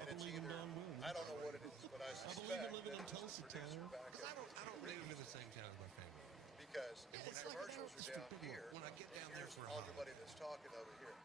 And it's either, I don't know what it is, but I suspect that it's the producer back Because I don't really live in the same town as my family. because when commercials are down here, When I get down there for a all hike. everybody that's talking over here.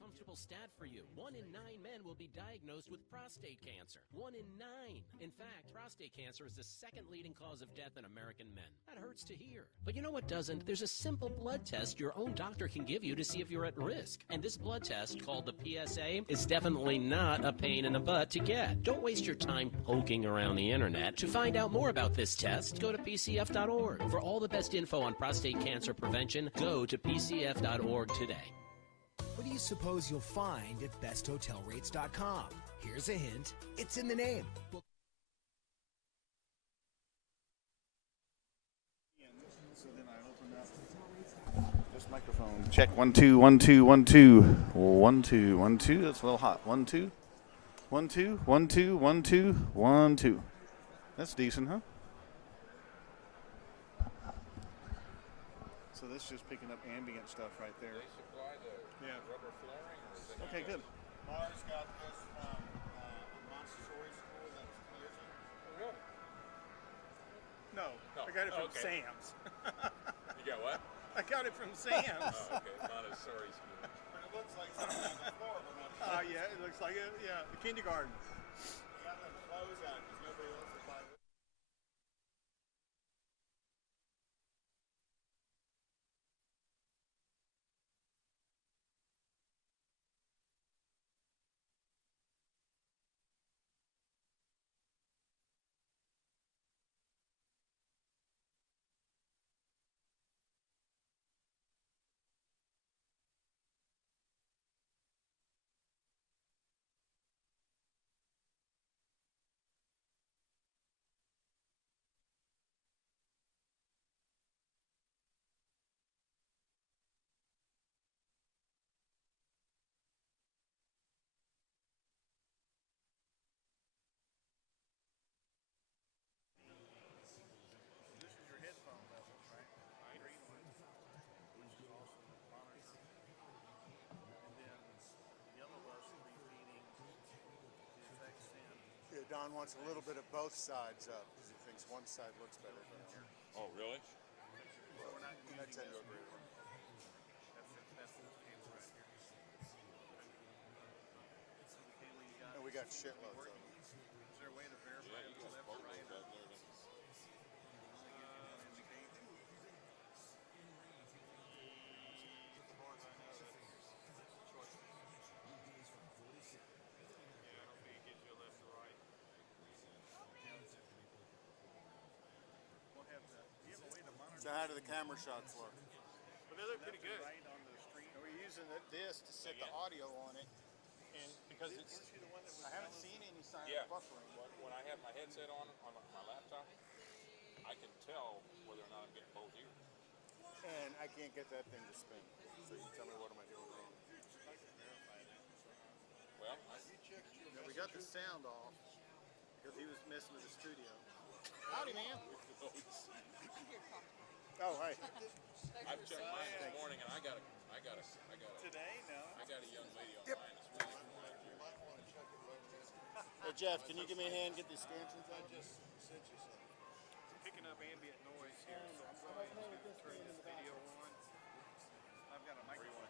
Comfortable stat for you. 1 in 9 men will be diagnosed with prostate cancer. 1 in 9. In fact, prostate cancer is the second leading cause of death in American men. That hurts to hear. But you know what doesn't? There's a simple blood test your own doctor can give you to see if you're at risk. And this blood test, called the PSA, is definitely not a pain in the butt to get. Don't waste your time poking around the internet. To find out more about this test, go to pcf.org. For all the best info on prostate cancer prevention, go to pcf.org today. What do you suppose you'll find at besthotelrates.com? Here's a hint. It's in the name. So then I opened up this microphone. Check 1 2 1 2 1 2 1 2 1 2. That's a little hot. 1 2 1 2 1 2 1 2 1 2. That's decent, huh? So this is just picking up ambient stuff right there. They supply the rubber flooring, or is it? Okay, good. Mars got this from Montessori school that's closing. Oh, really? No, No. I got it from Okay. Sam's. You got what? I got it from Sam's. Oh, okay. Montessori school. But it looks like something on the floor, but not. Yeah, it looks like it. Yeah, the kindergarten. They got them closed out because nobody wants to buy wood. This is your headphone levels, right? Green one. Which is awesome. Monitor. And then yellow bus will be feeding his XM. Yeah, Don wants a little bit of both sides up because he thinks one side looks better than the other. Oh, really? So we're not And I tend to agree with him. That's the cable right here. So the cable you got. And we got shitloads of them. Is there a way to verify Yeah, if you it's got left or both right? of them there. So how do the camera shots look? But they look pretty good. Right on the screen. And we're using this to set the audio on it, and because it's, I haven't seen any sign Yeah. of buffering. When I have my headset on my laptop, I can tell whether or not I'm getting both ears. And I can't get that thing to spin. So you tell me what am I doing wrong? Well, Yeah, we got the sound off because he was messing with the studio. Howdy, man. Oh, hey. I've checked mine this morning, and I got a Today? No. I got a young lady on mine that's waiting for me. Hey, Jeff, can you give me a hand get these stanchions on? Picking up ambient noise here. So I'm going to turn this video on. I've got a microphone.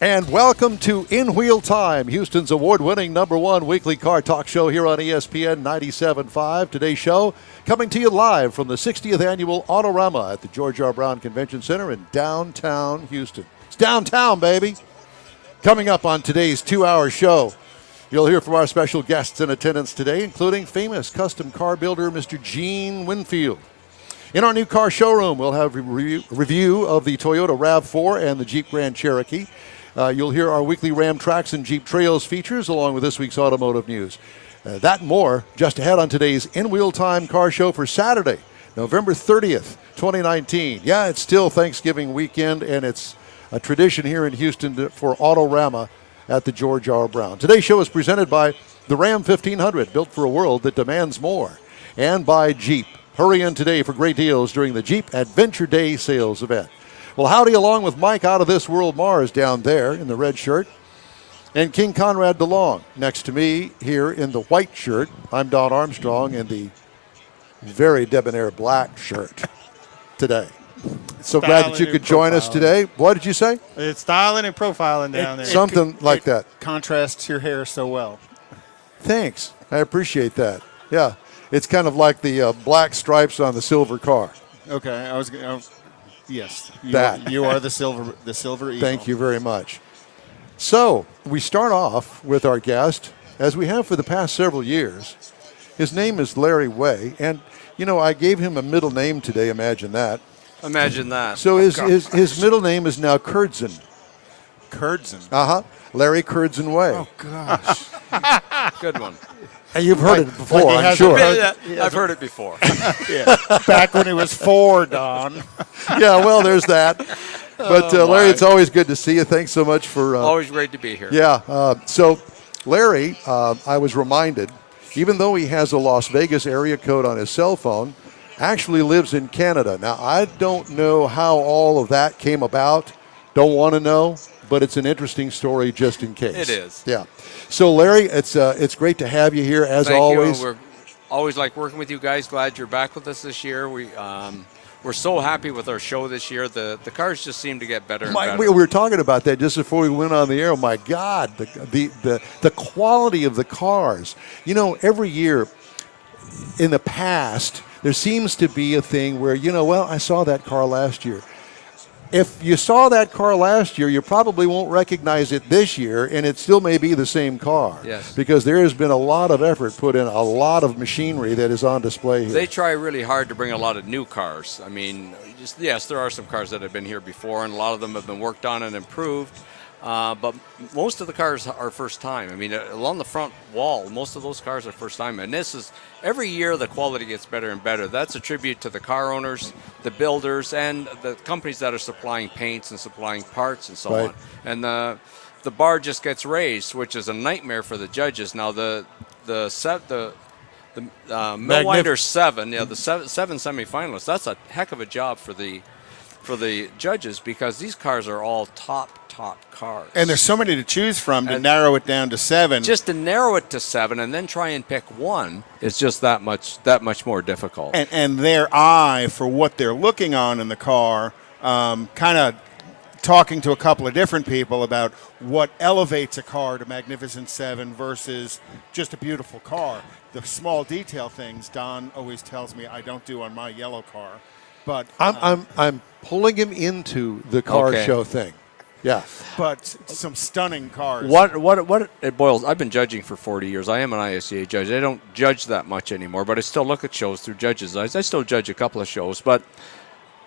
And welcome to In Wheel Time, Houston's award-winning #1 weekly car talk show here on ESPN 97.5. Today's show coming to you live from the 60th Annual Autorama at the George R. Brown Convention Center in downtown Houston. It's downtown, baby. Coming up on today's 2-hour show, you'll hear from our special guests in attendance today, including famous custom car builder Mr. Gene Winfield. In our new car showroom, we'll have a review of the Toyota Rav4 and the Jeep Grand Cherokee. You'll hear our weekly Ram Tracks and Jeep Trails features along with this week's automotive news. That and more just ahead on today's In Wheel Time car show for Saturday, November 30th, 2019. Yeah, it's still Thanksgiving weekend, and it's a tradition here in Houston for Autorama at the George R. Brown. Today's show is presented by the Ram 1500, built for a world that demands more, and by Jeep. Hurry in today for great deals during the Jeep Adventure Day sales event. Well, howdy along with Mike Out of This World Mars down there in the red shirt, and King Conrad DeLong next to me here in the white shirt. I'm Don Armstrong in the very debonair black shirt today. So glad that you could join us today. What did you say? It's styling and profiling down there. Something like that. Contrasts your hair so well. Thanks. I appreciate that. Yeah. It's kind of like the black stripes on the silver car. Okay, yes, That. you are the silver eagle. Thank you very much. So we start off with our guest, as we have for the past several years. His name is Larry Way, and I gave him a middle name today. Imagine that. Imagine that. So his middle name is now Kurdzin. Kurdzin. Larry Kurdzin Way. Oh gosh. Good one. And you've heard it before, like I'm sure. I've heard it before. Yeah. Back when he was 4, Don. Yeah, well, there's that. But Larry, it's always good to see you. Thanks so much for. Always great to be here. Yeah. So, Larry, I was reminded, even though he has a Las Vegas area code on his cell phone, actually lives in Canada. Now, I don't know how all of that came about. Don't want to know, but it's an interesting story just in case. It is. Yeah. So, Larry, it's great to have you here as Thank always. You. We're always like working with you guys. Glad you're back with us this year. We're so happy with our show this year. The cars just seem to get better and better. We were talking about that just before we went on the air. Oh my God, the quality of the cars. Every year in the past, there seems to be a thing where, I saw that car last year. If you saw that car last year, you probably won't recognize it this year, and it still may be the same car. Yes. Because there has been a lot of effort put in, a lot of machinery that is on display here. They try really hard to bring a lot of new cars. I mean, yes, there are some cars that have been here before, and a lot of them have been worked on and improved. But most of the cars are first time. I mean, along the front wall, most of those cars are first time. And every year the quality gets better and better. That's a tribute to the car owners, the builders, and the companies that are supplying paints and supplying parts and so on. And the bar just gets raised, which is a nightmare for the judges. Now the Millwinder 7, the 7 semifinalists, that's a heck of a job for the judges, because these cars are all top cars. And there's so many to choose from to narrow it down to 7. Just to narrow it to 7 and then try and pick one is just that much more difficult. And their eye for what they're looking on in the car, kind of talking to a couple of different people about what elevates a car to Magnificent 7 versus just a beautiful car. The small detail things Don always tells me I don't do on my yellow car. But I'm pulling him into the car show thing. Yeah. But some stunning cars. What it boils, I've been judging for 40 years. I am an ISCA judge. I don't judge that much anymore, but I still look at shows through judges' eyes. I still judge a couple of shows, but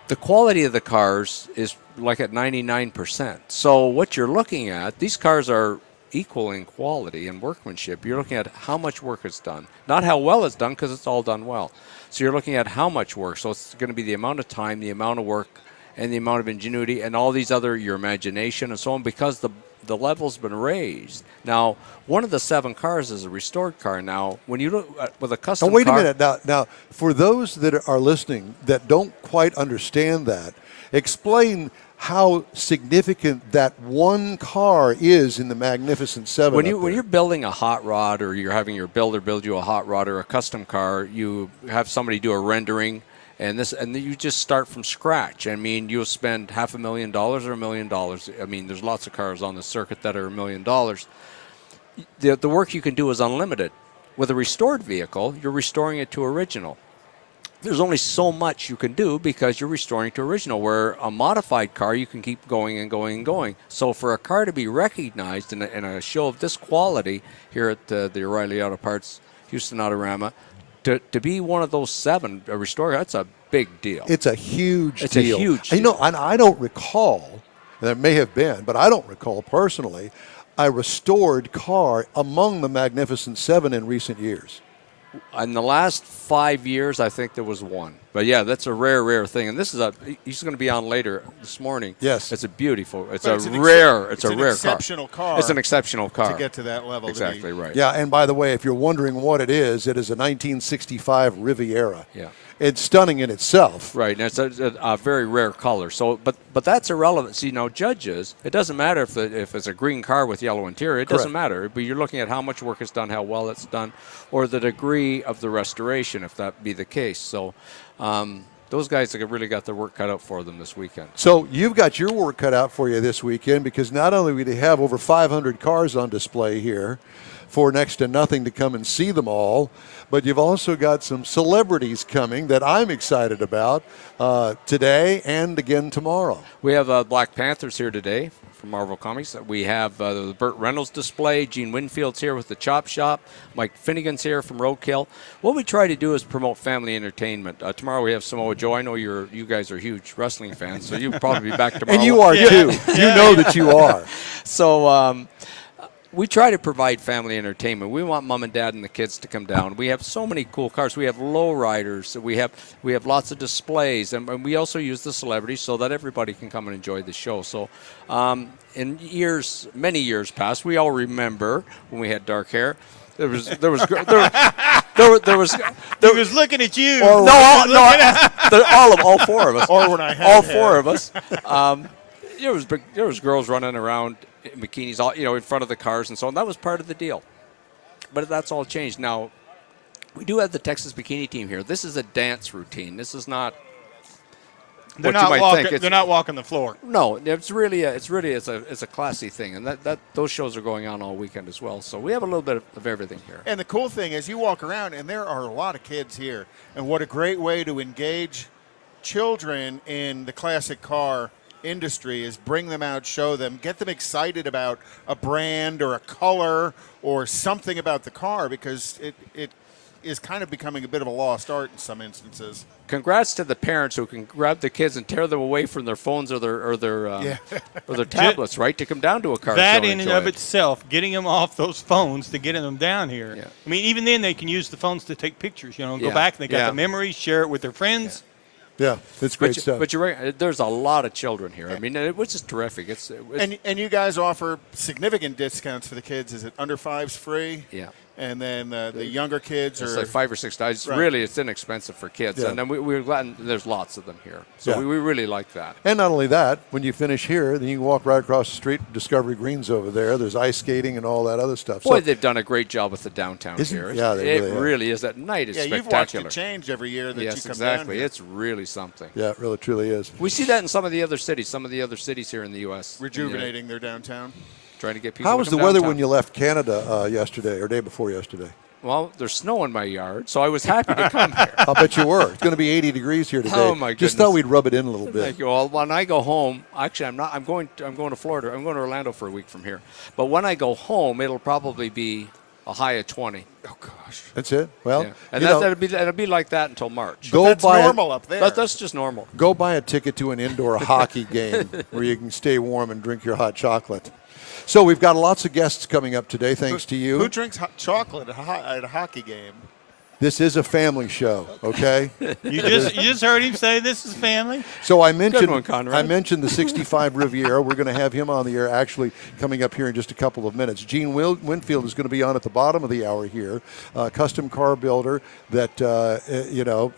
the quality of the cars is like at 99%. So what you're looking at, these cars are equal in quality and workmanship. You're looking at how much work is done, not how well it's done, because it's all done well. So you're looking at how much work. So it's going to be the amount of time, the amount of work, and the amount of ingenuity, and all these other, your imagination and so on, because the level's been raised. Now, one of the 7 cars is a restored car. Now, when you look at, with a custom car... wait a minute. Now, for those that are listening that don't quite understand that, explain how significant that one car is in the Magnificent 7. When you're building a hot rod, or you're having your builder build you a hot rod or a custom car, you have somebody do a rendering, And you just start from scratch. I mean, you'll spend $500,000 or $1 million. I mean, there's lots of cars on the circuit that are $1 million. The work you can do is unlimited. With a restored vehicle, you're restoring it to original. There's only so much you can do because you're restoring it to original, where a modified car, you can keep going and going and going. So for a car to be recognized in a show of this quality here at the O'Reilly Auto Parts Houston Autorama, to be one of those 7 restored, that's a big deal. It's a huge deal. It's a huge deal. You know, and I don't recall, and there may have been, but I don't recall personally, a restored car among the Magnificent 7 in recent years. In the last 5 years, I think there was one. But yeah, that's a rare thing. And this is he's going to be on later this morning. Yes. It's a beautiful, it's But a rare exceptional car. It's an exceptional car. To get to that level. Exactly right. Yeah, and by the way, if you're wondering what it is a 1965 Riviera. Yeah. It's stunning in itself. Right, and it's a very rare color. So, but that's irrelevant. See, now judges, it doesn't matter if it's a green car with yellow interior. It doesn't matter. But you're looking at how much work is done, how well it's done, or the degree of the restoration, if that be the case. So, those guys have really got their work cut out for them this weekend. So you've got your work cut out for you this weekend, because not only do we have over 500 cars on display here for next to nothing to come and see them all, but you've also got some celebrities coming that I'm excited about today and again tomorrow. We have Black Panthers here today from Marvel Comics. We have the Burt Reynolds display. Gene Winfield's here with the Chop Shop. Mike Finnegan's here from Roadkill. What we try to do is promote family entertainment. Tomorrow we have Samoa Joe. I know you guys are huge wrestling fans, so you'll probably be back tomorrow. And you are too. You know that you are. So we try to provide family entertainment. We want mom and dad and the kids to come down. We have so many cool cars. We have lowriders. We have lots of displays, and we also use the celebrities so that everybody can come and enjoy the show. So, in many years past, we all remember when we had dark hair. He was looking at you. All 4 of us. Or when I had all hair. 4 of us. There was girls running around in bikinis, all in front of the cars and so on. That was part of the deal. But that's all changed. Now, we do have the Texas Bikini team here. This is a dance routine. This is not They're what you not might walking. think. They're not walking the floor. No, it's a classy thing, and that those shows are going on all weekend as well. So we have a little bit of everything here. And the cool thing is you walk around, and there are a lot of kids here. And what a great way to engage children in the classic car industry is bring them out, show them, get them excited about a brand or a color or something about the car, because it is kind of becoming a bit of a lost art in some instances. Congrats to the parents who can grab the kids and tear them away from their phones or their tablets, right, to come down to a car show. That and in and enjoy of it. itself, getting them off those phones to getting them down here. Yeah. I mean, even then they can use the phones to take pictures. Go Yeah. back and they got Yeah. the memories, share it with their friends. Yeah, it's great stuff. But you're right. There's a lot of children here. I mean, which is terrific. It's And you guys offer significant discounts for the kids. Is it under 5's free? Yeah. And then the younger kids it's are like $5 or $6. Right. Really, it's inexpensive for kids, Yeah. and then we're glad there's lots of them here. So Yeah. we really like that. And not only that, when you finish here, then you can walk right across the street. Discovery Green's over there. There's ice skating and all that other stuff. Boy, So, they've done a great job with the downtown Isn't- here. yeah, they it really have. really is. That night is yeah, you've watched spectacular. it change every year that Yes, you come exactly. down here. It's really something. yeah, it really truly is. We see that in some of the other cities. Some of the other cities here in the U.S. Rejuvenating their downtown. Trying to get people. How to was come the weather downtown. when you left Canada yesterday or day before yesterday? Well, there's snow in my yard, so I was happy to come here. I'll bet you were. It's going to be 80 degrees here today. Oh, my Just goodness. thought we'd rub it in a little bit. Thank you. Well, when I go home, actually, I'm not. I'm going to Florida. I'm going to Orlando for a week from here. But when I go home, it'll probably be a high of 20. Oh gosh. That's it. Well, Yeah. And you know, that'll be like that until March. go That's buy normal up there. That's just normal. Go buy a ticket to an indoor hockey game where you can stay warm and drink your hot chocolate. So we've got lots of guests coming up today, thanks to you. Who drinks hot chocolate at a hockey game? This is a family show, okay? You just heard him say this is family. So I mentioned one, Conrad. the 65 Riviera. We're going to have him on the air actually coming up here in just a couple of minutes. Gene Winfield is going to be on at the bottom of the hour here, custom car builder that,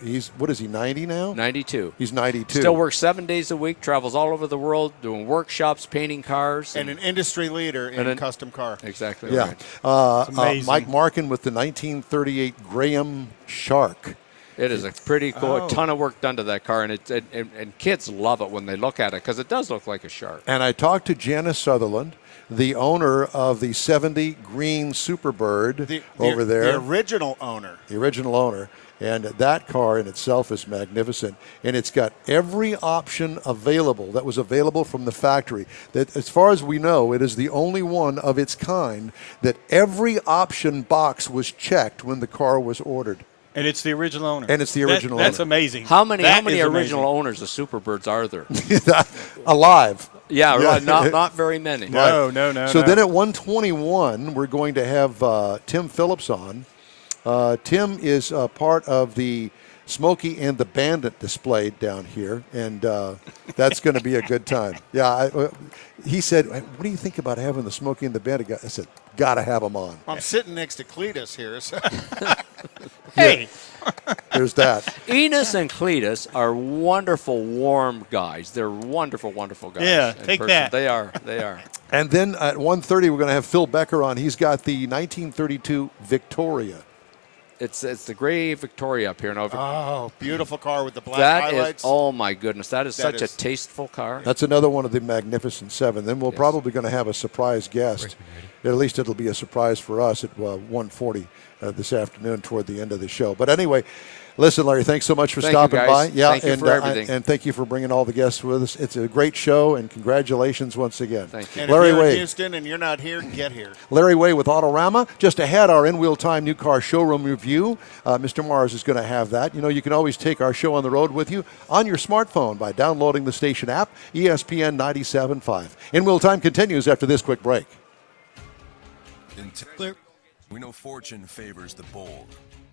he's, what is he, 90 now? 92. He's 92. Still works 7 days a week, travels all over the world, doing workshops, painting cars. And an industry leader in And custom car. Exactly Yeah. right. It's amazing. Mike Markin with the 1938 Graham Shark. It is a pretty cool, a ton of work done to that car, and and kids love it when they look at it because it does look like a shark. And I talked to Janice Sutherland, the owner of the 70 green Superbird over there. The original owner. The original owner. And that car in itself is magnificent. And it's got every option available that was available from the factory. That, as far as we know, it is the only one of its kind that every option box was checked when the car was ordered. And it's the original owner. And it's the original owner. That's amazing. How many That original owners of Superbirds are there? Alive. Yeah, right. Not very many. No. So then at 121, we're going to have Tim Phillips on. Tim is part of the Smokey and the Bandit displayed down here, and that's going to be a good time. Yeah, he said, what do you think about having the Smokey and the Bandit guy? I said, got to have them on. I'm sitting next to Cletus here. So. Hey. There's that. Enos and Cletus are wonderful, warm guys. They're wonderful, wonderful guys. Yeah, take person. that. They are. And then at 1:30, we're going to have Phil Becker on. He's got the 1932 Victoria. It's the gray Victoria up here. Now, Oh, beautiful car with the black that highlights. is, oh my goodness, that is such a tasteful car. That's another one of the Magnificent Seven. Then we're probably going to have a surprise guest. At least it'll be a surprise for us at 1:40 this afternoon toward the end of the show. But anyway, listen, Larry, thanks so much for stopping by. Yeah, thank you for everything. And thank you for bringing all the guests with us. It's a great show, and congratulations once again. Thank you. And Larry if you're Way. in Houston and you're not here, get here. Larry Way with Autorama. Just ahead, our in-wheel time new car showroom review. Mr. Mars is going to have that. You know, you can always take our show on the road with you on your smartphone by downloading the station app, ESPN 97.5. In-wheel time continues after this quick break. In Taylor, we know fortune favors the bold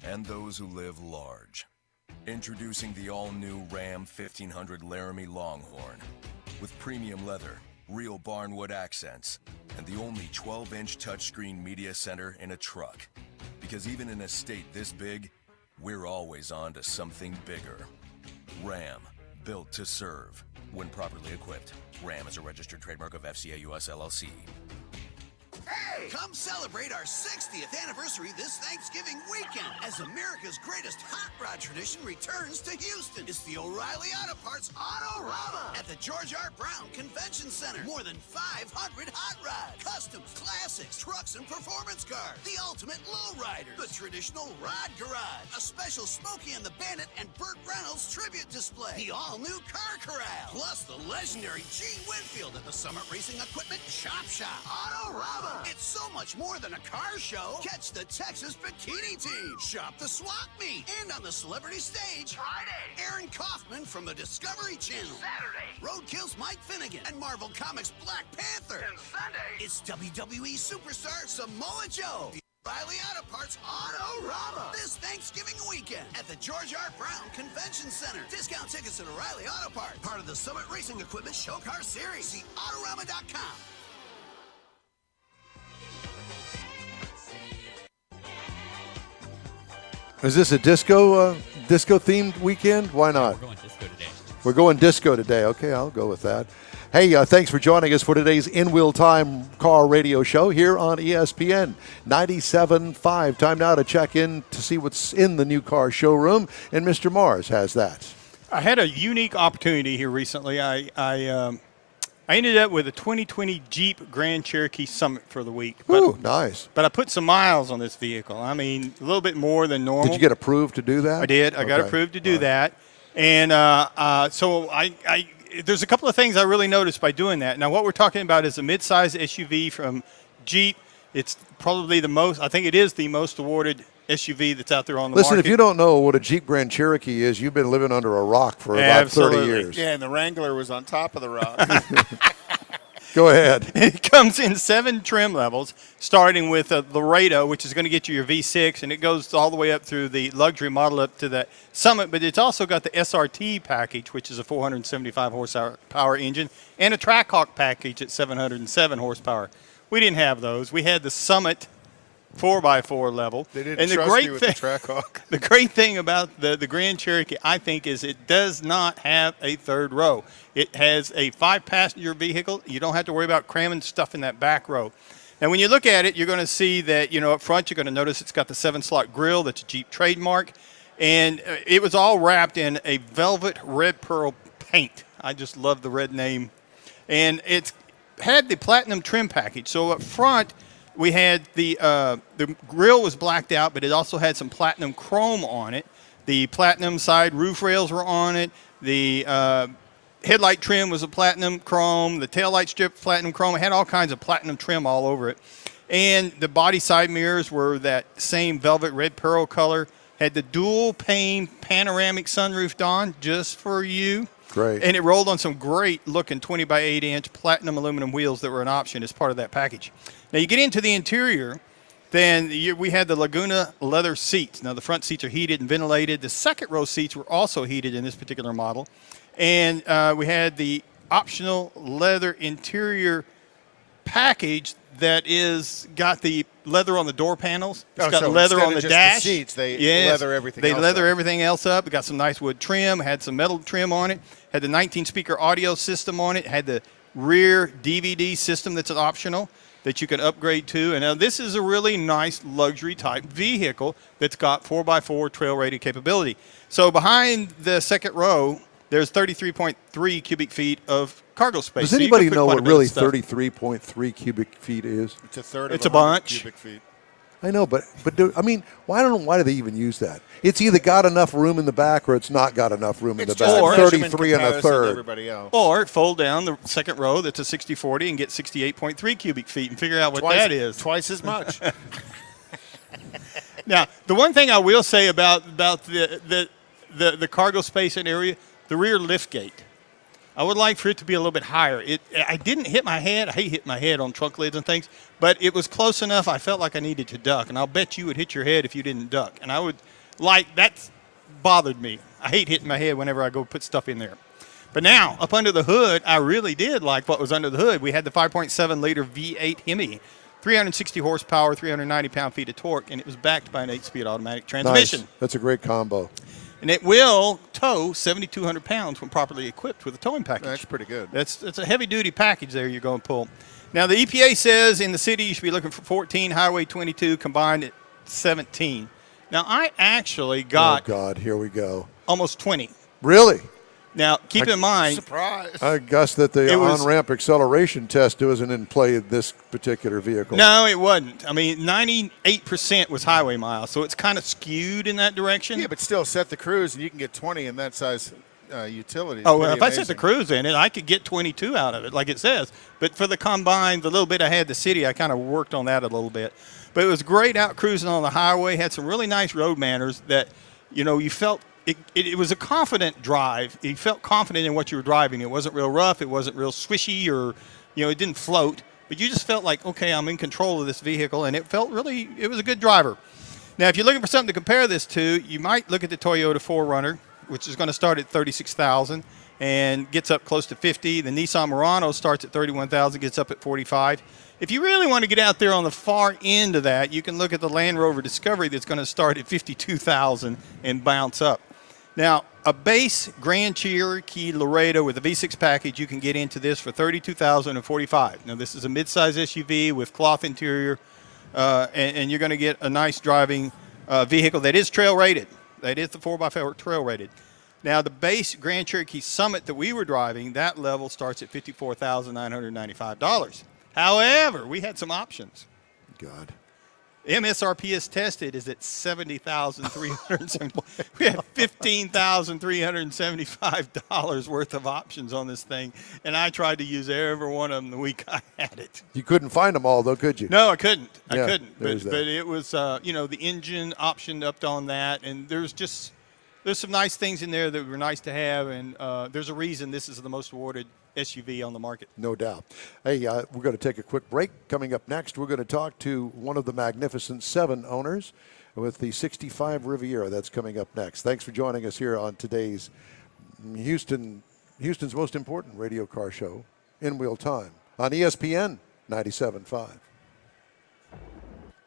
and those who live large. Introducing the all-new Ram 1500 Laramie Longhorn with premium leather, real barnwood accents, and the only 12-inch touchscreen media center in a truck. Because even in a state this big, we're always on to something bigger. Ram, built to serve. When properly equipped, Ram is a registered trademark of FCA US LLC. Hey! Come celebrate our 60th anniversary this Thanksgiving weekend as America's greatest hot rod tradition returns to Houston. It's the O'Reilly Auto Parts Autorama at the George R. Brown Convention Center. More than 500 hot rods, customs, classics, trucks, and performance cars. The ultimate lowrider, the traditional rod garage, a special Smokey and the Bandit and Burt Reynolds tribute display, the all-new car corral, plus the legendary Gene Winfield at the Summit Racing Equipment Chop Shop. Autorama. It's so much more than a car show. Catch the Texas Bikini Team. Shop the swap meet. And on the celebrity stage, Friday, Aaron Kaufman from the Discovery Channel. Saturday, Roadkill's Mike Finnegan and Marvel Comics Black Panther. And Sunday, it's WWE superstar Samoa Joe. The O'Reilly Auto Parts Autorama this Thanksgiving weekend at the George R. Brown Convention Center. Discount tickets at O'Reilly Auto Parts, part of the Summit Racing Equipment Show Car Series. See Autorama.com. Is this a disco themed weekend? Why not? We're going disco today. We're going disco today. Okay, I'll go with that. Hey, thanks for joining us for today's In-Wheel Time car radio show here on ESPN 97.5. Time now to check in to see what's in the new car showroom, and Mr. Mars has that. I had a unique opportunity here recently. I ended up with a 2020 Jeep Grand Cherokee Summit for the week. Ooh, nice. But I put some miles on this vehicle. I mean, a little bit more than normal. Did you get approved to do that? I did. I got approved to do that. And so there's a couple of things I really noticed by doing that. Now, what we're talking about is a midsize SUV from Jeep. It's probably the most, I think it is the most awarded SUV that's out there on the market. Listen, if you don't know what a Jeep Grand Cherokee is, you've been living under a rock for about 30 years. Yeah, and the Wrangler was on top of the rock. Go ahead. It comes in 7 trim levels, starting with a Laredo, which is going to get you your V6, and it goes all the way up through the luxury model up to the Summit. But it's also got the SRT package, which is a 475 horsepower engine, and a Trackhawk package at 707 horsepower. We didn't have those. We had the Summit 4x4 level. They didn't trust you with the Trackhawk. The great thing about the Grand Cherokee, I think, is it does not have a third row. It has a 5-passenger vehicle. You don't have to worry about cramming stuff in that back row. Now, when you look at it, you're going to see that, up front, you're going to notice it's got the 7-slot grill. That's a Jeep trademark. And it was all wrapped in a velvet red pearl paint. I just love the red name. And it's had the platinum trim package. So up front, we had the grill was blacked out, but it also had some platinum chrome on it. The platinum side roof rails were on it. The headlight trim was a platinum chrome. The taillight strip, platinum chrome. It had all kinds of platinum trim all over it. And the body side mirrors were that same velvet red pearl color. Had the dual pane panoramic sunroof on just for you. Great. And it rolled on some great looking 20 by 8 inch platinum aluminum wheels that were an option as part of that package. Now you get into the interior, then we had the Laguna leather seats. Now the front seats are heated and ventilated. The second row seats were also heated in this particular model. And we had the optional leather interior package that is got the leather on the door panels. It's got so leather on the dash. The seats, they Yes, leather everything they else leather up. everything else up. It got some nice wood trim, had some metal trim on it, had the 19-speaker audio system on it, had the rear DVD system that's optional that you can upgrade to. And now this is a really nice luxury type vehicle that's got 4x4 trail rated capability. So behind the second row, there's 33.3 cubic feet of cargo space. Does So you anybody can put know quite a what bit of really stuff. 33.3 cubic feet is? It's a third It's of a 100 bunch. cubic feet. I know, but I mean, why do they even use that? It's either got enough room in the back or it's not got enough room in the It's back. just a measurement 33 and a comparison to third. everybody else. Or fold down the second row that's a 60/40 and get 68.3 cubic feet and figure out what that is. Twice as much. Now, the one thing I will say about the cargo space and area, the rear lift gate. I would like for it to be a little bit higher. I didn't hit my head. I hate hitting my head on trunk lids and things, but it was close enough. I felt like I needed to duck, and I'll bet you would hit your head if you didn't duck. And I would that's bothered me. I hate hitting my head whenever I go put stuff in there. But now, up under the hood, I really did like what was under the hood. We had the 5.7-liter V8 Hemi, 360 horsepower, 390 pound-feet of torque, and it was backed by an 8-speed automatic transmission. Nice. That's a great combo. And it will tow 7,200 pounds when properly equipped with a towing package. That's pretty good. It's a heavy-duty package there you're going to pull. Now, the EPA says in the city you should be looking for 14, Highway 22 combined at 17. Now, I actually got Oh, God, here we go. almost 20. Really? Now, keep in mind, Surprise. I guess that the It was- on-ramp acceleration test wasn't in play in this particular vehicle. no, it wasn't. I mean, 98% was highway miles, so it's kind of skewed in that direction. Yeah, but still, set the cruise, and you can get 20 in that size utility. Oh, well, if I set the cruise in it, I could get 22 out of it, like it says. But for the combine, the little bit I had the city, I kind of worked on that a little bit. But it was great out cruising on the highway. Had some really nice road manners that, you felt it was a confident drive. You felt confident in what you were driving. It wasn't real rough. It wasn't real swishy or, it didn't float. But you just felt like, okay, I'm in control of this vehicle, and it was a good driver. Now, if you're looking for something to compare this to, you might look at the Toyota 4Runner, which is going to start at $36,000 and gets up close to $50,000. The Nissan Murano starts at $31,000, gets up at $45,000. If you really want to get out there on the far end of that, you can look at the Land Rover Discovery that's going to start at $52,000 and bounce up. Now, a base Grand Cherokee Laredo with a V6 package, you can get into this for $32,000 and $45,000. Now, this is a midsize SUV with cloth interior, and you're going to get a nice driving vehicle that is trail rated. That is the 4x4 trail rated. Now, the base Grand Cherokee Summit that we were driving, that level starts at $54,995. However, we had some options. God. MSRP is tested is at $70,370. We had $15,375 worth of options on this thing, and I tried to use every one of them the week I had it. You couldn't find them all, though, could you? No, I couldn't. Yeah, I couldn't. there's But that. it was, the engine optioned up on that, and there's some nice things in there that were nice to have, and there's a reason this is the most awarded SUV on the market. No doubt. Hey, we're going to take a quick break. Coming up next, we're going to talk to one of the Magnificent Seven owners with the 65 Riviera. That's coming up next. Thanks for joining us here on today's Houston's most important radio car show, In Wheel Time, on ESPN 97.5.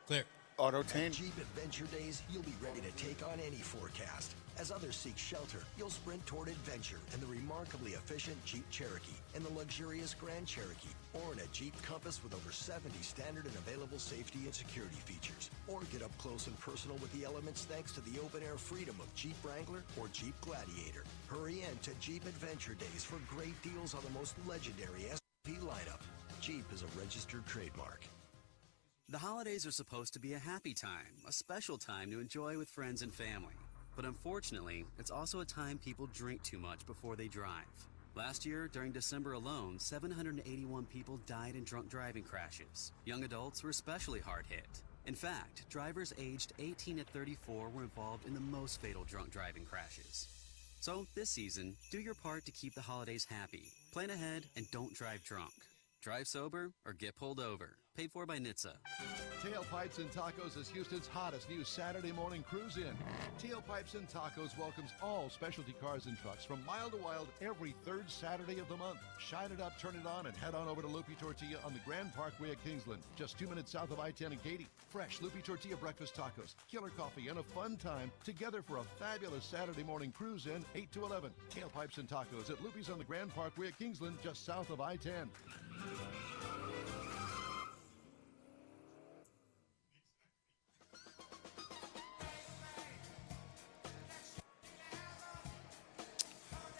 Clear. Auto Tane. Jeep Adventure Days, you'll be ready to take on any forecast. As others seek shelter, you'll sprint toward adventure and the remarkably efficient Jeep Cherokee and the luxurious Grand Cherokee. or in a Jeep Compass with over 70 standard and available safety and security features. Or get up close and personal with the elements thanks to the open-air freedom of Jeep Wrangler or Jeep Gladiator. Hurry in to Jeep Adventure Days for great deals on the most legendary SUV lineup. Jeep is a registered trademark. The holidays are supposed to be a happy time, a special time to enjoy with friends and family. But unfortunately, it's also a time people drink too much before they drive. Last year, during December alone, 781 people died in drunk driving crashes. Young adults were especially hard hit. In fact, drivers aged 18 to 34 were involved in the most fatal drunk driving crashes. So this season, do your part to keep the holidays happy. Plan ahead and don't drive drunk. Drive sober or get pulled over. Paid for by NHTSA. Tailpipes and Tacos is Houston's hottest new Saturday morning cruise-in. Tailpipes and Tacos welcomes all specialty cars and trucks from Mile to Wild every third Saturday of the month. Shine it up, turn it on, and head on over to Loopy Tortilla on the Grand Parkway at Kingsland, just 2 minutes south of I-10 and Katy. Fresh Loopy Tortilla breakfast tacos, killer coffee, and a fun time together for a fabulous Saturday morning cruise-in, 8 to 11. Tailpipes and Tacos at Loopy's on the Grand Parkway at Kingsland, just south of I-10.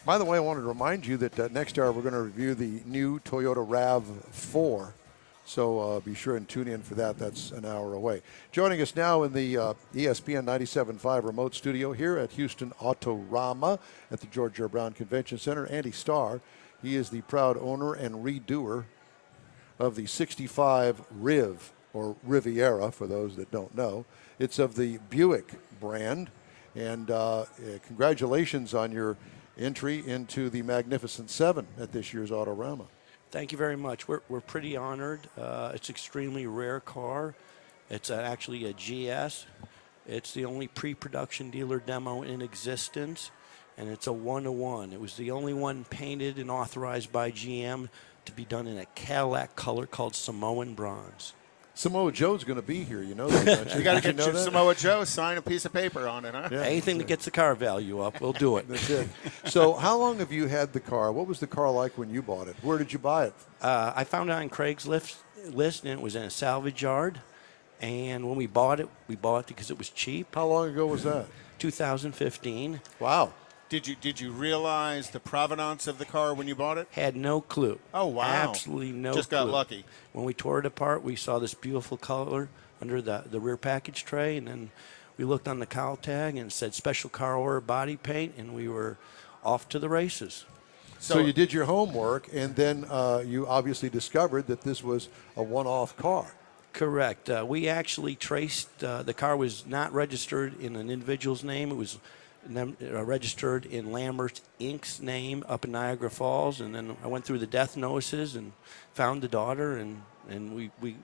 By the way, I wanted to remind you that next hour we're going to review the new Toyota Rav4. So be sure and tune in for that. That's an hour away. Joining us now in the ESPN 97.5 remote studio here at Houston Autorama at the George R. Brown Convention Center, Andy Starr. He is the proud owner and redoer of the 65 Riv, or Riviera, for those that don't know. It's of the Buick brand. And congratulations on your entry into the Magnificent Seven at this year's Autorama. Thank you very much. We're pretty honored. It's an extremely rare car. It's actually a GS. It's the only pre-production dealer demo in existence, and it's a 1-to-1. It was the only one painted and authorized by GM to be done in a Cadillac color called Samoan bronze. Samoa Joe's going to be here, you know that. You got to get your Samoa Joe sign a piece of paper on it, huh? Yeah, anything that gets the car value up, we'll do it. That's it. So how long have you had the car? What was the car like when you bought it? Where did you buy it? I found it on Craigslist, and it was in a salvage yard. And when we bought it because it was cheap. How long ago was that? 2015. Wow. Did you realize the provenance of the car when you bought it? Had no clue. Oh, wow. Absolutely no clue. Just got lucky. When we tore it apart, we saw this beautiful color under the rear package tray, and then we looked on the cowl tag and it said special car order body paint, and we were off to the races. So you did your homework, and then you obviously discovered that this was a one-off car. Correct. We actually traced, the car was not registered in an individual's name. It was registered in Lambert Inc.'s name up in Niagara Falls, and then I went through the death notices and found the daughter, and we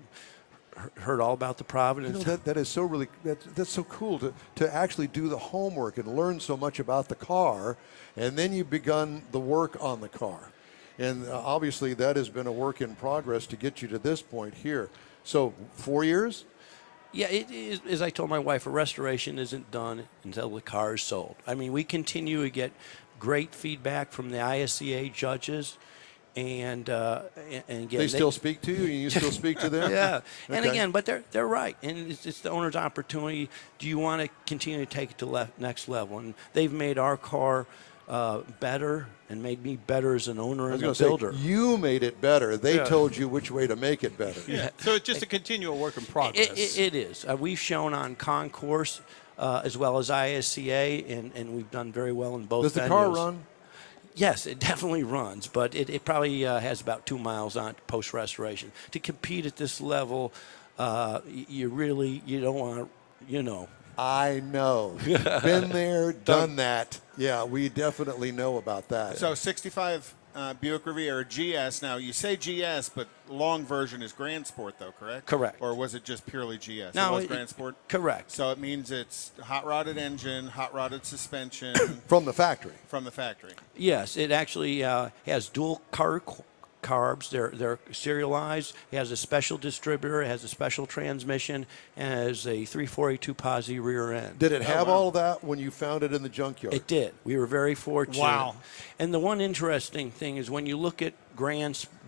heard all about the provenance. You know, that is so really that's so cool to actually do the homework and learn so much about the car, and then you've begun the work on the car, and obviously that has been a work in progress to get you to this point here. So 4 years. Yeah, it is, as I told my wife, a restoration isn't done until the car is sold. I mean, we continue to get great feedback from the ISCA judges, and again, they still speak to you, and you still speak to them. Yeah, okay. And again, but they're right, and it's the owner's opportunity. Do you want to continue to take it to the next level? And they've made our car better and made me better as an owner and a builder. You made it better. They told you which way to make it better. Yeah. So it's just a continual work in progress. It is. We've shown on concourse as well as ISCA, and we've done very well in both venues. Does the car run? Yes, it definitely runs, but it probably has about 2 miles on post-restoration. To compete at this level, you don't want to, I know. Been there, done that. Yeah, we definitely know about that. So 65 Buick Riviera GS. Now, you say GS, but long version is Grand Sport, though, correct? Correct. Or was it just purely GS? No, it was Grand Sport? Correct. So it means it's hot-rodded engine, hot-rodded suspension. From the factory. From the factory. Yes, it actually has dual carbs. They're serialized. It has a special distributor. It has a special transmission, and it has a 342 posi rear end. Did it have all that when you found it in the junkyard? It did. We were very fortunate. Wow. And the one interesting thing is when you look at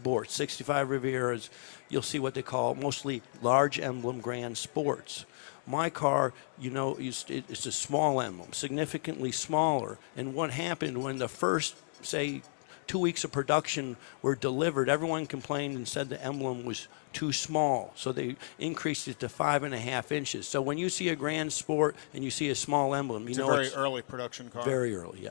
sports. 65 Rivieras, you'll see what they call mostly large emblem grand sports. My car, it's a small emblem, significantly smaller. And what happened when the first, say, 2 weeks of production were delivered, everyone complained and said the emblem was too small. So they increased it to 5.5 inches. So when you see a grand sport and you see a small emblem, it's a very early production car. Very early, yeah.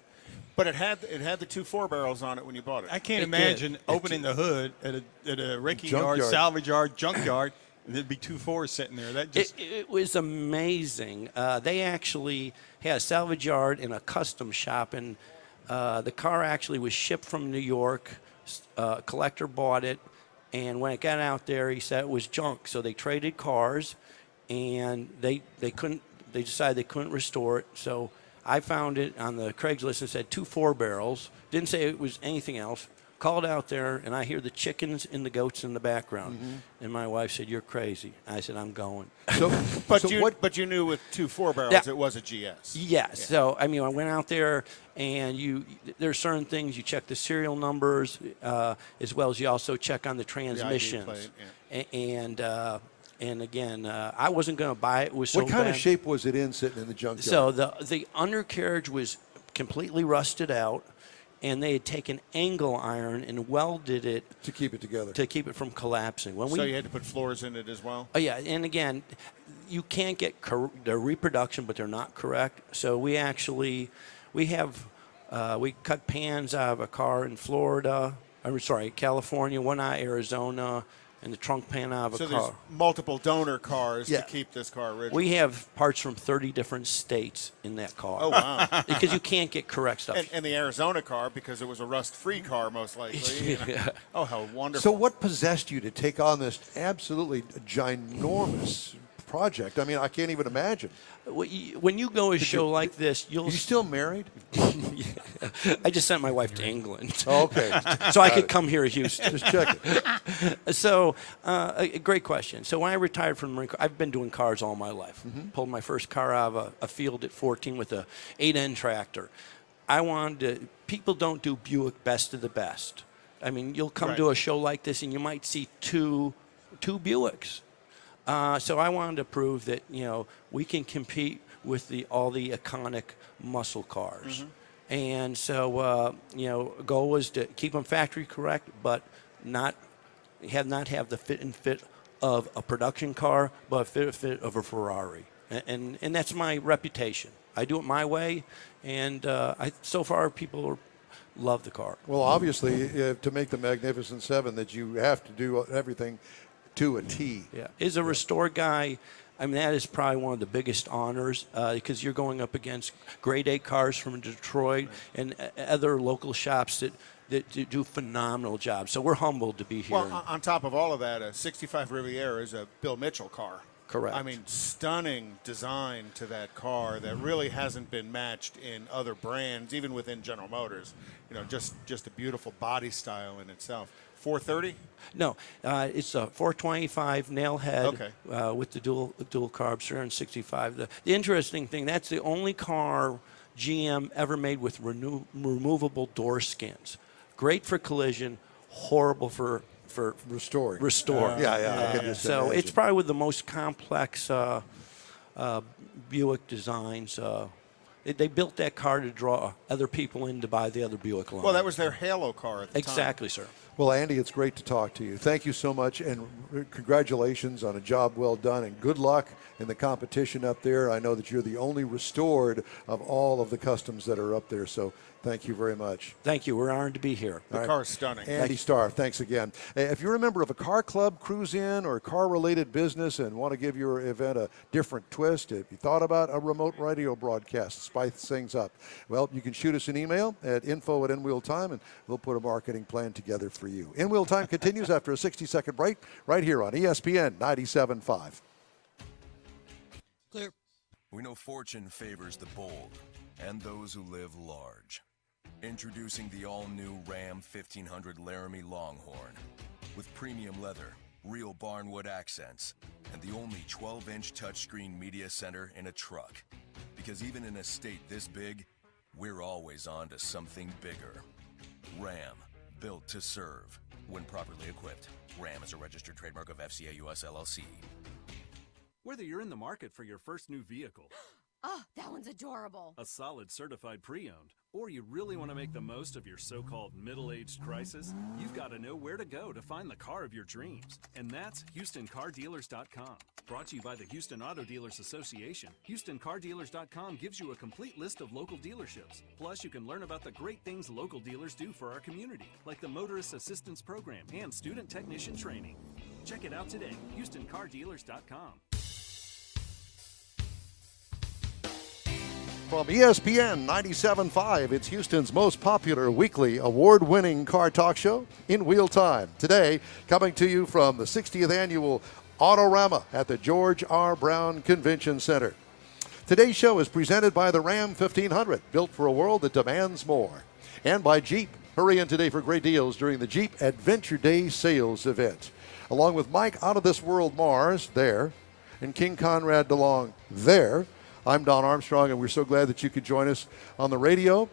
But it had the 2 4-barrels on it when you bought it. I can't imagine opening the hood at a wrecking yard, salvage yard, junkyard, and there'd be 2 4s sitting there. That just it was amazing. They actually had a salvage yard and a custom shop, and the car actually was shipped from New York. A collector bought it, and when it got out there, he said it was junk. So they traded cars, and they decided they couldn't restore it. So I found it on the Craigslist. It said 2 4-barrels. Didn't say it was anything else. Called out there, and I hear the chickens and the goats in the background. Mm-hmm. And my wife said, "You're crazy." I said, "I'm going." But you knew with 2 4-barrels it was a GS. Yes. Yeah. So I went out there, and there's certain things you check the serial numbers, as well as you also check on the transmissions. The ID plate, And again, I wasn't going to buy it. It was so What kind bad. of shape was it in sitting in the junkyard? So the undercarriage was completely rusted out, and they had taken angle iron and welded it to keep it together, to keep it from collapsing. So you had to put floors in it as well? Oh, yeah. And again, you can't get the reproduction, but they're not correct. So we cut pans out of a car in California, one out of Arizona, and the trunk pan out of a car. So there's multiple donor cars to keep this car original. We have parts from 30 different states in that car. Oh, wow. Because you can't get correct stuff. And the Arizona car, because it was a rust-free car, most likely. Yeah. Oh, how wonderful. So what possessed you to take on this absolutely ginormous project? I mean, I can't even imagine. When you go to a show like this, Are you still married? Yeah. I just sent my wife to England. Oh, okay. So I could come here to Houston. Just check it. So, a great question. So when I retired from the Marine Corps, I've been doing cars all my life. Mm-hmm. Pulled my first car out of a field at 14 with a 8N tractor. People don't do Buick best of the best. I mean, you'll come to a show like this and you might see two Buicks. So I wanted to prove that, we can compete with all the iconic muscle cars. Mm-hmm. And so, goal was to keep them factory correct, but not have the fit of a production car, but fit of a Ferrari. And that's my reputation. I do it my way, and so far people love the car. Well, obviously, to make the Magnificent Seven, that you have to do everything to a T. Yeah. As a restore guy, that is probably one of the biggest honors because you're going up against grade A cars from Detroit and other local shops that do phenomenal jobs. So we're humbled to be here. Well, on top of all of that, a 65 Riviera is a Bill Mitchell car. Correct. Stunning design to that car that really hasn't been matched in other brands, even within General Motors. Just a beautiful body style in itself. 430? No, it's a 425 nail head with the dual carbs, 365. The interesting thing, that's the only car GM ever made with removable door skins. Great for collision, horrible for restoring. Yeah. So it's probably with the most complex Buick designs. They built that car to draw other people in to buy the other Buick line. Well, that was their halo car at the time. Exactly, sir. Well, Andy, it's great to talk to you. Thank you so much, and congratulations on a job well done, and good luck in the competition up there. I know that you're the only restored of all of the customs that are up there, so thank you very much. Thank you. We're honored to be here. The car's stunning. Andy Starr, thanks again. If you're a member of a car club, cruise in, or car-related business and want to give your event a different twist, if you thought about a remote radio broadcast, spice things up, well, you can shoot us an email at info@InWheelTime, and we'll put a marketing plan together for you. In Wheel Time continues after a 60-second break right here on ESPN 97.5. Clear. We know fortune favors the bold and those who live large. Introducing the all-new Ram 1500 Laramie Longhorn with premium leather, real barnwood accents, and the only 12-inch touchscreen media center in a truck. Because even in a state this big, we're always on to something bigger. Ram, built to serve. when properly equipped. Ram is a registered trademark of FCA US LLC. Whether you're in the market for your first new vehicle, Oh, that one's adorable. a solid certified pre-owned, or you really want to make the most of your so-called middle-aged crisis, you've got to know where to go to find the car of your dreams. And that's HoustonCarDealers.com. Brought to you by the Houston Auto Dealers Association, HoustonCarDealers.com gives you a complete list of local dealerships. Plus, you can learn about the great things local dealers do for our community, like the Motorist Assistance Program and student technician training. Check it out today, HoustonCarDealers.com. From ESPN 97.5, it's Houston's most popular weekly award-winning car talk show, In Wheel Time. Today, coming to you from the 60th Annual Autorama at the George R. Brown Convention Center. Today's show is presented by the Ram 1500, built for a world that demands more. And by Jeep. Hurry in today for great deals during the Jeep Adventure Day sales event. Along with Mike Out of This World Mars, there, and King Conrad DeLong, there. I'm Don Armstrong, and we're so glad that you could join us on the radio,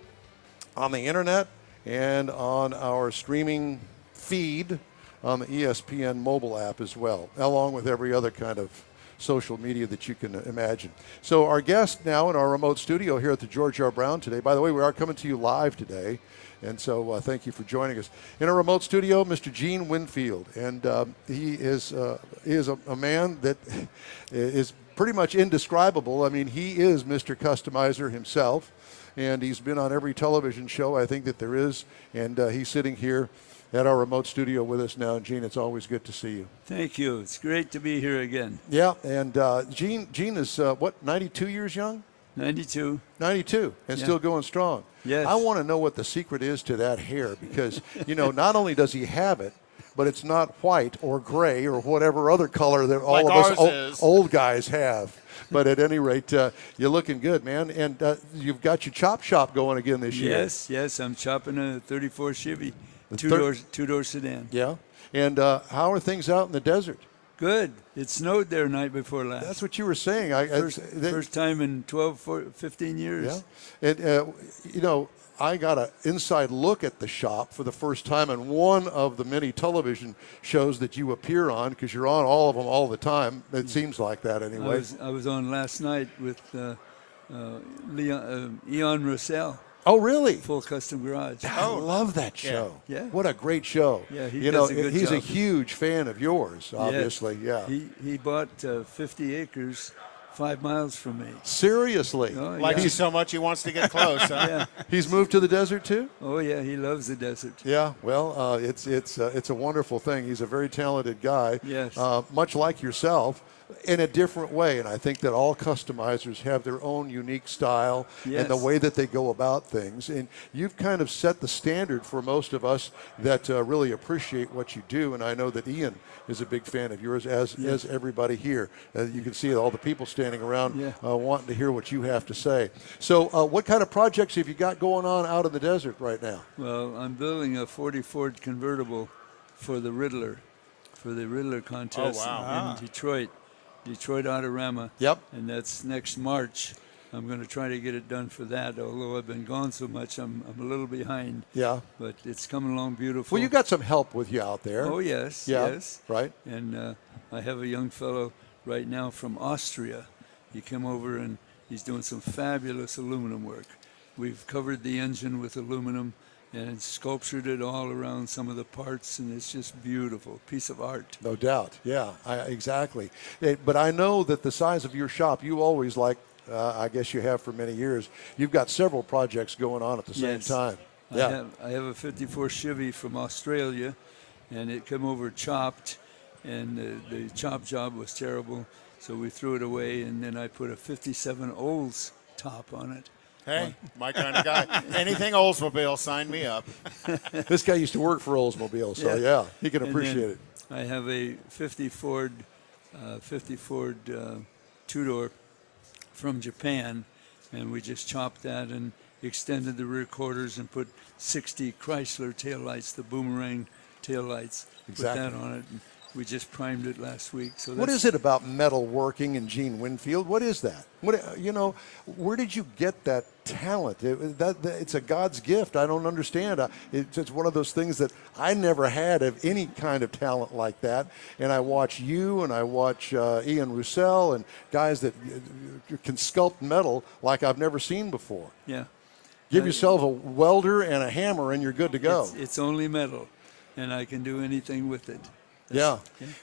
on the internet, and on our streaming feed on the ESPN mobile app as well, along with every other kind of social media that you can imagine. So our guest now in our remote studio here at the George R. Brown today, by the way, we are coming to you live today, and so thank you for joining us. In our remote studio, Mr. Gene Winfield, and he is a man that is pretty much indescribable. I mean, he is Mr. Customizer himself, and he's been on every television show I think that there is, and he's sitting here at our remote studio with us now. Gene, it's always good to see you. Thank you. It's great to be here again. Yeah, and Gene is, 92 years young? 92. 92, and still going strong. Yes. I want to know what the secret is to that hair, because, not only does he have it, but it's not white or gray or whatever other color that all Like of ours us is. old guys have. But at any rate, you're looking good, man. And you've got your chop shop going again this year. Yes. I'm chopping a 34 Chevy, The two-door sedan. Yeah. And how are things out in the desert? Good. It snowed there night before last. That's what you were saying. First time in 15 years. Yeah. And, I got an inside look at the shop for the first time in one of the many television shows that you appear on, because you're on all of them all the time. It seems like that anyway. I was on last night with Eon Russell. Oh, really? Full Custom Garage. I love that show. Yeah. What a great show. Yeah, he does a good he's a job. huge fan of yours, obviously. Yeah. He bought 50 acres 5 miles from me. Seriously? Oh, Likes you so much he wants to get close, huh? Yeah. He's moved to the desert too? Oh yeah, he loves the desert. Yeah, well, it's a wonderful thing. He's a very talented guy. Yes. Much like yourself, in a different way. And I think that all customizers have their own unique style and the Yes. way that they go about things. And you've kind of set the standard for most of us that really appreciate what you do. And I know that Ian is a big fan of yours, as everybody here. You can see all the people standing around wanting to hear what you have to say. So what kind of projects have you got going on out in the desert right now? Well, I'm building a 40 Ford convertible for the Riddler contest in Detroit Autorama. Yep. And that's next March. I'm going to try to get it done for that, although I've been gone so much, I'm a little behind. Yeah. But it's coming along beautiful. Well, you got some help with you out there. Oh, yes. Yeah, Yes. right. And I have a young fellow right now from Austria. He came over and he's doing some fabulous aluminum work. We've covered the engine with aluminum and sculptured it all around some of the parts, and it's just beautiful. Piece of art. No doubt. Yeah, exactly. But I know that the size of your shop, you always I guess you have for many years, you've got several projects going on at the same time. Yeah. I have a 54 Chevy from Australia, and it came over chopped, and the chop job was terrible, so we threw it away, and then I put a 57 Olds top on it. Hey, my kind of guy. Anything Oldsmobile, sign me up. This guy used to work for Oldsmobile, so yeah, he can And appreciate it. I have a 50 Ford two-door from Japan, and we just chopped that and extended the rear quarters and put 60 Chrysler taillights, the boomerang taillights. Exactly. Put that on it. we just primed it last week. So What is it about metal working and Gene Winfield? What is that? Where did you get that talent? It's a God's gift. I don't understand. It's one of those things that I never had of any kind of talent like that. And I watch you and I watch Ian Roussel and guys that can sculpt metal like I've never seen before. Yeah. Give yourself a welder and a hammer and you're good to go. It's only metal, and I can do anything with it. Yeah.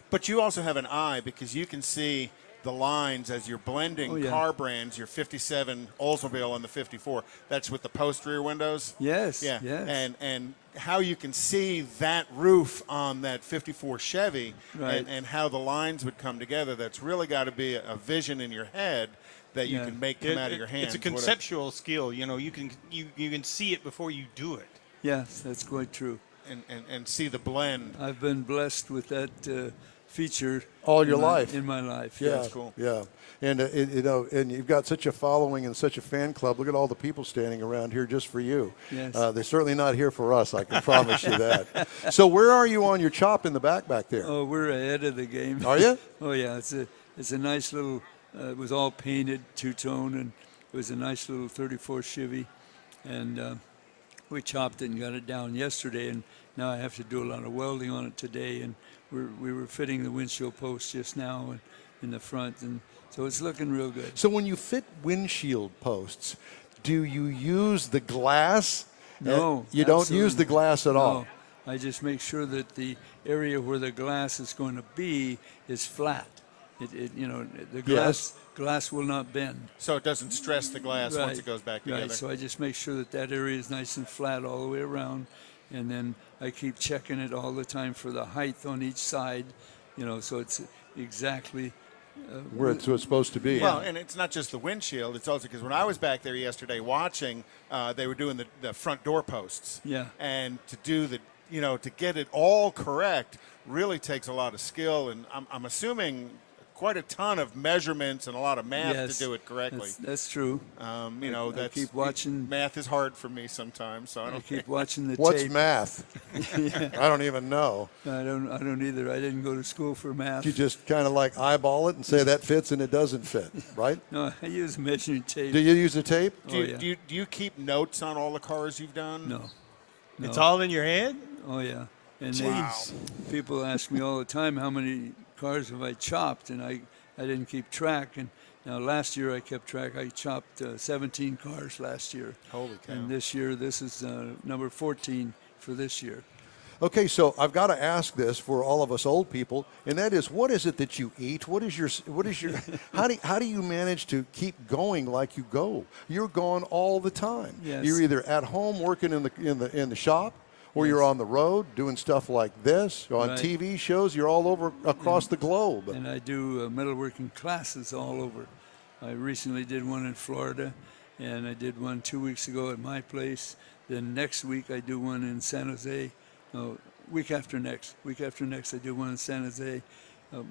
But you also have an eye because you can see the lines as you're blending car brands, your 57 Oldsmobile and the 54. That's with the post rear windows? Yes. Yeah. Yes. And how you can see that roof on that 54 Chevy Right. and how the lines would come together. That's really got to be a vision in your head that you can make come out of your hands. It's a conceptual skill. You can see it before you do it. Yes, that's quite true. And see the blend. I've been blessed with that feature all your life. In my life. Yeah, Yes. Cool. Yeah, and and you've got such a following and such a fan club. Look at all the people standing around here just for you. Yes. They're certainly not here for us. I can promise you that. So where are you on your chop in the back there? Oh, we're ahead of the game. Are you? Oh yeah, it's a nice little. It was all painted two-tone, and it was a nice little 34 Chevy, and we chopped it and got it down yesterday, and now I have to do a lot of welding on it today, and we were fitting the windshield posts just now and in the front, and so it's looking real good. So when you fit windshield posts, do you use the glass? No, you don't use the glass at all. No, I just make sure that the area where the glass is going to be is flat. The glass will not bend. So it doesn't stress the glass once it goes back together. Right, so I just make sure that area is nice and flat all the way around, and then I keep checking it all the time for the height on each side, so it's exactly where it's supposed to be. Well, and it's not just the windshield. It's also because when I was back there yesterday watching, they were doing the front door posts. Yeah. And to do to get it all correct really takes a lot of skill, and I'm assuming quite a ton of measurements and a lot of math to do it correctly. That's true. I keep watching. Math is hard for me sometimes, so I don't keep watching the What's tape. math? I don't even know. I don't either. I didn't go to school for math. You just kind of like eyeball it and say that fits and it doesn't fit, right? No, I use measuring tape. Do you use the tape? Do you keep notes on all the cars you've done? No. It's all in your head? Oh yeah. And Jeez. People ask me all the time how many cars have I chopped, and I didn't keep track. And now last year I kept track. I chopped 17 cars last year. Holy cow. And this year, this is number 14 for this year. Okay, so I've got to ask this for all of us old people, and that is, what is it that you eat? What is your how do you manage to keep going like you go? You're gone all the time. Yes. You're either at home working in the shop, or you're on the road doing stuff like this, on Right. TV shows. You're all over across the globe. And I do metalworking classes all over. I recently did one in Florida, and I did one 2 weeks ago at my place. Then next week I do one in San Jose. No, week after next I do one in San Jose.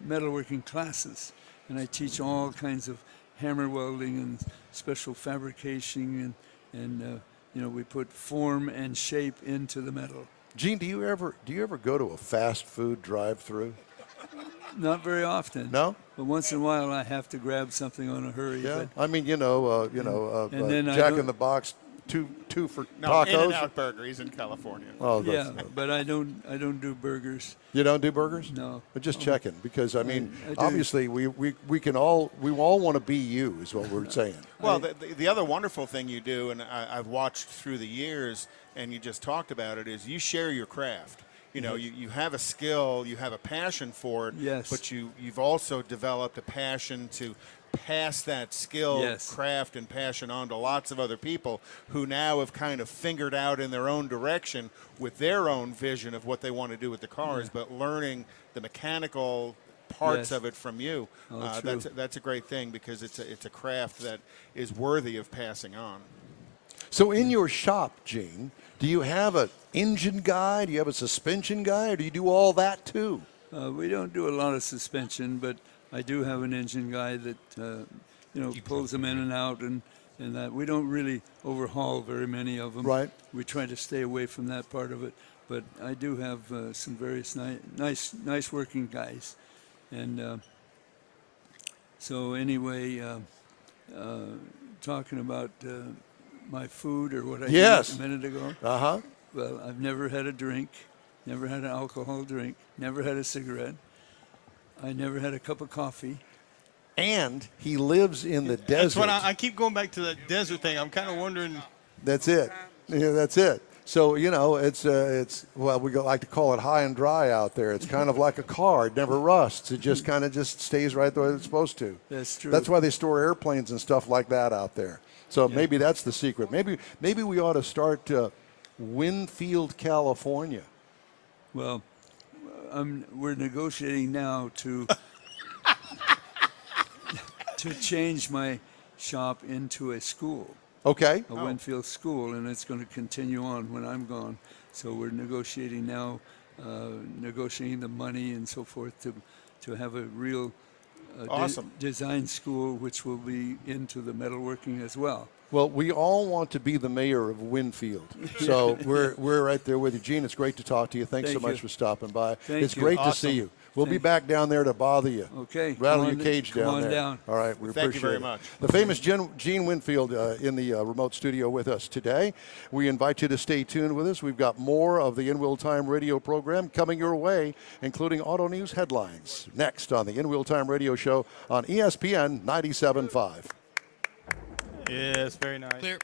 Metalworking classes, and I teach all kinds of hammer welding and special fabrication, and we put form and shape into the metal. Gene, do you ever go to a fast food drive-through? Not very often. No? But once in a while I have to grab something on a hurry. Yeah. But I mean, and then I Jack don't- in the Box, two for No, tacos. In-N-Out Burger. He's in California. Oh, yeah, but I don't do burgers. You don't do burgers? No. But just checking, because I mean, I do. obviously we all want to be you, is what we're saying. Well, the other wonderful thing you do, and I've watched through the years, and you just talked about it, is you share your craft. You have a skill, you have a passion for it, Yes. but you've also developed a passion to pass that skill, Yes. craft, and passion on to lots of other people who now have kind of fingered out in their own direction with their own vision of what they want to do with the cars, but learning the mechanical parts Yes. of it from you. Oh, true. That's a great thing, because it's a craft that is worthy of passing on. So in your shop, Gene, do you have an engine guy? Do you have a suspension guy? Or do you do all that too? We don't do a lot of suspension, but I do have an engine guy that pulls them in and out, and that we don't really overhaul very many of them. Right. We try to stay away from that part of it. but I do have some various nice working guys. And so anyway, talking about my food or what I Yes. did a minute ago. Uh-huh. Well, I've never had a drink, never had an alcohol drink, never had a cigarette. I never had a cup of coffee. And he lives in the desert. That's what I keep going back to the desert thing. I'm kind of wondering. That's it. Yeah, that's it. So, you know, it's well, we like to call it high and dry out there. It's kind of like a car. It never rusts. It just kind of just stays right the way it's supposed to. That's true. That's why they store airplanes and stuff like that out there. So maybe that's the secret. Maybe we ought to start Winfield, California. Well, we're negotiating now to change my shop into a school. Okay. A Winfield school, and it's going to continue on when I'm gone. So we're negotiating now, negotiating the money and so forth to have a real awesome design school, which will be into the metalworking as well. Well, we all want to be the mayor of Winfield. So we're right there with you. Gene, it's great to talk to you. Thanks so much for stopping by. It's great to see you. We'll be back down there to bother you. Okay. Rattle your cage come down on there. Down. All right, we Thank appreciate you very it. much. The famous Gene Winfield in the remote studio with us today. We invite you to stay tuned with us. We've got more of the In Wheel Time radio program coming your way, including auto news headlines. Next on the In Wheel Time radio show on ESPN 97.5. Yes, very nice. Clear.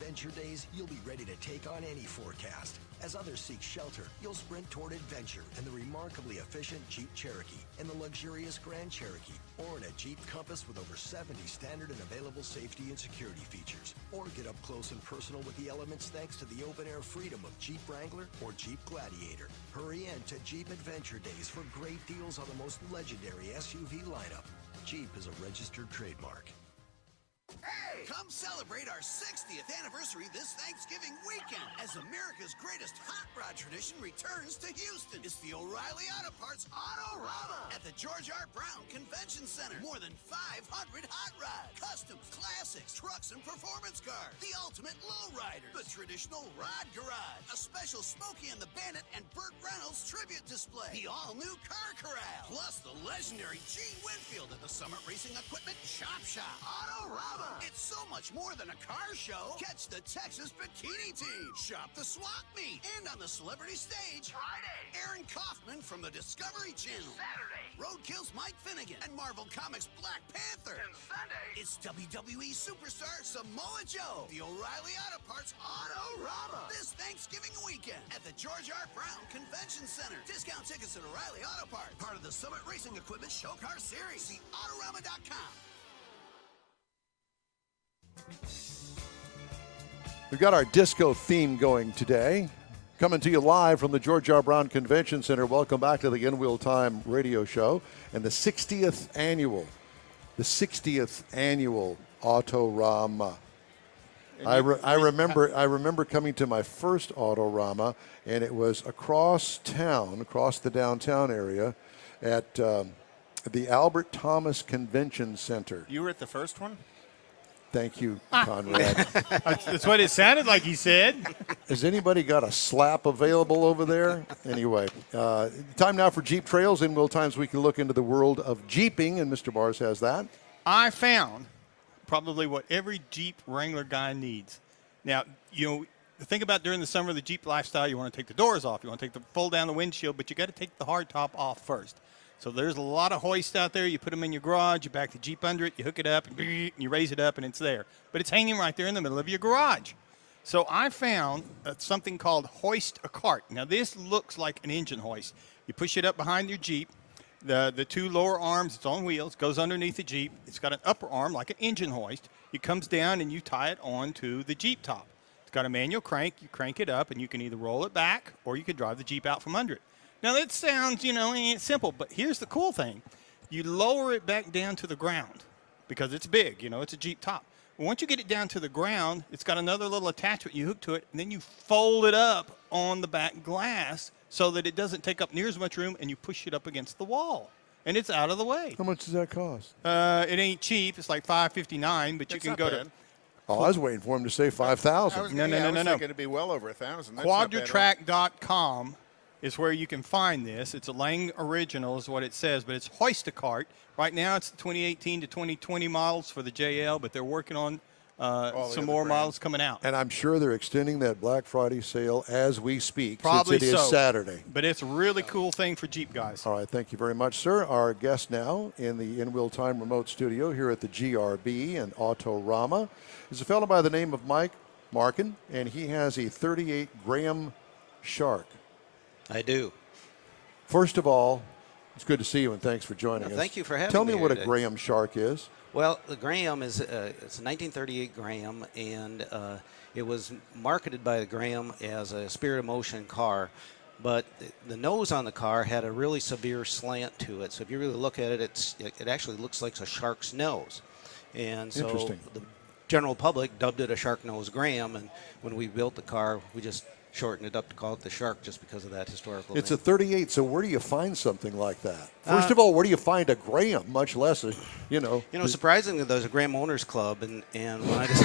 Adventure days, you'll be ready to take on any forecast. As others seek shelter, you'll sprint toward adventure in the remarkably efficient Jeep Cherokee, in the luxurious Grand Cherokee, or in a Jeep Compass with over 70 standard and available safety and security features. Or get up close and personal with the elements thanks to the open-air freedom of Jeep Wrangler or Jeep Gladiator. Hurry in to Jeep Adventure Days for great deals on the most legendary SUV lineup. Jeep is a registered trademark. Come celebrate our 60th anniversary this Thanksgiving weekend as America's greatest hot rod tradition returns to Houston. It's the O'Reilly Auto Parts Autorama at the George R. Brown Convention Center. More than 500 hot rods, customs, classics, trucks, and performance cars. The ultimate lowrider, the traditional rod garage, a special Smokey and the Bandit and Burt Reynolds tribute display, the all-new car corral, plus the legendary Gene Winfield at the Summit Racing Equipment Chop Shop. Autorama. It's so much more than a car show. Catch the Texas Bikini Team. Shop the swap meet. And on the celebrity stage, Friday, Aaron Kaufman from the Discovery Channel. Saturday, Roadkill's Mike Finnegan and Marvel Comics Black Panther. And Sunday, it's WWE superstar Samoa Joe. The O'Reilly Auto Parts Autorama. This Thanksgiving weekend at the George R. Brown Convention Center. Discount tickets at O'Reilly Auto Parts. Part of the Summit Racing Equipment Show Car Series. See Autorama.com. We've got our disco theme going today. Coming to you live from the George R. Brown Convention Center. Welcome back to the In Wheel Time radio show and the 60th annual Autorama. I remember coming to my first Autorama, and it was across the downtown area at the Albert Thomas Convention Center. You were at the first one? Thank you, Conrad. That's what it sounded like he said. Has anybody got a slap available over there? Anyway, time now for Jeep Trails. In Wheel Times, we can look into the world of Jeeping, and Mr. Bars has that. I found probably what every Jeep Wrangler guy needs. Now, you know, think about during the summer, the Jeep lifestyle, you want to take the doors off. You want to fold down the windshield, but you got to take the hard top off first. So there's a lot of hoists out there. You put them in your garage, you back the Jeep under it, you hook it up, and you raise it up, and it's there. But it's hanging right there in the middle of your garage. So I found something called Hoist a Cart. Now, this looks like an engine hoist. You push it up behind your Jeep. The two lower arms, it's on wheels, goes underneath the Jeep. It's got an upper arm like an engine hoist. It comes down, and you tie it onto the Jeep top. It's got a manual crank. You crank it up, and you can either roll it back, or you can drive the Jeep out from under it. Now, that sounds, it's simple, but here's the cool thing. You lower it back down to the ground because it's big, it's a Jeep top. Once you get it down to the ground, it's got another little attachment you hook to it, and then you fold it up on the back glass so that it doesn't take up near as much room, and you push it up against the wall, and it's out of the way. How much does that cost? It ain't cheap. It's like $5.59, but you can go to Oh, I was waiting for him to say 5,000. No. It'd be well over 1,000. Quadratrack.com is where you can find this. It's a Lang original is what it says, but it's Hoist a cart. Right now it's the 2018 to 2020 models for the JL, but they're working on some more models coming out. And I'm sure they're extending that Black Friday sale as we speak, Probably since it is so. Saturday. But it's a really cool thing for Jeep guys. All right, thank you very much, sir. Our guest now in the In Wheel Time remote studio here at the GRB and Autorama is a fellow by the name of Mike Markin, and he has a 38 Graham Shark. I do. First of all, it's good to see you, and thanks for joining us. Thank you for having me. Tell me here what today. a Graham Shark is. Well, the Graham is it's a 1938 Graham, and it was marketed by the Graham as a Spirit of Motion car, but the nose on the car had a really severe slant to it. So if you really look at it, it actually looks like a shark's nose. And so the general public dubbed it a shark nose Graham, and when we built the car, we just shortened it up to call it the Shark just because of that historical It's name. a 38, so where do you find something like that? First of all, where do you find a Graham, much less a, surprisingly, there's a Graham Owners Club, and when I just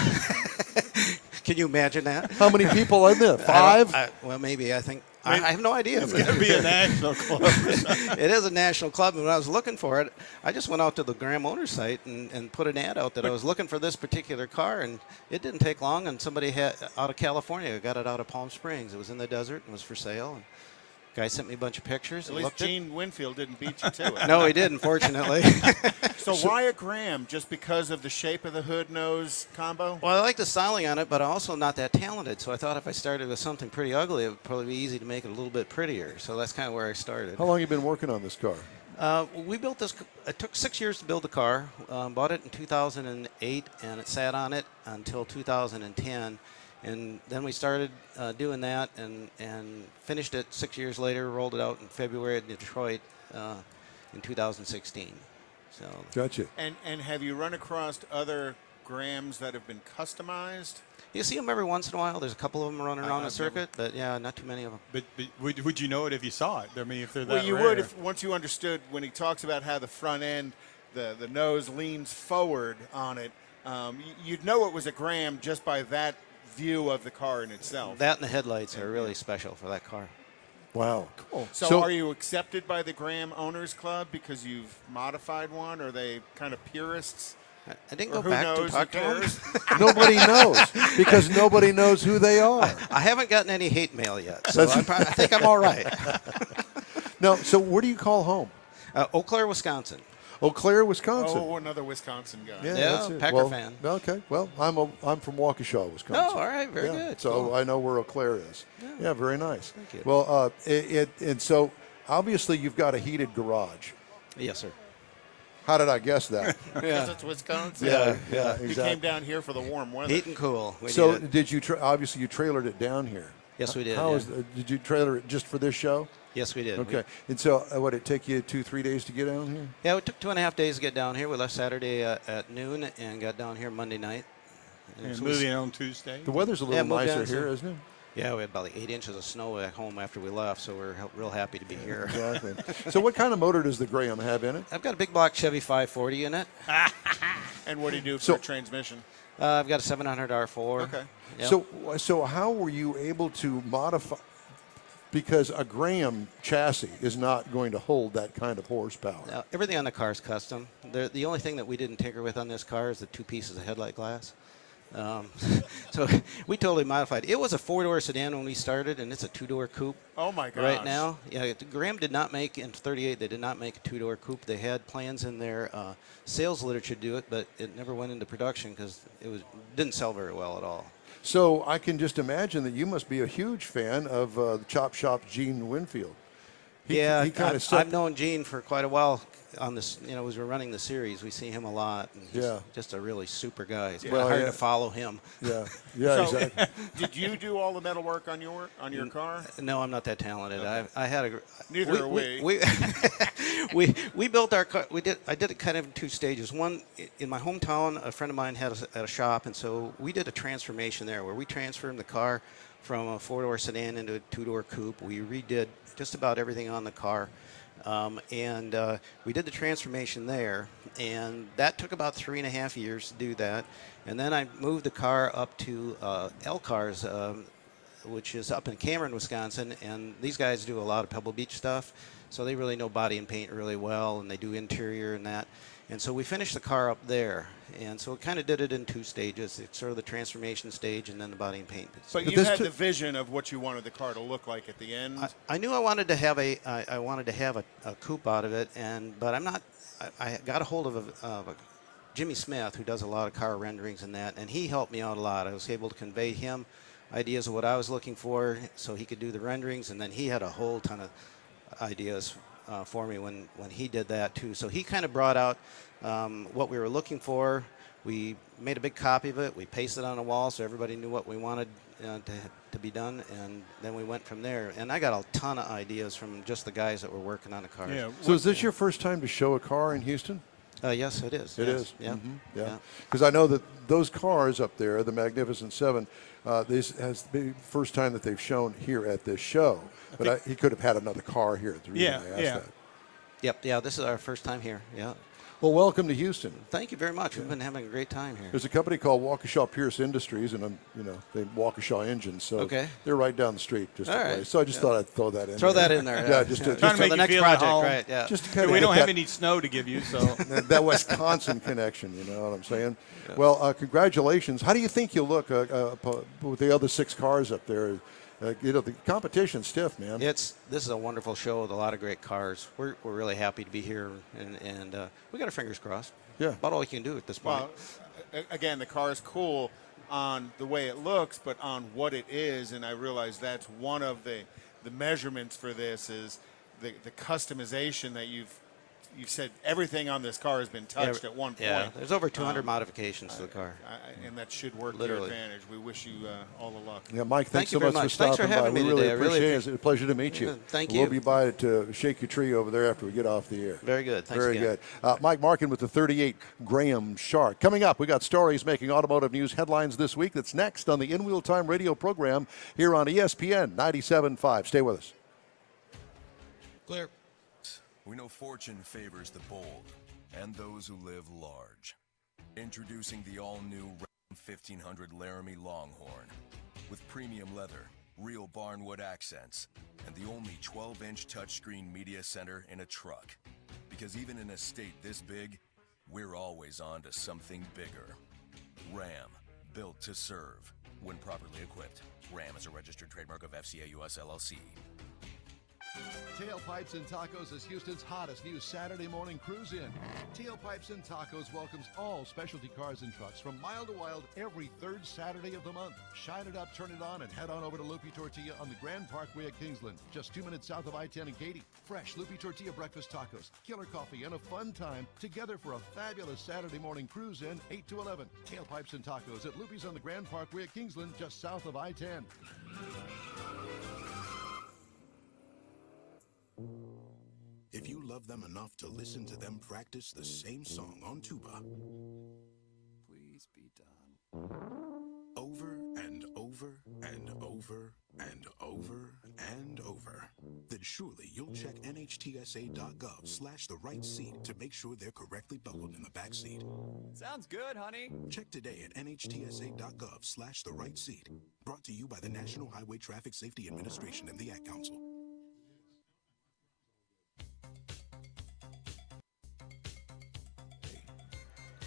can you imagine that? How many people in there? 5? Well, maybe. I think I have no idea. It's going to be a national club. It is a national club, and when I was looking for it, I just went out to the Graham Owners site and put an ad out that I was looking for this particular car, and it didn't take long, and somebody out of California got it out of Palm Springs. It was in the desert and was for sale. And guy sent me a bunch of pictures. At least Gene Winfield didn't beat you to it. No, he didn't, fortunately. So why a Graham? Just because of the shape of the hood-nose combo? Well, I like the styling on it, but I'm also not that talented. So I thought if I started with something pretty ugly, it would probably be easy to make it a little bit prettier. So that's kind of where I started. How long have you been working on this car? We built this. It took 6 years to build the car. Bought it in 2008, and it sat on it until 2010. And then we started doing that and finished it 6 years later, rolled it out in February in Detroit in 2016. So Gotcha. And have you run across other Grahams that have been customized? You see them every once in a while. There's a couple of them running around the circuit, but yeah, not too many of them. But would you know it if you saw it? I mean, if they're that Well, you rare. would if once you understood when he talks about how the front end, the nose leans forward on it. You'd know it was a Graham just by that view of the car in itself. That and the headlights are really special for that car. Wow. Cool. So are you accepted by the Graham Owners Club because you've modified one? Or are they kind of purists? I didn't go back to talk to them. Nobody knows because nobody knows who they are. I haven't gotten any hate mail yet, so I think I'm all right. No, so where do you call home? Eau Claire, Wisconsin. Eau Claire, Wisconsin. Oh, another Wisconsin guy. Yeah, Yeah, that's it. Packer fan. Okay, well, I'm from Waukesha, Wisconsin. Oh, all right, very good. So Cool. I know where Eau Claire is. Yeah, very nice. Thank you. Well, and so obviously you've got a heated garage. Yes, sir. How did I guess that? Because it's Wisconsin. Yeah, He exactly. came down here for the warm weather. Heat and cool. We So need it. did you? Obviously, you trailered it down here. Yes, we did. How yeah. is? Did you trailer it just for this show? Yes, we did. Okay. And so, what it take you 2-3 days to get down here? Yeah, it took 2.5 days to get down here. We left Saturday at noon and got down here Monday night. And so moving on Tuesday. The weather's a little moved nicer down, here, so- isn't it? Yeah, we had about like 8 inches of snow back home after we left, so we're real happy to be here. Exactly. So, what kind of motor does the Graham have in it? I've got a big block Chevy 540 in it. And what do you do for transmission? I've got a 700 R4. Okay. Yep. So how were you able to modify? Because a Graham chassis is not going to hold that kind of horsepower. Now, everything on the car is custom. The only thing that we didn't tinker with on this car is the 2 pieces of headlight glass. So we totally modified. It was a 4-door sedan when we started, and it's a 2-door coupe. Oh my gosh. Right now, yeah. Graham did not make in '38. They did not make a 2-door coupe. They had plans in their sales literature to do it, but it never went into production because didn't sell very well at all. So I can just imagine that you must be a huge fan of the Chop Shop's Gene Winfield. I've known Gene for quite a while. On this, as we're running the series, we see him a lot. And he's just a really super guy. It's hard to follow him. Yeah, So, exactly. Did you do all the metal work on your car? No, I'm not that talented. Okay. I had a. Neither are we. We built our car. I did it kind of in 2 stages. One in my hometown, a friend of mine had a shop, and so we did a transformation there where we transformed the car from a 4-door sedan into a 2-door coupe. We redid just about everything on the car. We did the transformation there, and that took about 3.5 years to do that. And then I moved the car up to Elcar's, which is up in Cameron, Wisconsin. And these guys do a lot of Pebble Beach stuff. So they really know body and paint really well, and they do interior and that. And so we finished the car up there. And so we kind of did it in 2 stages. It's sort of the transformation stage and then the body and paint. But you had the vision of what you wanted the car to look like at the end. I knew I wanted to have a coupe out of it, but I'm not. I got a hold of a Jimmy Smith, who does a lot of car renderings and that, and he helped me out a lot. I was able to convey him ideas of what I was looking for, so he could do the renderings, and then he had a whole ton of ideas for me when he did that too. So he kind of brought out what we were looking for. We made a big copy of it. We pasted it on a wall so everybody knew what we wanted to be done, and then we went from there. And I got a ton of ideas from just the guys that were working on the cars. Yeah. So is this your first time to show a car in Houston? Yes, it is. It yes. is. Yeah. Yeah. Because I know that those cars up there, the Magnificent Seven, this has the first time that they've shown here at this show. But he could have had another car here. The reason I asked that. Yep. Yeah. This is our first time here. Yeah. Well, welcome to Houston. Thank you very much. We've been having a great time here. There's a company called Waukesha Pierce Industries, and they Waukesha engines, so they're right down the street. Just all right. Right. So I just thought I'd throw that in. Throw that in there. Yeah, just trying to make the you next feel project, at home. right? Yeah. Just to kind of we don't have that, any snow to give you, so that Wisconsin connection. You know what I'm saying? Yeah. Well, congratulations. How do you think you'll look with the other 6 cars up there? The competition's stiff, man. This is a wonderful show with a lot of great cars. We're really happy to be here, and we got our fingers crossed. Yeah. About all we can do at this point. Well, again, the car is cool on the way it looks, but on what it is, and I realize that's one of the measurements for this is the customization that you've said everything on this car has been touched at one point. Yeah, there's over 200 modifications to the car. And that should work Literally. to your advantage. We wish you all the luck. Yeah, Mike, thanks so very much for much. stopping Thanks for having by. me We really today. I really appreciate it. It's a pleasure to meet you. Thank We'll you. be by to shake your tree over there after we get off the air. Very good. Thanks Very again. good. Mike Markin with the 38 Graham Shark. Coming up, we got stories making automotive news headlines this week. That's next on the In Wheel Time radio program here on ESPN 97.5. Stay with us. Clear. We know fortune favors the bold and those who live large. Introducing the all-new Ram 1500 Laramie Longhorn with premium leather, real barnwood accents, and the only 12-inch touchscreen media center in a truck. Because even in a state this big, we're always on to something bigger. Ram, built to serve. When properly equipped, Ram is a registered trademark of FCA US LLC. Tailpipes and Tacos is Houston's hottest new Saturday morning cruise in. Tailpipes and Tacos welcomes all specialty cars and trucks from Mile to Wild every 3rd Saturday of the month. Shine it up, turn it on, and head on over to Loopy Tortilla on the Grand Parkway at Kingsland, just 2 minutes south of I-10 and Katy. Fresh Loopy Tortilla breakfast tacos, killer coffee, and a fun time together for a fabulous Saturday morning cruise in 8 to 11. Tailpipes and Tacos at Loopy's on the Grand Parkway at Kingsland, just south of I-10. If you love them enough to listen to them practice the same song on tuba, please be done. Over and over and over and over and over, then surely you'll check NHTSA.gov/the right seat to make sure they're correctly buckled in the back seat. Sounds good, honey. Check today at NHTSA.gov/the right seat. Brought to you by the National Highway Traffic Safety Administration and the Ad Council.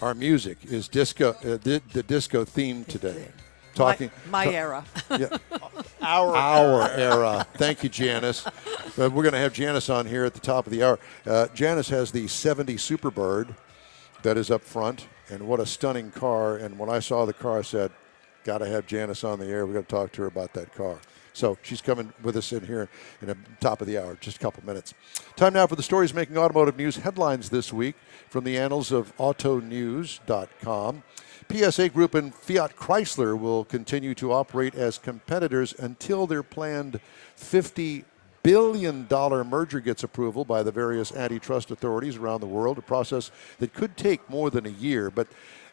Our music is disco, the disco theme today. Talking my era. Yeah. Our era. Thank you, Janice. We're going to have Janice on here at the top of the hour. Janice has the 70 Superbird that is up front, and what a stunning car. And when I saw the car, I said, got to have Janice on the air. We've got to talk to her about that car. So she's coming with us in here in the top of the hour, just a couple minutes. Time now for the stories making automotive news headlines this week from the annals of autonews.com. PSA Group and Fiat Chrysler will continue to operate as competitors until their planned $50 billion merger gets approval by the various antitrust authorities around the world, a process that could take more than a year. But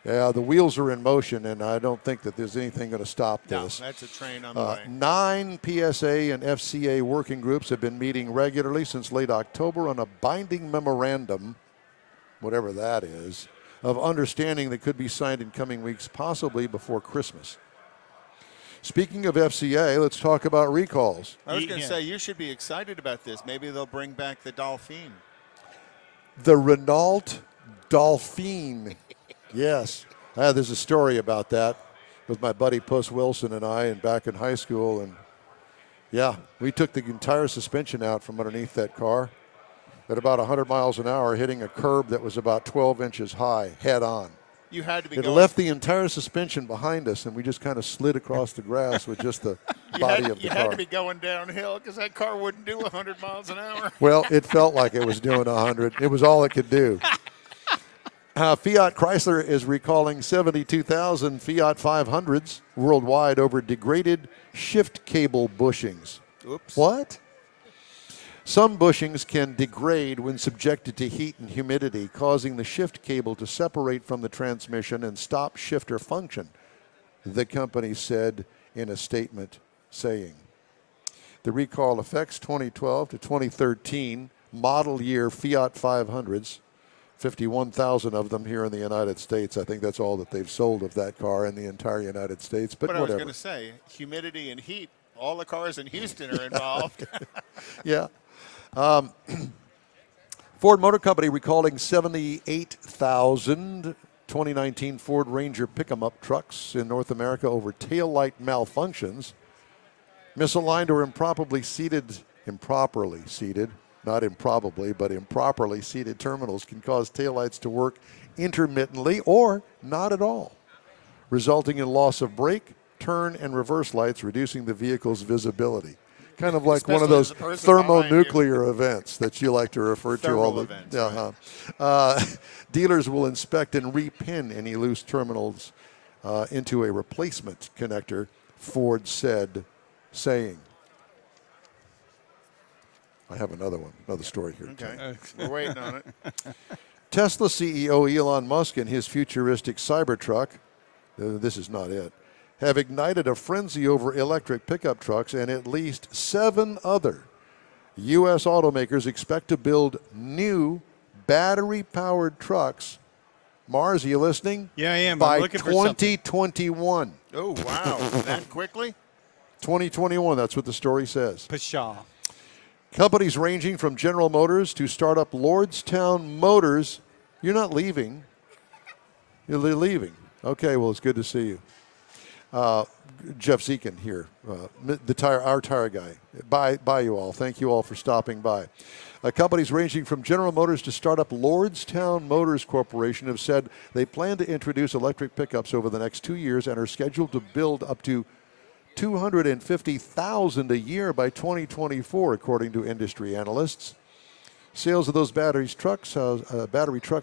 the wheels are in motion, and I don't think that there's anything going to stop this. No, that's a train on the way. 9 PSA and FCA working groups have been meeting regularly since late October on a binding memorandum, whatever that is, of understanding that could be signed in coming weeks, possibly before Christmas. Speaking of FCA, let's talk about recalls. I was going to say, you should be excited about this. Maybe they'll bring back the Dolphin. The Renault Dolphin. Yes. There's a story about that with my buddy Puss Wilson and I, and back in high school. And, yeah, we took the entire suspension out from underneath that car at about 100 miles an hour, hitting a curb that was about 12 inches high, head on. You had to be It left the entire suspension behind us, and we just kind of slid across the grass with just the body of the car. You had to be going downhill because that car wouldn't do 100 miles an hour. Well, it felt like it was doing 100. It was all it could do. Fiat Chrysler is recalling 72,000 Fiat 500s worldwide over degraded shift cable bushings. Oops. What? Some bushings can degrade when subjected to heat and humidity, causing the shift cable to separate from the transmission and stop shifter function, the company said in a statement, saying. The recall affects 2012 to 2013 model year Fiat 500s, 51,000 of them here in the United States. I think that's all that they've sold of that car in the entire United States, but whatever. I was going to say, humidity and heat, all the cars in Houston are involved. Yeah. Ford Motor Company recalling 78,000 2019 Ford Ranger pick-em-up trucks in North America over taillight malfunctions. Misaligned or improperly seated, not improbably, but improperly seated terminals can cause taillights to work intermittently or not at all, resulting in loss of brake, turn, and reverse lights, reducing the vehicle's visibility. Kind of like one of those thermonuclear events that you like to refer to all the time. Dealers will inspect and repin any loose terminals into a replacement connector, Ford said, saying. I have another story here. Okay, we're waiting on it. Tesla CEO Elon Musk and his futuristic Cybertruck, this is not it, have ignited a frenzy over electric pickup trucks, and at least 7 other U.S. automakers expect to build new battery-powered trucks. Mars, are you listening? Yeah, I am. By I'm looking for something. 2021. Oh, wow. That quickly? 2021, that's what the story says. Pshaw. Companies ranging from General Motors to startup Lordstown Motors. You're not leaving. You're leaving. Okay, well, it's good to see you. Jeff Zekin here, our tire guy. Bye, you all. Thank you all for stopping by. Companies ranging from General Motors to startup Lordstown Motors Corporation have said they plan to introduce electric pickups over the next 2 years and are scheduled to build up to 250,000 a year by 2024, according to industry analysts. Sales of those battery trucks,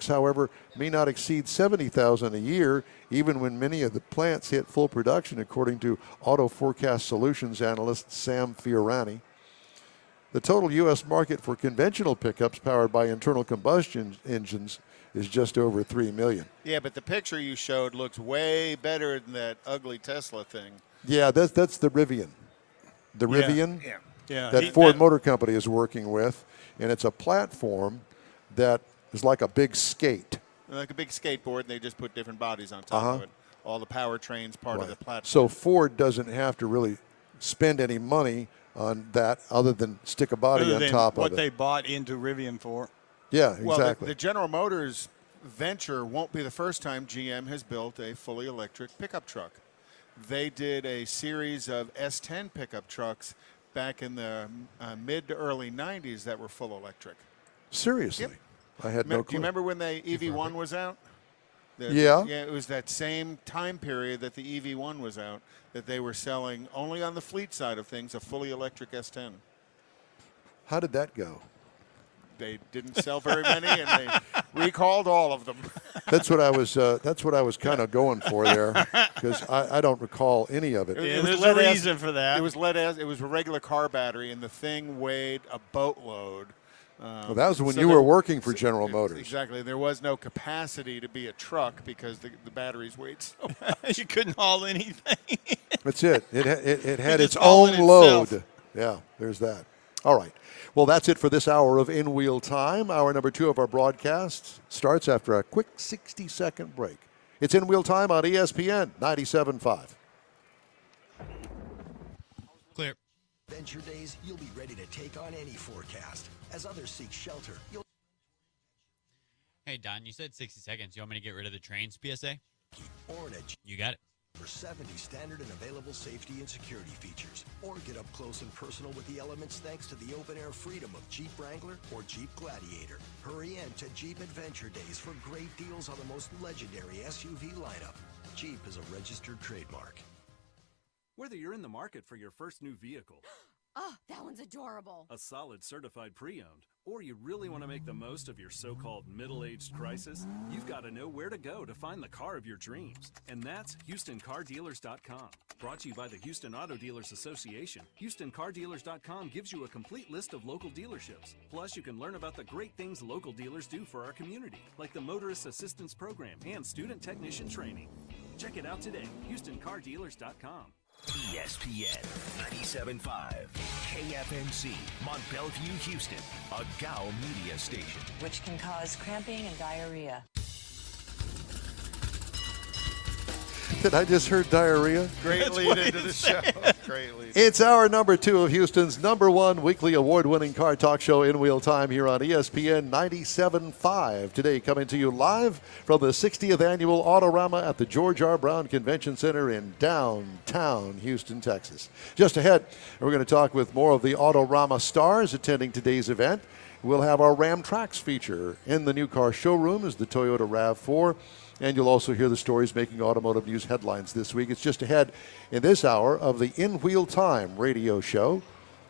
however, may not exceed 70,000 a year, even when many of the plants hit full production, according to Auto Forecast Solutions analyst Sam Fiorani. The total U.S. market for conventional pickups powered by internal combustion engines is just over 3 million. Yeah, but the picture you showed looks way better than that ugly Tesla thing. Yeah, that's the Rivian. The Rivian Yeah. that Ford Motor Company is working with. And it's a platform that is like a big skate. Like a big skateboard, and they just put different bodies on top of it. All the powertrain's part of the platform. So Ford doesn't have to really spend any money on that other than stick a body on top of it. What they bought into Rivian for. Yeah, exactly. Well, the General Motors venture won't be the first time GM has built a fully electric pickup truck. They did a series of S10 pickup trucks back in the mid to early 90s that were full electric. Seriously? Yep. I had no clue. Do you remember when the EV1 was out? Yeah. Yeah, it was that same time period that the EV1 was out that they were selling only on the fleet side of things a fully electric S10. How did that go? They didn't sell very many, and they recalled all of them. That's what I was. That's what I was kind of going for there, because I don't recall any of it. Yeah, there's a reason for that. It was it was a regular car battery, and the thing weighed a boatload. Well, that was when you were working for General Motors. Exactly. There was no capacity to be a truck because the batteries weighed so much. You couldn't haul anything. That's it. It had its just hauled own it load. itself. Yeah, there's that. All right. Well, that's it for this hour of In Wheel Time. Hour number 2 of our broadcast starts after a quick 60-second break. It's In Wheel Time on ESPN 97.5. Clear. Adventure days, you'll be ready to take on any forecast. As others seek shelter, you'll... Hey, Don, you said 60 seconds. You want me to get rid of the trains PSA? You got it. For 70 standard and available safety and security features. Or get up close and personal with the elements thanks to the open-air freedom of Jeep Wrangler or Jeep Gladiator. Hurry in to Jeep Adventure Days for great deals on the most legendary SUV lineup. Jeep is a registered trademark. Whether you're in the market for your first new vehicle, Oh, that one's adorable. a solid certified pre-owned, or you really want to make the most of your so-called middle-aged crisis, you've got to know where to go to find the car of your dreams. And that's HoustonCarDealers.com. Brought to you by the Houston Auto Dealers Association, HoustonCarDealers.com gives you a complete list of local dealerships. Plus, you can learn about the great things local dealers do for our community, like the Motorist Assistance Program and Student Technician Training. Check it out today, HoustonCarDealers.com. ESPN 97.5, KFNC, Mont Bellevue, Houston, a GOW media station. Which can cause cramping and diarrhea. Did I just heard diarrhea? Great lead into the show. Great lead. It's hour number 2 of Houston's number 1 weekly award-winning car talk show, In Wheel Time, here on ESPN 97.5. Today, coming to you live from the 60th Annual Autorama at the George R. Brown Convention Center in downtown Houston, Texas. Just ahead, we're going to talk with more of the Autorama stars attending today's event. We'll have our Ram Tracks feature in the new car showroom as the Toyota Rav4. And you'll also hear the stories making automotive news headlines this week. It's just ahead in this hour of the In Wheel Time radio show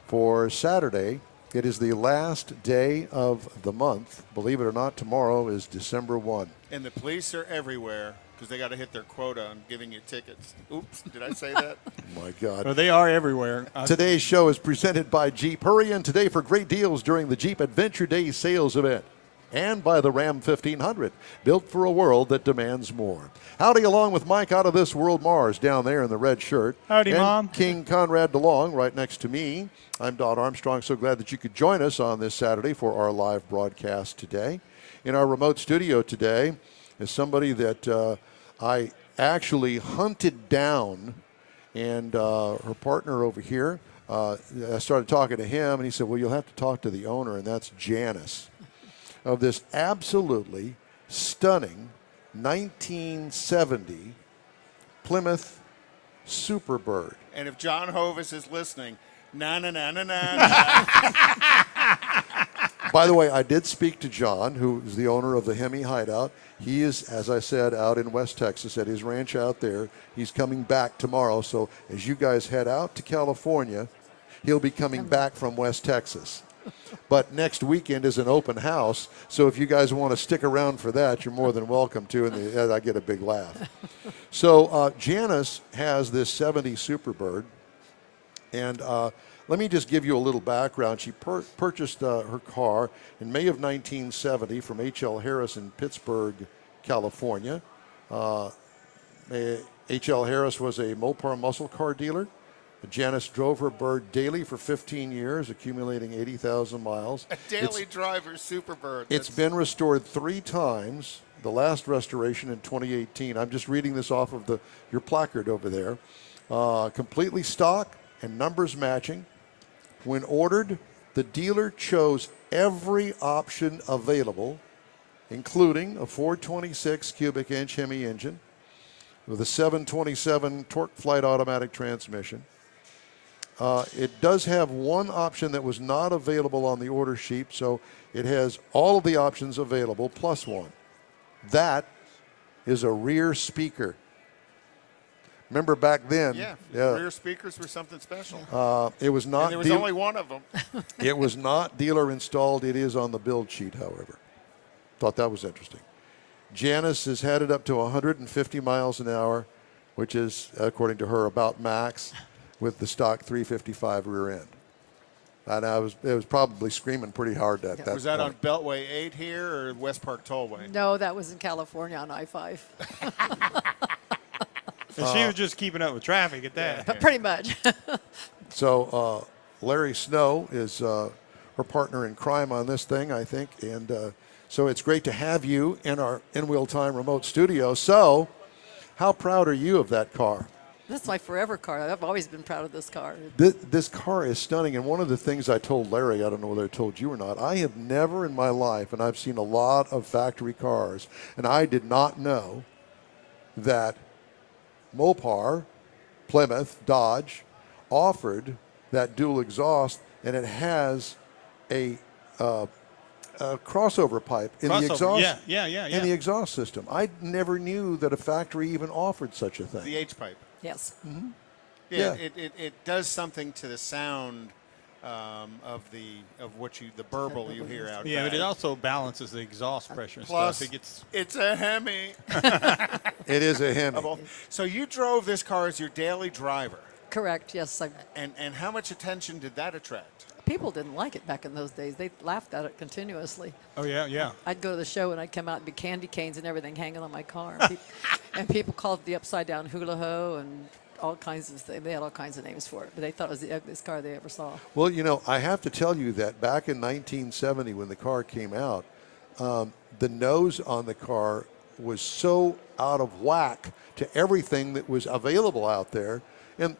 for Saturday. It is the last day of the month. Believe it or not, tomorrow is December 1. And the police are everywhere because they got to hit their quota on giving you tickets. Oops, did I say that? Oh, my God. Well, they are everywhere. Today's show is presented by Jeep. Hurry in today for great deals during the Jeep Adventure Day sales event. And by the Ram 1500, built for a world that demands more. Howdy, along with Mike out of this world Mars down there in the red shirt. Howdy, and Mom. King Conrad DeLong right next to me. I'm Don Armstrong. So glad that you could join us on this Saturday for our live broadcast today. In our remote studio today is somebody that I actually hunted down, and her partner over here. I started talking to him, and he said, well, you'll have to talk to the owner, and that's Janice, of this absolutely stunning 1970 Plymouth Superbird. And if John Hovis is listening, na. By the way, I did speak to John, who is the owner of the Hemi Hideout. He is, as I said, out in West Texas at his ranch out there. He's coming back tomorrow. So as you guys head out to California, he'll be coming back from West Texas. But next weekend is an open house, so if you guys want to stick around for that, you're more than welcome to, and I get a big laugh. So Janice has this 70 Superbird, and let me just give you a little background. She purchased her car in May of 1970 from H.L. Harris in Pittsburgh, California. H.L. Harris was a Mopar muscle car dealer. Janice drove her bird daily for 15 years, accumulating 80,000 miles. A daily driver, Superbird. It's been restored 3 times, the last restoration in 2018. I'm just reading this off of your placard over there. Completely stock and numbers matching. When ordered, the dealer chose every option available, including a 426 cubic inch Hemi engine with a 727 torque flight automatic transmission. It does have one option that was not available on the order sheet, so it has all of the options available plus one. That is a rear speaker. Remember back then? Yeah, rear speakers were something special. It was not. And there was only one of them. It was not dealer installed. It is on the build sheet, however. Thought that was interesting. Janice has had it up to 150 miles an hour, which is, according to her, about max, with the stock 355 rear end. And it was probably screaming pretty hard at that Was that point. on Beltway 8 here or West Park Tollway? No, that was in California on I-5. And she was just keeping up with traffic at that. But pretty much. So Larry Snow is her partner in crime on this thing, I think. And so it's great to have you in our In Wheel Time remote studio. So how proud are you of that car? This is my forever car. I've always been proud of this car. This car is stunning, and one of the things I told Larry, I don't know whether I told you or not, I have never in my life, and I've seen a lot of factory cars, and I did not know that Mopar, Plymouth, Dodge offered that dual exhaust, and it has a crossover pipe in the exhaust. In the exhaust system. I never knew that a factory even offered such a thing. The H pipe. Yes. Mm-hmm. Yeah, it does something to the sound of the burble you hear out. Yeah, but it also balances the exhaust pressure and Plus, stuff. It gets it's a Hemi. It is a Hemi. So you drove this car as your daily driver. Correct. Yes. And how much attention did that attract? People didn't like it back in those days. They laughed at it continuously. Oh, yeah. I'd go to the show and I'd come out and be candy canes and everything hanging on my car. And people called it the upside down hula ho and all kinds of things. They had all kinds of names for it, but they thought it was the ugliest car they ever saw. Well, you know, I have to tell you that back in 1970 when the car came out, the nose on the car was so out of whack to everything that was available out there. And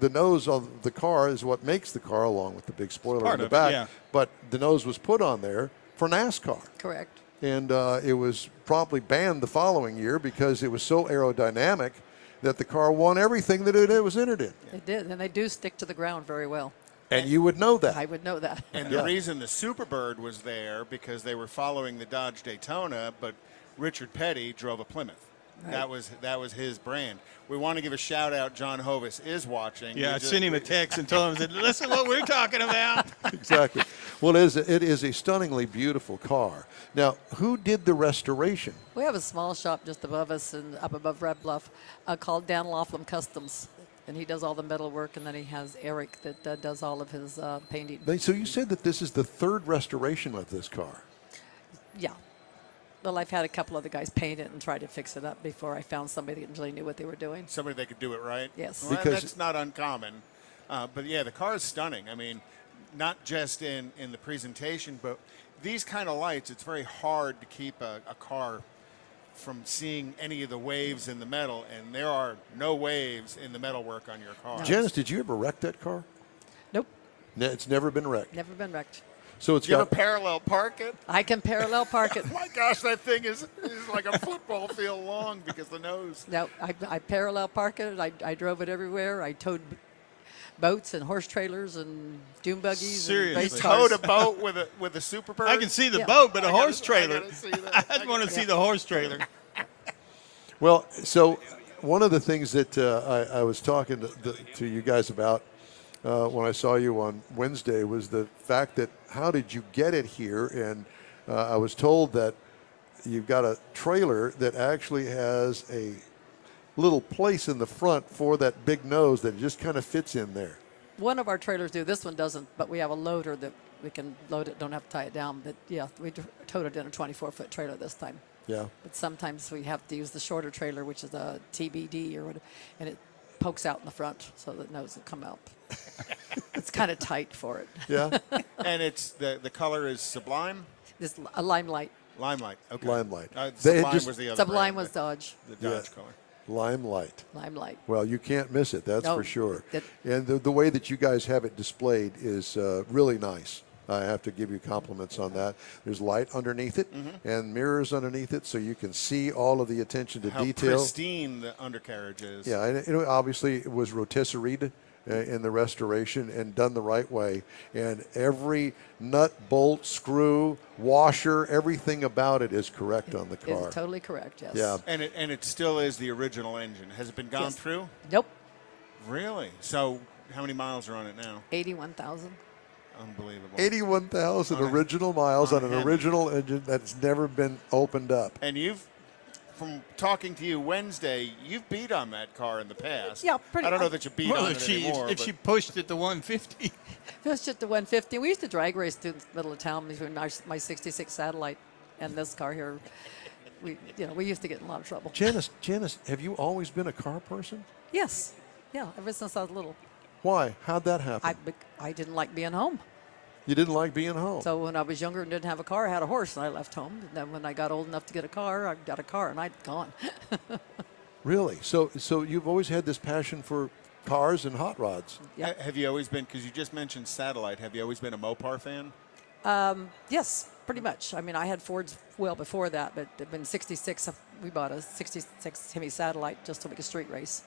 the nose of the car is what makes the car, along with the big spoiler in the back. But the nose was put on there for NASCAR. Correct. And it was promptly banned the following year because it was so aerodynamic that the car won everything that it was entered in. They did, and they do stick to the ground very well. And you would know that. I would know that. And the reason the Superbird was there because they were following the Dodge Daytona, but Richard Petty drove a Plymouth. Right. That was his brand. We want to give a shout out. John Hovis is watching. Yeah, I sent him a text and told him, listen what we're talking about. Exactly. Well, it is a stunningly beautiful car. Now, who did the restoration? We have a small shop just above us and up above Red Bluff called Dan Laughlin Customs. And he does all the metal work, and then he has Eric that does all of his painting. So you said that this is the third restoration of this car. Yeah. Well, I've had a couple other guys paint it and try to fix it up before I found somebody that really knew what they were doing. Somebody that could do it right? Yes. Well, that's not uncommon. But, yeah, the car is stunning. I mean, not just in the presentation, but these kind of lights, it's very hard to keep a car from seeing any of the waves in the metal, and there are no waves in the metalwork on your car. Janice, did you ever wreck that car? Nope. It's never been wrecked. Never been wrecked. So it's you ever parallel park it? I can parallel park it. Oh my gosh, that thing is like a football field long because the nose. No, I parallel park it. I drove it everywhere. I towed boats and horse trailers and dune buggies. Seriously, and you towed a boat with a Superbird? I can see the boat, but a horse trailer. I want to see the horse trailer. Well, so one of the things that I was talking to you guys about when I saw you on Wednesday was the fact that how did you get it here? And I was told that you've got a trailer that actually has a little place in the front for that big nose that just kind of fits in there. One of our trailers do. This one doesn't, but we have a loader that we can load it, don't have to tie it down. But, yeah, we towed it in a 24-foot trailer this time. Yeah. But sometimes we have to use the shorter trailer, which is a TBD or whatever, and it pokes out in the front so the nose will come out. It's kind of tight for it. Yeah. And it's the color is Sublime? It's a Limelight. Limelight, okay. Limelight. Sublime was the other Sublime brand, was Dodge. The Dodge color. Limelight. Limelight. Well, you can't miss it, that's No, for sure. And the way that you guys have it displayed is really nice. I have to give you compliments on that. There's light underneath it and mirrors underneath it, so you can see all of the attention to How detail. Pristine the undercarriage is. Yeah, and obviously it was rotisseried in the restoration and done the right way. And every nut, bolt, screw, washer, everything about it is correct on the car. It's totally correct, yes. Yeah. And it still is the original engine. Has it been gone Yes. through? Nope. Really? So how many miles are on it now? 81,000. Unbelievable. 81,000 original miles on an original engine that's never been opened up. And from talking to you Wednesday, you've beat on that car in the past. Yeah, pretty. I don't know that you beat Well, on it anymore. if she pushed it to 150. Pushed it to 150. We used to drag race through the middle of town between my 66 Satellite and this car here. We used to get in a lot of trouble. Janice, have you always been a car person? Yes. Yeah, ever since I was little. Why? How'd that happen? I didn't like being home. You didn't like being home. So when I was younger and didn't have a car, I had a horse, and I left home. And then when I got old enough to get a car, I got a car, and I'd gone. Really? So you've always had this passion for cars and hot rods. Yep. Have you always been, because you just mentioned Satellite, have you always been a Mopar fan? Yes, pretty much. I mean, I had Fords well before that, but in '66, we bought a '66 Hemi Satellite just to make a street race.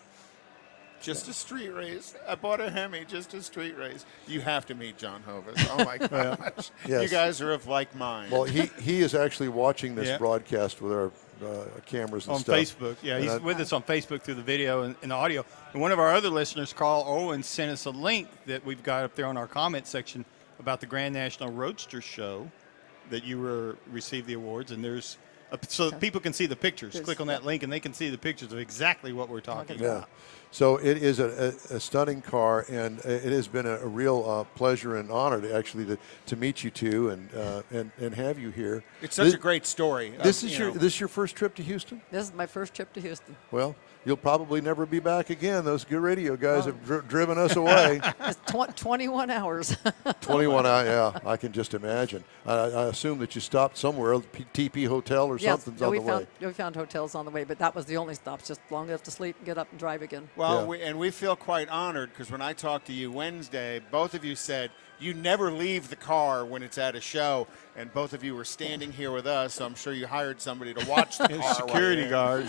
Just a street race. I bought a Hemi, just a street race. You have to meet John Hovis. Oh, my gosh. Yes. You guys are of like mind. Well, he is actually watching this broadcast with our cameras and on stuff. Facebook. Yeah, he's with us on Facebook through the video and the audio. And one of our other listeners, Carl Owen, sent us a link that we've got up there on our comment section about the Grand National Roadster Show that you received the awards. And there's so people can see the pictures. Click on that link and they can see the pictures of exactly what we're talking about. So it is a stunning car, and it has been a real pleasure and honor to meet you two and have you here. It's such a great story. This is your first trip to Houston? This is my first trip to Houston. Well, you'll probably never be back again. Those good radio guys have driven us away. It's 21 hours. 21 hours, yeah, I can just imagine. I assume that you stopped somewhere, TP Hotel or something's on the way. We found hotels on the way, but that was the only stop, just long enough to sleep and get up and drive again. Well, we feel quite honored because when I talked to you Wednesday, both of you said you never leave the car when it's at a show, and both of you were standing here with us, so I'm sure you hired somebody to watch the car. Security guard.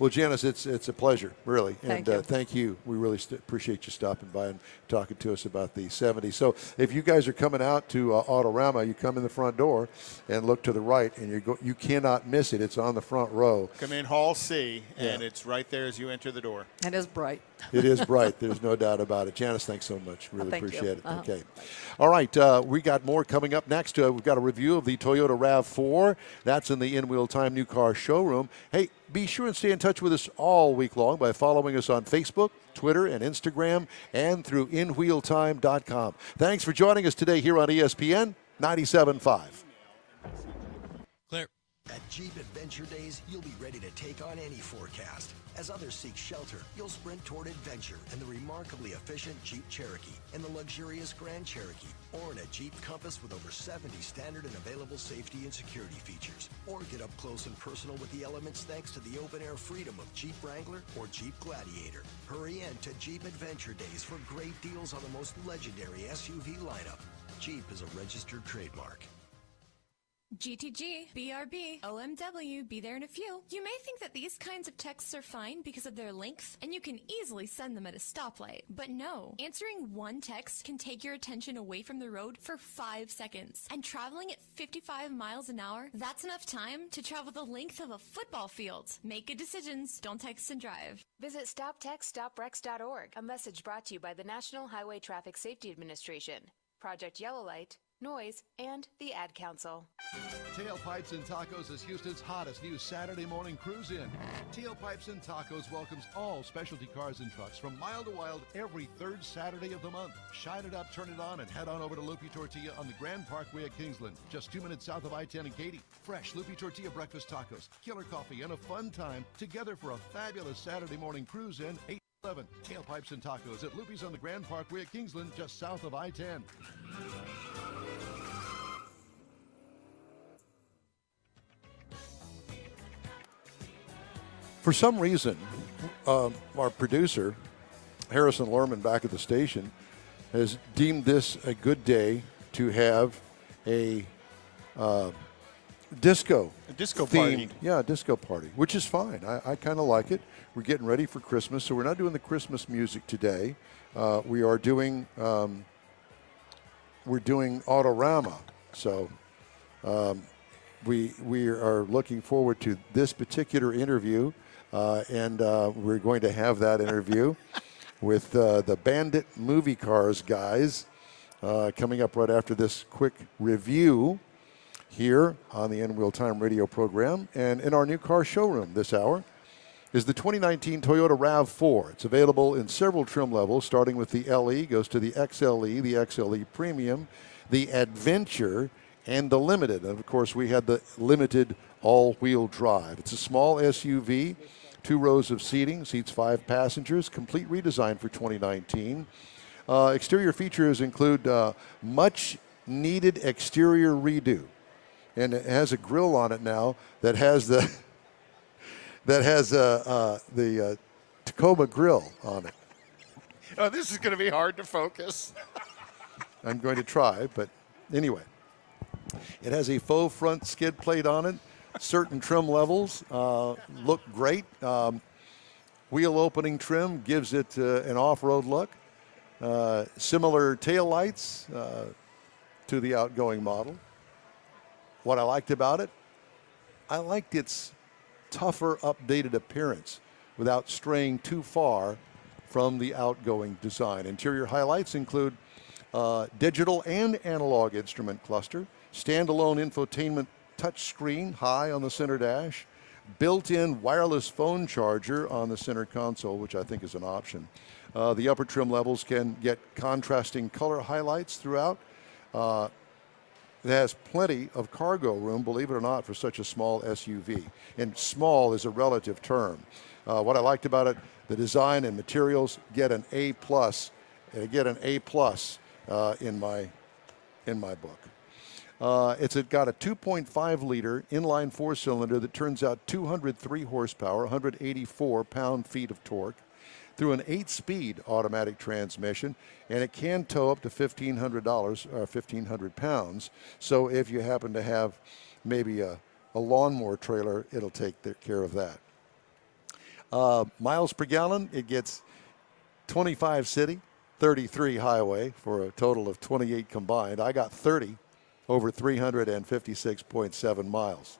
Well, Janice, it's a pleasure, really. Thank and you. Thank you. We really appreciate you stopping by and talking to us about the 70. So if you guys are coming out to Autorama, you come in the front door and look to the right, and you cannot miss it. It's on the front row. Come in Hall C, and it's right there as you enter the door. It is bright. It is bright. There's no doubt about it. Janice, thanks so much. Really thank appreciate you. it. Okay. All right. We got more coming up next. We've got a review of the Toyota Rav4. That's in the In Wheel Time New Car Showroom. Hey, be sure and stay in touch with us all week long by following us on Facebook, Twitter, and Instagram, and through InWheelTime.com. Thanks for joining us today here on ESPN 97.5. Clear. At Jeep Adventure Days, you'll be ready to take on any forecast. As others seek shelter, you'll sprint toward adventure in the remarkably efficient Jeep Cherokee and the luxurious Grand Cherokee, or in a Jeep Compass with over 70 standard and available safety and security features. Or get up close and personal with the elements thanks to the open-air freedom of Jeep Wrangler or Jeep Gladiator. Hurry in to Jeep Adventure Days for great deals on the most legendary SUV lineup. Jeep is a registered trademark. GTG, BRB, OMW, be there in a few. You may think that these kinds of texts are fine because of their length, and you can easily send them at a stoplight. But no, answering one text can take your attention away from the road for 5 seconds. And traveling at 55 miles an hour, that's enough time to travel the length of a football field. Make good decisions, don't text and drive. Visit StopTextStopWrecks.org, a message brought to you by the National Highway Traffic Safety Administration, Project Yellow Light, Noise, and the Ad Council. Tailpipes and Tacos is Houston's hottest new Saturday morning cruise-in. Tailpipes and Tacos welcomes all specialty cars and trucks from Mile to Wild every third Saturday of the month. Shine it up, turn it on, and head on over to Loopy Tortilla on the Grand Parkway at Kingsland, just 2 minutes south of I-10 and Katy. Fresh Loopy Tortilla breakfast tacos, killer coffee, and a fun time together for a fabulous Saturday morning cruise-in. 8-11 Tailpipes and Tacos at Loopy's on the Grand Parkway at Kingsland, just south of I-10. For some reason, our producer, Harrison Lerman, back at the station, has deemed this a good day to have a disco. A disco themed, party. Yeah, a disco party, which is fine. I kind of like it. We're getting ready for Christmas, so we're not doing the Christmas music today. We are doing Autorama. So we are looking forward to this particular interview. And we're going to have that interview with the Bandit Movie Cars guys coming up right after this quick review here on the In Wheel Time radio program. And in our new car showroom this hour is the 2019 Toyota Rav4. It's available in several trim levels, starting with the LE, goes to the XLE, the XLE Premium, the Adventure, and the Limited. And, of course, we had the Limited all-wheel drive. It's a small SUV. 2 rows of seating, seats 5 passengers, complete redesign for 2019. Exterior features include much needed exterior redo. And it has a grill on it now that has the Tacoma grill on it. Oh, this is going to be hard to focus. I'm going to try, but anyway. It has a faux front skid plate on it. Certain trim levels look great. Wheel opening trim gives it an off-road look. Similar tail lights to the outgoing model. What I liked about it, I liked its tougher, updated appearance without straying too far from the outgoing design. Interior highlights include digital and analog instrument cluster, standalone infotainment touchscreen high on the center dash, built-in wireless phone charger on the center console, which I think is an option. The upper trim levels can get contrasting color highlights throughout. It has plenty of cargo room, believe it or not, for such a small SUV. And small is a relative term. What I liked about it, the design and materials get an A+, and get an A+ in my book. It's got a 2.5-liter inline 4-cylinder that turns out 203 horsepower, 184 pound-feet of torque, through an 8-speed automatic transmission, and it can tow up to $1,500 or 1,500 pounds. So if you happen to have maybe a lawnmower trailer, it'll take care of that. Miles per gallon, it gets 25 city, 33 highway for a total of 28 combined. I got 30 over 356.7 miles.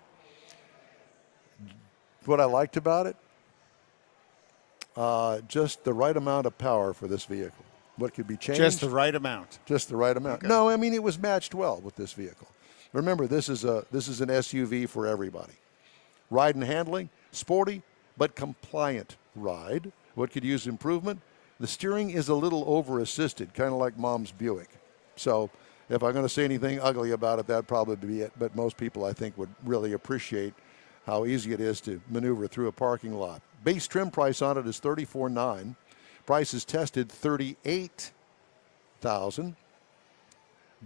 What I liked about it, just the right amount of power for this vehicle. What could be changed? Just the right amount. Just the right amount. Okay. No, I mean it was matched well with this vehicle. Remember, this is an SUV for everybody. Ride and handling, sporty but compliant ride. What could use improvement? The steering is a little over-assisted, kind of like Mom's Buick. So if I'm going to say anything ugly about it, that'd probably be it. But most people, I think, would really appreciate how easy it is to maneuver through a parking lot. Base trim price on it is $34,900. Price is tested $38,000.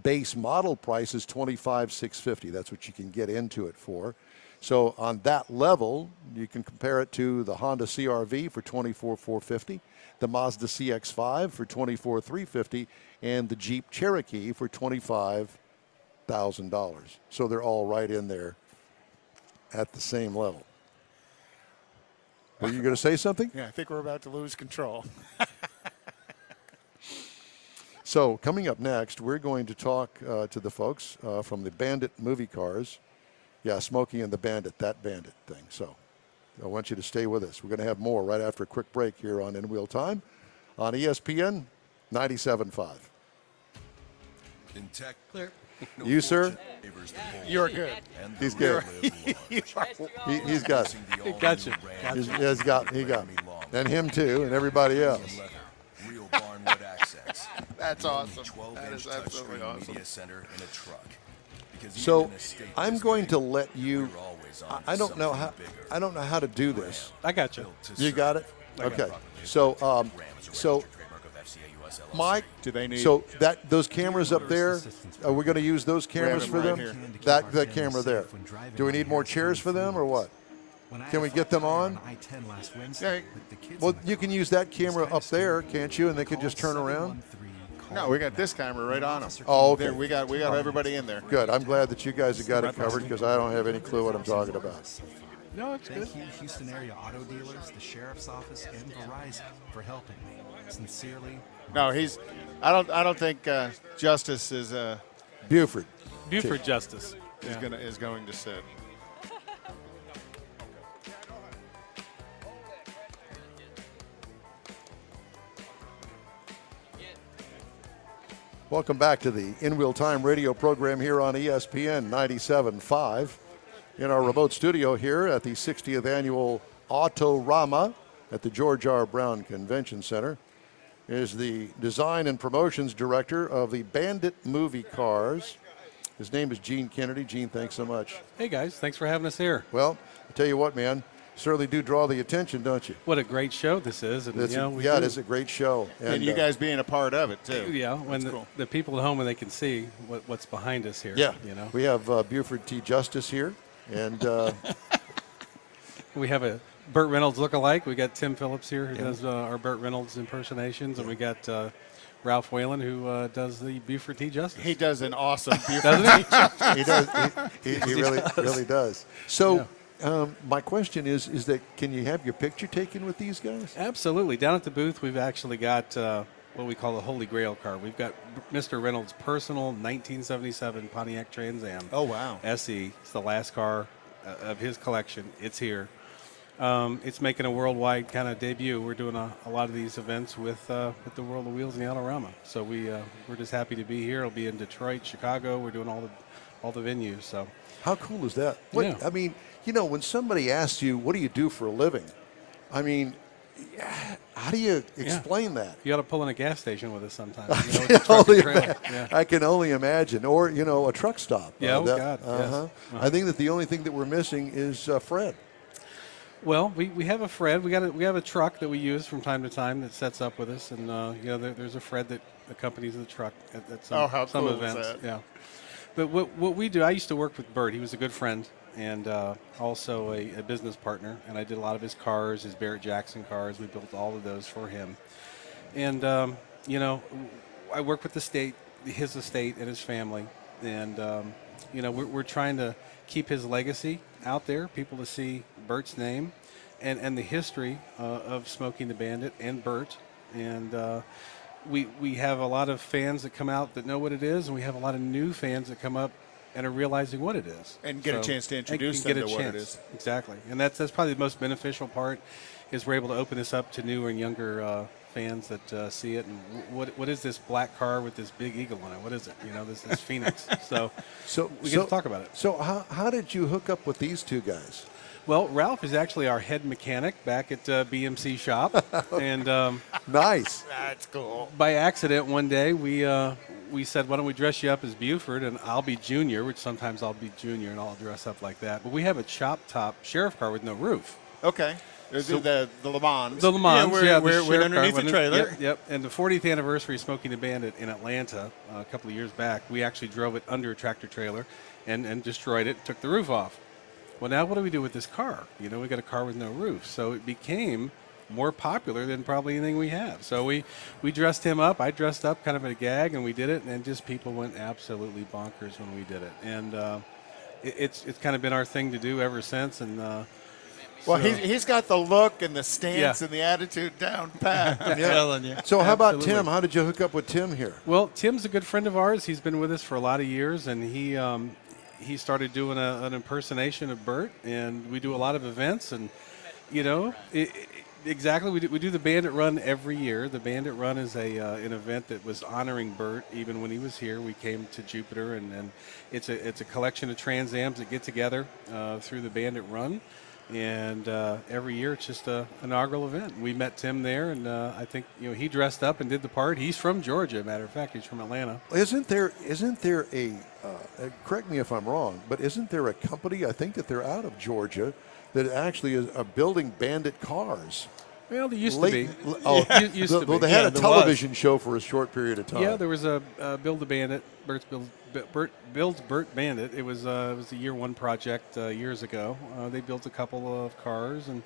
Base model price is $25,650. That's what you can get into it for. So on that level, you can compare it to the Honda CR-V for $24,450, the Mazda CX-5 for $24,350, and the Jeep Cherokee for $25,000. So they're all right in there at the same level. Were you going to say something? Yeah, I think we're about to lose control. So coming up next, we're going to talk to the folks from the Bandit movie cars. Yeah, Smokey and the Bandit, that Bandit thing. So I want you to stay with us. We're going to have more right after a quick break here on In Wheel Time on ESPN 97.5. In tech, clear. You, sir? You're good. He's good. He's got it. Gotcha. He got me. And him too, and everybody else. Real barnwood accents. That's awesome. 12-inch That is absolutely touchscreen awesome. media center in a truck. Because So even in a state I'm this going big, to let you. we're always on I don't know how. something bigger. I don't know how to do this. I got you. You got it. I got Okay. it. So Mike, Do they need? so those cameras up there, are we going to use those cameras them for right them? here. That camera there. Do we need more chairs for them or what? Can we get them on? Yeah, Well, you can use that camera up there, can't you? And they can just turn around. no, we got this camera right on them. Oh, okay. There, we got everybody in there. Good. I'm glad that you guys have got it covered because I don't have any clue what I'm talking about. No, it's good. Thank you, Houston area auto dealers, the sheriff's office, and Verizon for helping me. Sincerely. No, I don't think Justice is Buford. Buford Justice is going to sit. Welcome back to the In Wheel Time radio program here on ESPN 97.5. In our remote studio here at the 60th annual Autorama at the George R. Brown Convention Center is the design and promotions director of the Bandit movie cars. His name is Gene Kennedy. Gene, thanks so much. Hey, guys. Thanks for having us here. Well, I tell you what, man, certainly do draw the attention, don't you? What a great show this is. And, It is a great show. And you guys being a part of it, too. Yeah, when the people at home, when they can see what's behind us here. Yeah, you know. we have Buford T. Justice here, and we have a Burt Reynolds look-alike. We got Tim Phillips here, who does our Burt Reynolds impersonations, and we got Ralph Whalen, who does the Buford T. Justice. He does an awesome Buford Doesn't T. Justice. he does. He really does. So. My question is that can you have your picture taken with these guys? Absolutely. Down at the booth, we've actually got what we call the Holy Grail car. We've got Mr. Reynolds' personal 1977 Pontiac Trans Am. Oh, wow. SE. It's the last car of his collection. It's here. It's making a worldwide kind of debut. We're doing a lot of these events with the World of Wheels and the Autorama. So we're just happy to be here. It'll be in Detroit, Chicago. We're doing all the venues. So how cool is that? Yeah. I mean, when somebody asks you, what do you do for a living? I mean, how do you explain that? You got to pull in a gas station with us sometime. I can only imagine. Or, a truck stop. Yeah, God. Yes. I think that the only thing that we're missing is Fred. Well, we have a Fred. We have a truck that we use from time to time that sets up with us. And, there's a Fred that accompanies the truck at some events. Is that? Yeah. But what we do, I used to work with Bert. He was a good friend. And also a business partner, and I did a lot of his cars, his Barrett Jackson cars. We built all of those for him. And, I work with his estate and his family. And, we're trying to keep his legacy out there, people to see Bert's name and the history of Smoking the Bandit and Bert. And we have a lot of fans that come out that know what it is, and we have a lot of new fans that come up and are realizing what it is. And get a chance to introduce them to what it is. Exactly. And that's probably the most beneficial part, is we're able to open this up to newer and younger fans that see it. And what is this black car with this big eagle on it? What is it? This Phoenix. So we get to talk about it. So how did you hook up with these two guys? Well, Ralph is actually our head mechanic back at BMC shop. And nice. That's cool. By accident, one day we said, why don't we dress you up as Buford, and I'll be Junior, which sometimes I'll be Junior and I'll dress up like that. But we have a chop top sheriff car with no roof. Okay. So the Le Mans. The Le Mans, we're underneath the trailer. Yep. And the 40th anniversary of Smoking the Bandit in Atlanta a couple of years back, we actually drove it under a tractor trailer and destroyed it, took the roof off. Well, now what do we do with this car? We got a car with no roof. So it became more popular than probably anything we have. So we dressed him up. I dressed up kind of a gag, and we did it, and just people went absolutely bonkers when we did it. And it's kind of been our thing to do ever since. And well, he's got the look and the stance and the attitude down pat. So how about Tim? How did you hook up with Tim here? Well, Tim's a good friend of ours. He's been with us for a lot of years, and he started doing an impersonation of Bert, and we do a lot of events, and exactly. We do the Bandit Run every year. The Bandit Run is an event that was honoring Bert even when he was here. We came to Jupiter, and it's a collection of Trans Ams that get together through the Bandit Run. And every year it's just an inaugural event. We met Tim there, and I think he dressed up and did the part. He's from Georgia, matter of fact. He's from Atlanta. Isn't there a correct me if I'm wrong, but isn't there a company, I think that they're out of Georgia, that actually is building Bandit cars? Well, there used to be. Used to be. They had a television show for a short period of time. Yeah, there was a Build the Bandit, Bert builds Bert Bandit. It was a year one project years ago. They built a couple of cars, and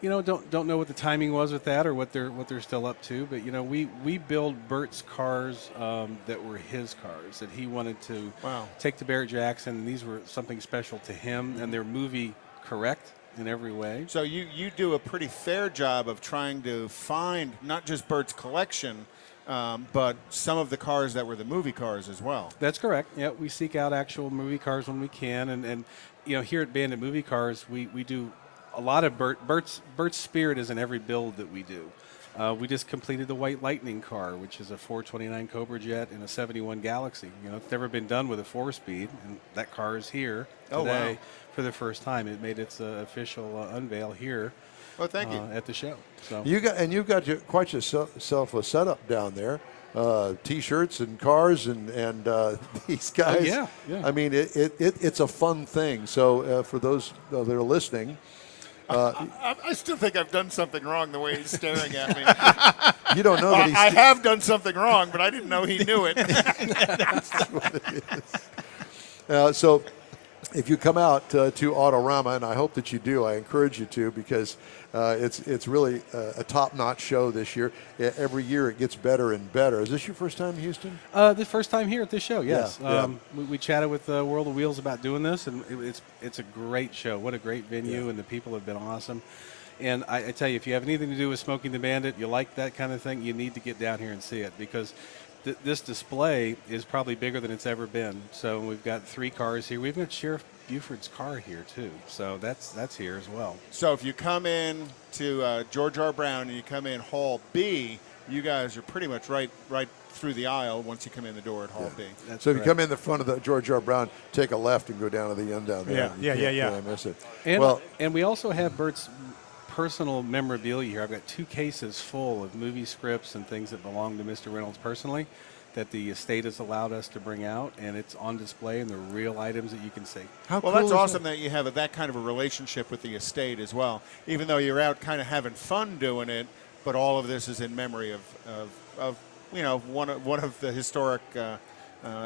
don't know what the timing was with that or what they're still up to. But we build Bert's cars that were his cars that he wanted to take to Barrett Jackson, and these were something special to him, and they're movie correct in every way. So you do a pretty fair job of trying to find not just Bert's collection, but some of the cars that were the movie cars as well. That's correct. Yeah, we seek out actual movie cars when we can, and here at Bandit Movie Cars, we do a lot of Bert's spirit is in every build that we do. We just completed the White Lightning car, which is a 429 Cobra Jet and a 71 Galaxy. It's never been done with a 4-speed, and that car is here today for the first time. It made its official unveil here. Well, thank you. At the show. So you've got quite yourself a setup down there. T-shirts and cars and these guys. Yeah. I mean, it's a fun thing. So for those that are listening, I still think I've done something wrong the way he's staring at me. You don't know that he's... I have done something wrong, but I didn't know he knew it. That's what it is. So if you come out to Autorama, and I hope that you do, I encourage you to, because it's really a top-notch show this year. Every year it gets better and better. Is this your first time in Houston? The first time here at this show, yes. Yeah. We chatted with World of Wheels about doing this, and it's a great show. What a great venue, and the people have been awesome. And I tell you, if you have anything to do with Smoking the Bandit, you like that kind of thing, you need to get down here and see it, because this display is probably bigger than it's ever been. So we've got 3 cars here. We've got Sheriff Buford's car here too, so that's here as well. So if you come in to George R. Brown and you come in Hall B, you guys are pretty much right through the aisle once you come in the door at Hall B. That's so correct. If you come in the front of the George R. Brown, take a left and go down to the end down there. Yeah. You can't miss it. And we also have Bert's personal memorabilia here. I've got 2 cases full of movie scripts and things that belong to Mr. Reynolds personally, that the estate has allowed us to bring out, and it's on display, and they're real items that you can see. Well, that's awesome that you have that kind of a relationship with the estate as well, even though you're out kind of having fun doing it, but all of this is in memory of one of the historic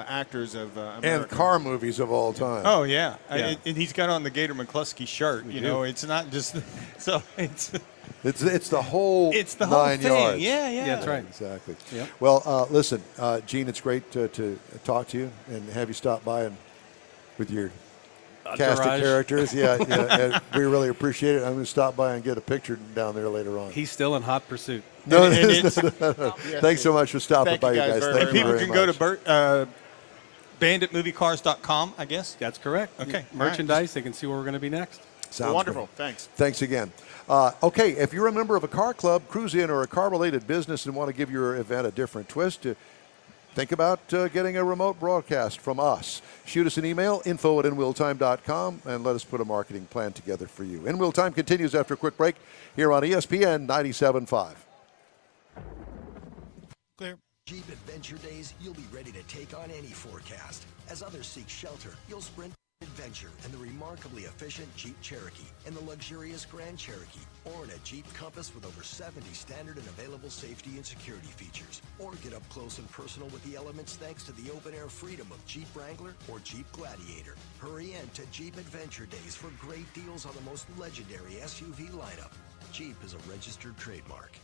actors of America. And car movies of all time. Oh, yeah. And he's got on the Gator McCluskey shirt, It's not just – so it's – It's the whole 9 thing. yards. Yeah, that's right. Exactly. Yep. Well, listen, Gene, it's great to talk to you and have you stop by and with your cast of characters. And we really appreciate it. I'm going to stop by and get a picture down there later on. He's still in hot pursuit. No. Thanks so much for stopping by, you guys. And people can go to banditmoviecars.com, I guess. That's correct. Okay. Merchandise. They can see where we're going to be next. Sounds wonderful. Great. Thanks. Thanks again. Okay, if you're a member of a car club, cruise in, or a car-related business and want to give your event a different twist, think about getting a remote broadcast from us. Shoot us an email, info@inwheeltime.com, and let us put a marketing plan together for you. In Wheel Time continues after a quick break here on ESPN 97.5. Clear. Jeep Adventure Days, you'll be ready to take on any forecast. As others seek shelter, you'll sprint adventure in the remarkably efficient Jeep Cherokee and the luxurious Grand Cherokee, or in a Jeep Compass with over 70 standard and available safety and security features. Or get up close and personal with the elements thanks to the open-air freedom of Jeep Wrangler or Jeep Gladiator. Hurry in to Jeep Adventure Days for great deals on the most legendary SUV lineup. Jeep is a registered trademark.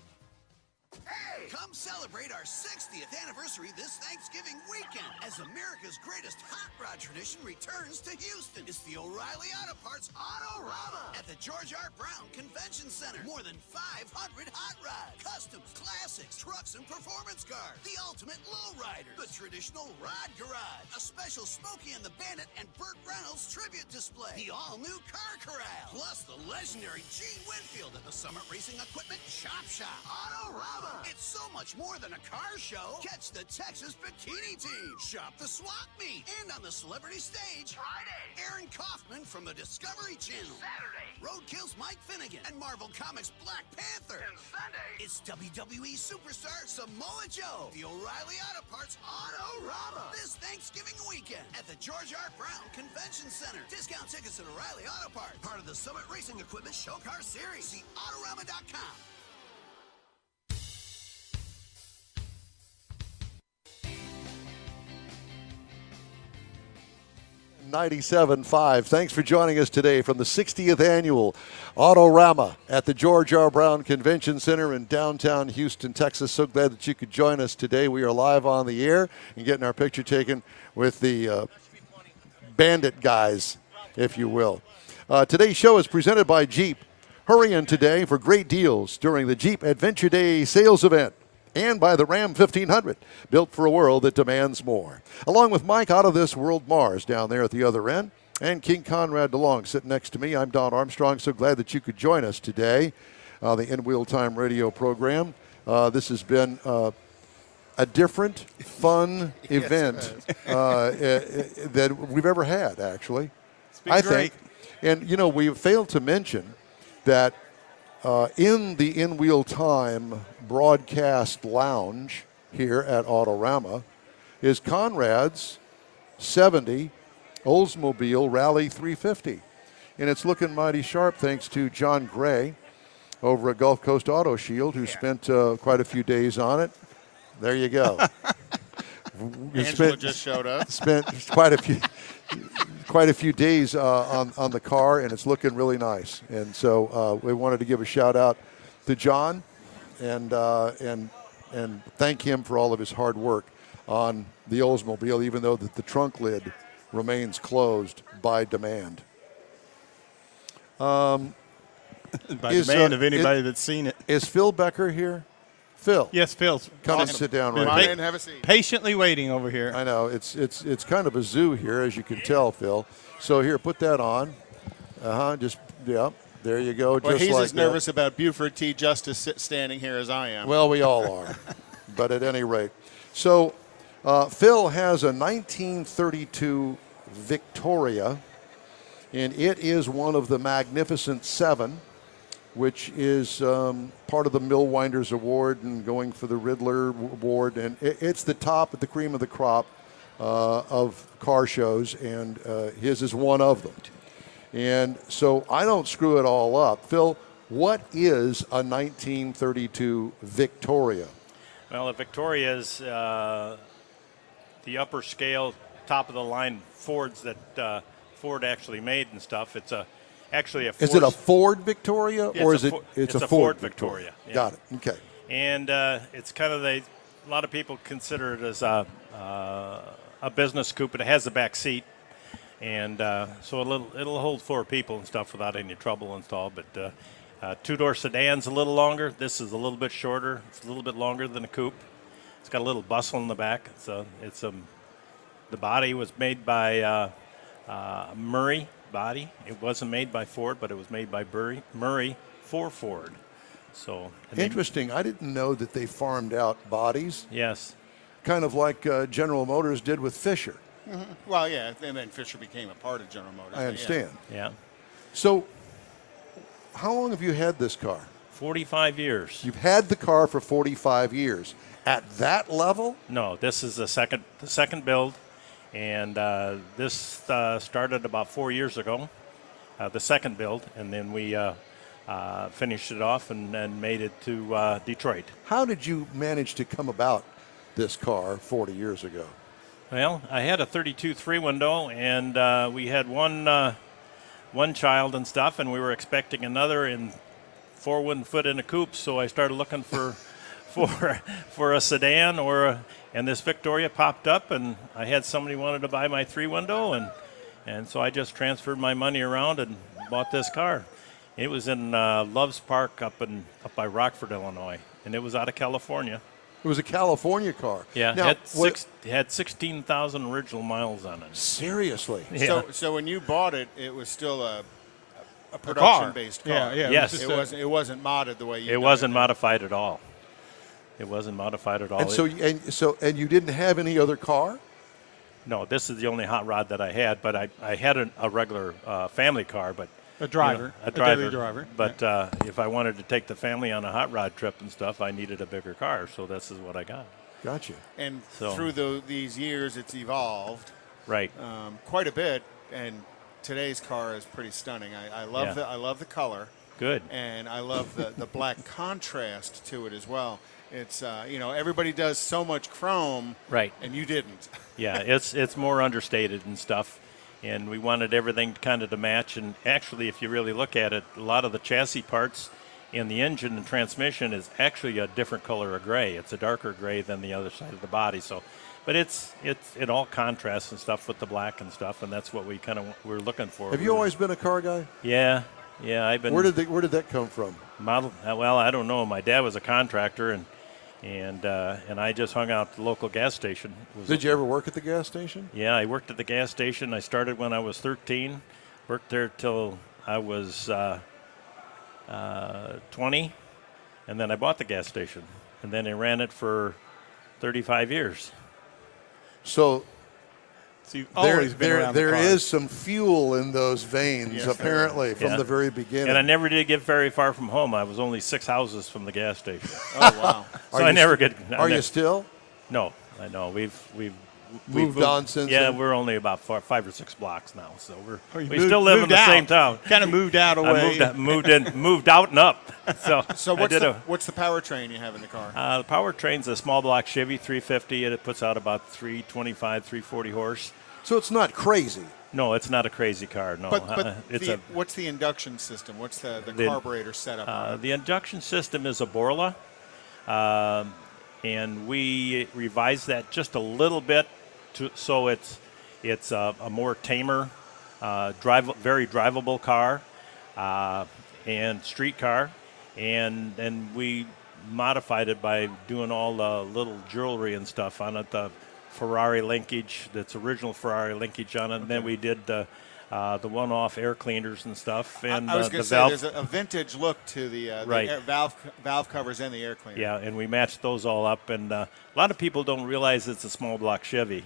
Hey, come celebrate our 60th anniversary this Thanksgiving weekend as America's greatest hot rod tradition returns to Houston. It's the O'Reilly Auto Parts Autorama at the George R. Brown Convention Center. More than 500 hot rods, customs, classics, trucks, and performance cars. The ultimate lowrider, the traditional rod garage, a special Smokey and the Bandit and Burt Reynolds tribute display, the all-new car corral, plus the legendary Gene Winfield at the Summit Racing Equipment Chop Shop. Autorama. It's so much more than a car show. Catch the Texas Bikini Team. Shop the swap meet. And on the celebrity stage, Friday, Aaron Kaufman from the Discovery Channel. Saturday, Roadkill's Mike Finnegan and Marvel Comics Black Panther. And Sunday, it's WWE superstar Samoa Joe. The O'Reilly Auto Parts Autorama. This Thanksgiving weekend at the George R. Brown Convention Center. Discount tickets at O'Reilly Auto Parts. Part of the Summit Racing Equipment Show Car Series. See Autorama.com. 97.5. Thanks for joining us today from the 60th annual Autorama at the George R. Brown Convention Center in downtown Houston, Texas. So glad that you could join us today. We are live on the air and getting our picture taken with the bandit guys, if you will. Today's show is presented by Jeep. Hurry in today for great deals during the Jeep Adventure Day sales event. And by the Ram 1500, built for a world that demands more. Along with Mike out of this world Mars down there at the other end, and King Conrad DeLong sitting next to me. I'm Don Armstrong. So glad that you could join us today, the In Wheel Time radio program. This has been a different, fun event that we've ever had, actually. It's been great. Think. And, you know, we failed to mention that in the In Wheel Time broadcast lounge here at Autorama is Conrad's 70 Oldsmobile Rally 350. and it's looking mighty sharp thanks to John Gray over at Gulf Coast Auto Shield, who spent quite a few days on it. There you go. Angela just showed up. Spent quite a few days on the car, and it's looking really nice. And so we wanted to give a shout out to John and thank him for all of his hard work on the Oldsmobile, even though the trunk lid remains closed by demand. By demand of anybody that's seen it. Is Phil Becker here? Phil. Yes, Phil's. Come and sit down right Come here. in, have a seat. Patiently waiting over here. I know. It's kind of a zoo here, as you can tell, Phil. So here, put that on. There you go. Well, just he's like as nervous about Buford T. Justice standing here as I am. Well, we all are. But at any rate. So Phil has a 1932 Victoria, and it is one of the Magnificent Seven, which is part of the Millwinders Award and going for the Riddler Award. And it's the top of the cream of the crop of car shows, and his is one of them. And so I don't screw it all up. Phil, what is a 1932 Victoria? Well, a Victoria is the upper scale, top of the line Fords that Ford actually made and stuff. It's actually a Ford. Is it a Ford Victoria, or is it? It's a Ford Victoria. Yeah. Got it. Okay. And it's kind of a lot of people consider it as a business coupe, but it has a back seat, and so it'll hold 4 people and stuff without any trouble installed. But 2-door sedan's a little longer. This is a little bit shorter. It's a little bit longer than a coupe. It's got a little bustle in the back. The body was made by Murray body. It wasn't made by Ford, but it was made by Murray for Ford. So Interesting. I didn't know that they farmed out bodies. Yes. Kind of like General Motors did with Fisher. Mm-hmm. Well, yeah, and then Fisher became a part of General Motors. I understand. Yeah. So how long have you had this car? 45 years. You've had the car for 45 years. At that level? No, this is the second build, and this started about 4 years ago, the second build, and then we finished it off and made it to Detroit. How did you manage to come about this car 40 years ago? Well, I had a 32 3-window, and we had one child and stuff, and we were expecting another, and 4 wouldn't fit in a coupe, so I started looking for a sedan and this Victoria popped up, and I had somebody wanted to buy my 3-window, and so I just transferred my money around and bought this car. It was in Loves Park up by Rockford, Illinois, and it was out of California. It was a California car. Yeah, now, it had 16,000 original miles on it. Seriously? Yeah. So when you bought it, it was still a production-based car. Yeah. Yes. It wasn't modded the way you. It wasn't modified at all. It wasn't modified at all. And you didn't have any other car? No, this is the only hot rod that I had, but I had a regular family car, but a driver, a driver. daily driver. But if I wanted to take the family on a hot rod trip and stuff, I needed a bigger car, so this is what I got. Gotcha. And through these years, it's evolved, right, quite a bit. And today's car is pretty stunning. I love the color. Good. And I love the black contrast to it as well. It's everybody does so much chrome, right, and you didn't. Yeah, it's more understated and stuff, and we wanted everything kind of to match. And actually, if you really look at it, a lot of the chassis parts in the engine and transmission is actually a different color of gray. It's a darker gray than the other side of the body. So, but it all contrasts and stuff with the black and stuff, and that's what we're looking for. Have you always been a car guy? Yeah, I've been. Where did that come from? Well, I don't know. My dad was a contractor, and I just hung out at the local gas station. Did you ever work at the gas station? Yeah, I worked at the gas station. I started when I was 13, worked there till I was 20, and then I bought the gas station, and then I ran it for 35 years. So there is some fuel in those veins, apparently, from the very beginning. And I never did get very far from home. I was only 6 houses from the gas station. Oh, wow. So I never get. Are you still? No, I know. We've we've moved on since Yeah, then? we're only about 5 or 6 blocks now, so Oh, you we moved- still live in moved the out. same town. Kinda moved out away. Moved out and up. So, So I what's did the, what's the powertrain you have in the car? the powertrain's a small block Chevy 350, and it puts out about 325, 340 horse. So it's not crazy. No, it's not a crazy car. No, But it's what's the induction system? What's the carburetor setup? on it? The induction system is a Borla, and we revised that just a little bit so it's a more tamer, very drivable car, and street car, and we modified it by doing all the little jewelry and stuff on it. The Ferrari linkage, that's original Ferrari linkage on it, and then we did the one-off air cleaners and stuff. And I was going the to say valve, there's a vintage look to the Right. valve covers and the air cleaner. yeah, and we matched those all up. And a lot of people don't realize it's a small block Chevy,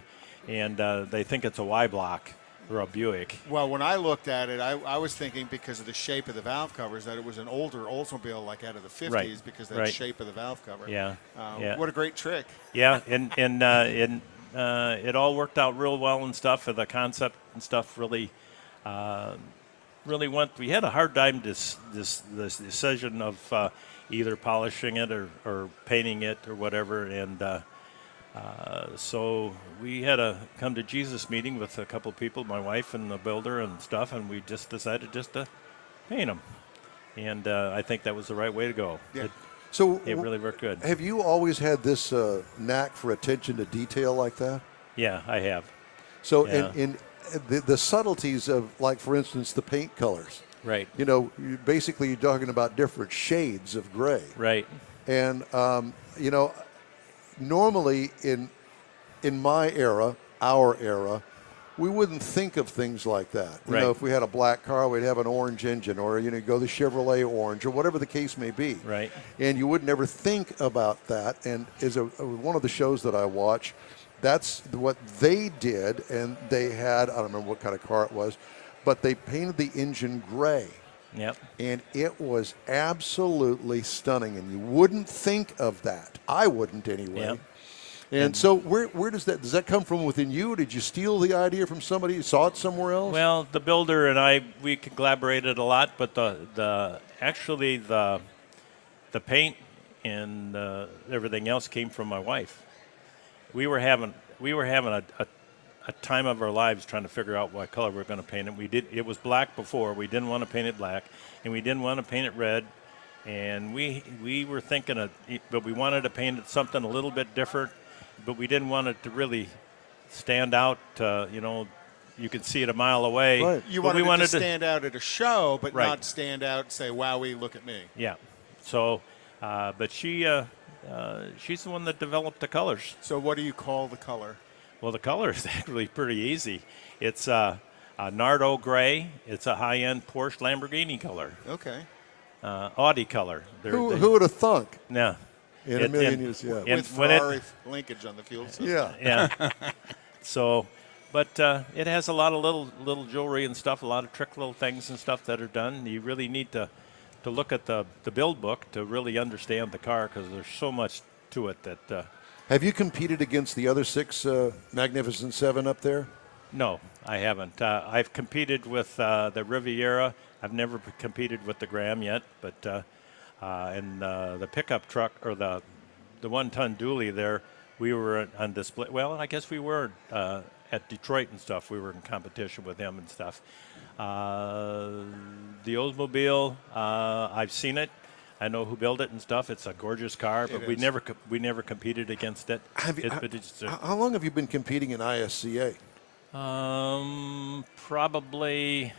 and they think it's a Y block or a Buick. Well, when I looked at it, I was thinking because of the shape of the valve covers that it was an older Oldsmobile, like out of the 50s, Right. because of that Right. shape of the valve cover. Yeah. Yeah. What a great trick. Yeah, and it all worked out real well and stuff. And the concept and stuff really went. We had a hard time this decision of either polishing it or painting it or whatever, and so we had a come to Jesus meeting with a couple of people, my wife and the builder and stuff, and we just decided just to paint them, and I think that was the right way to go. Yeah. So It really worked good. Have you always had this knack for attention to detail like that? Yeah, I have. So Yeah. in the subtleties of, like, for instance, the paint colors. Right. You know, basically you're talking about different shades of gray. Right. And, you know, normally in my era, our era, we wouldn't think of things like that. You know, Right. if we had a black car, we'd have an orange engine, or, you know, go the Chevrolet orange, or whatever the case may be. Right. And you would never think about that. And as one of the shows that I watch, that's what they did. And they had, I don't remember what kind of car it was, but they painted the engine gray. Yep. And it was absolutely stunning. And you wouldn't think of that. I wouldn't anyway. Yep. And so where does that come from within you? Did you steal the idea from somebody? You saw it somewhere else? Well, the builder and we collaborated a lot, but the paint and everything else came from my wife. We were having a time of our lives trying to figure out what color we were going to paint it. It was black before. We didn't want to paint it black, and we didn't want to paint it red. And we were thinking but we wanted to paint it something a little bit different, but we didn't want it to really stand out. You know, you could see it a mile away. Right. You But wanted it to stand out at a show, but Right. not stand out and say, "Wowee, look at me." Yeah. So, but she's the one that developed the colors. So what do you call the color? Well, the color is actually pretty easy. It's a Nardo gray. It's a high-end Porsche Lamborghini color. Okay. Audi color. Who would have thunk? Yeah. In a million years, yeah. With Ferrari linkage on the fuel system. Yeah. Yeah. So, but it has a lot of little jewelry and stuff, a lot of trick little things and stuff that are done. You really need to look at the build book to really understand the car, because there's so much to it that. Have you competed against the other 6 Magnificent 7 up there? No, I haven't. I've competed with the Riviera. I've never competed with the Graham yet, but and the pickup truck, or the 1-ton dually there, we were on display. Well, I guess we were at Detroit and stuff. We were in competition with them and stuff. The Oldsmobile, I've seen it. I know who built it and stuff. It's a gorgeous car, but we never competed against it. How long have you been competing in ISCA? Probably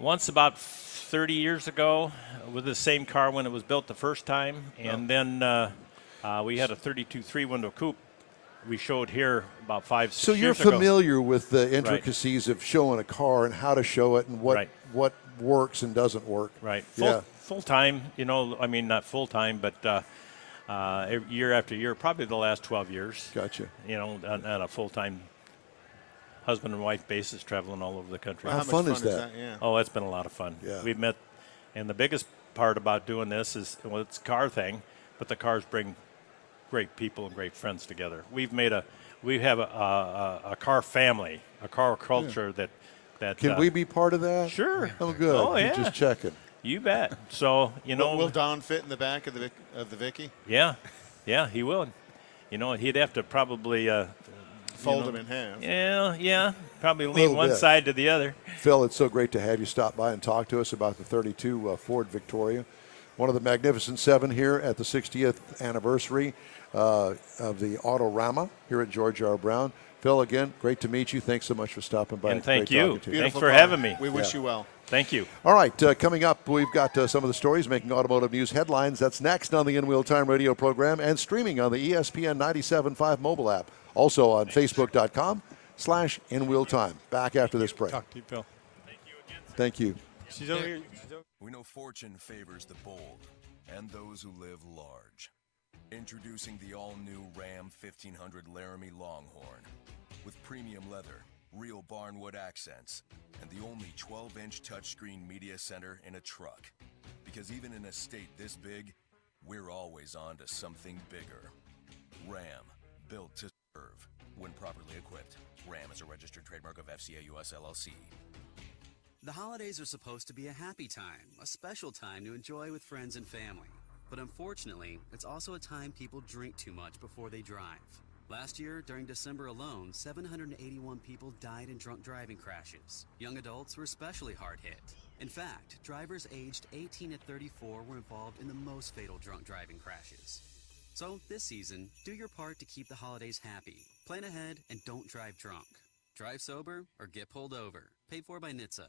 once about 30 years ago with the same car when it was built the first time, and then we had a 32 3-window coupe we showed here about 5-6 years ago. So you're familiar with the intricacies of showing a car and how to show it and what works and doesn't work. Right. Yeah. Full time, you know, I mean, not full time, but year after year, probably the last 12 years. Gotcha. You know, on a full time husband and wife basis, traveling all over the country. How fun is that? Yeah. Oh, it's been a lot of fun. Yeah. We've met, and the biggest part about doing this is, well, it's a car thing, but the cars bring great people and great friends together. We have a car family, a car culture that. Can we be part of that? Sure. Oh, good. Oh, yeah. Just checking. You bet. So will Don fit in the back of the Vicky? Yeah, he would. He'd have to probably fold him in half. Yeah, probably lean one side to the other. Phil, it's so great to have you stop by and talk to us about the 32 Ford Victoria, one of the Magnificent Seven here at the 60th anniversary of the Autorama here at George R. Brown. Phil, again, great to meet you. Thanks so much for stopping by. And thank you. You. Thanks for having me. We wish you well. Thank you. All right, coming up, we've got some of the stories making automotive news headlines. That's next on the In Wheel Time radio program and streaming on the ESPN 97.5 mobile app. Also on Facebook.com/In Wheel Time. Back after this break. Talk to you, Phil. Thank you. She's over here. We know fortune favors the bold and those who live large. Introducing the all-new Ram 1500 Laramie Longhorn with premium leather, real barnwood accents, and the only 12-inch touchscreen media center in a truck. Because even in a state this big, we're always on to something bigger. Ram, built to serve when properly equipped. Ram is a registered trademark of FCA US LLC. The holidays are supposed to be a happy time, a special time to enjoy with friends and family. But unfortunately, it's also a time people drink too much before they drive. Last year, during December alone, 781 people died in drunk driving crashes. Young adults were especially hard hit. In fact, drivers aged 18 to 34 were involved in the most fatal drunk driving crashes. So this season, do your part to keep the holidays happy. Plan ahead and don't drive drunk. Drive sober or get pulled over. Paid for by NHTSA.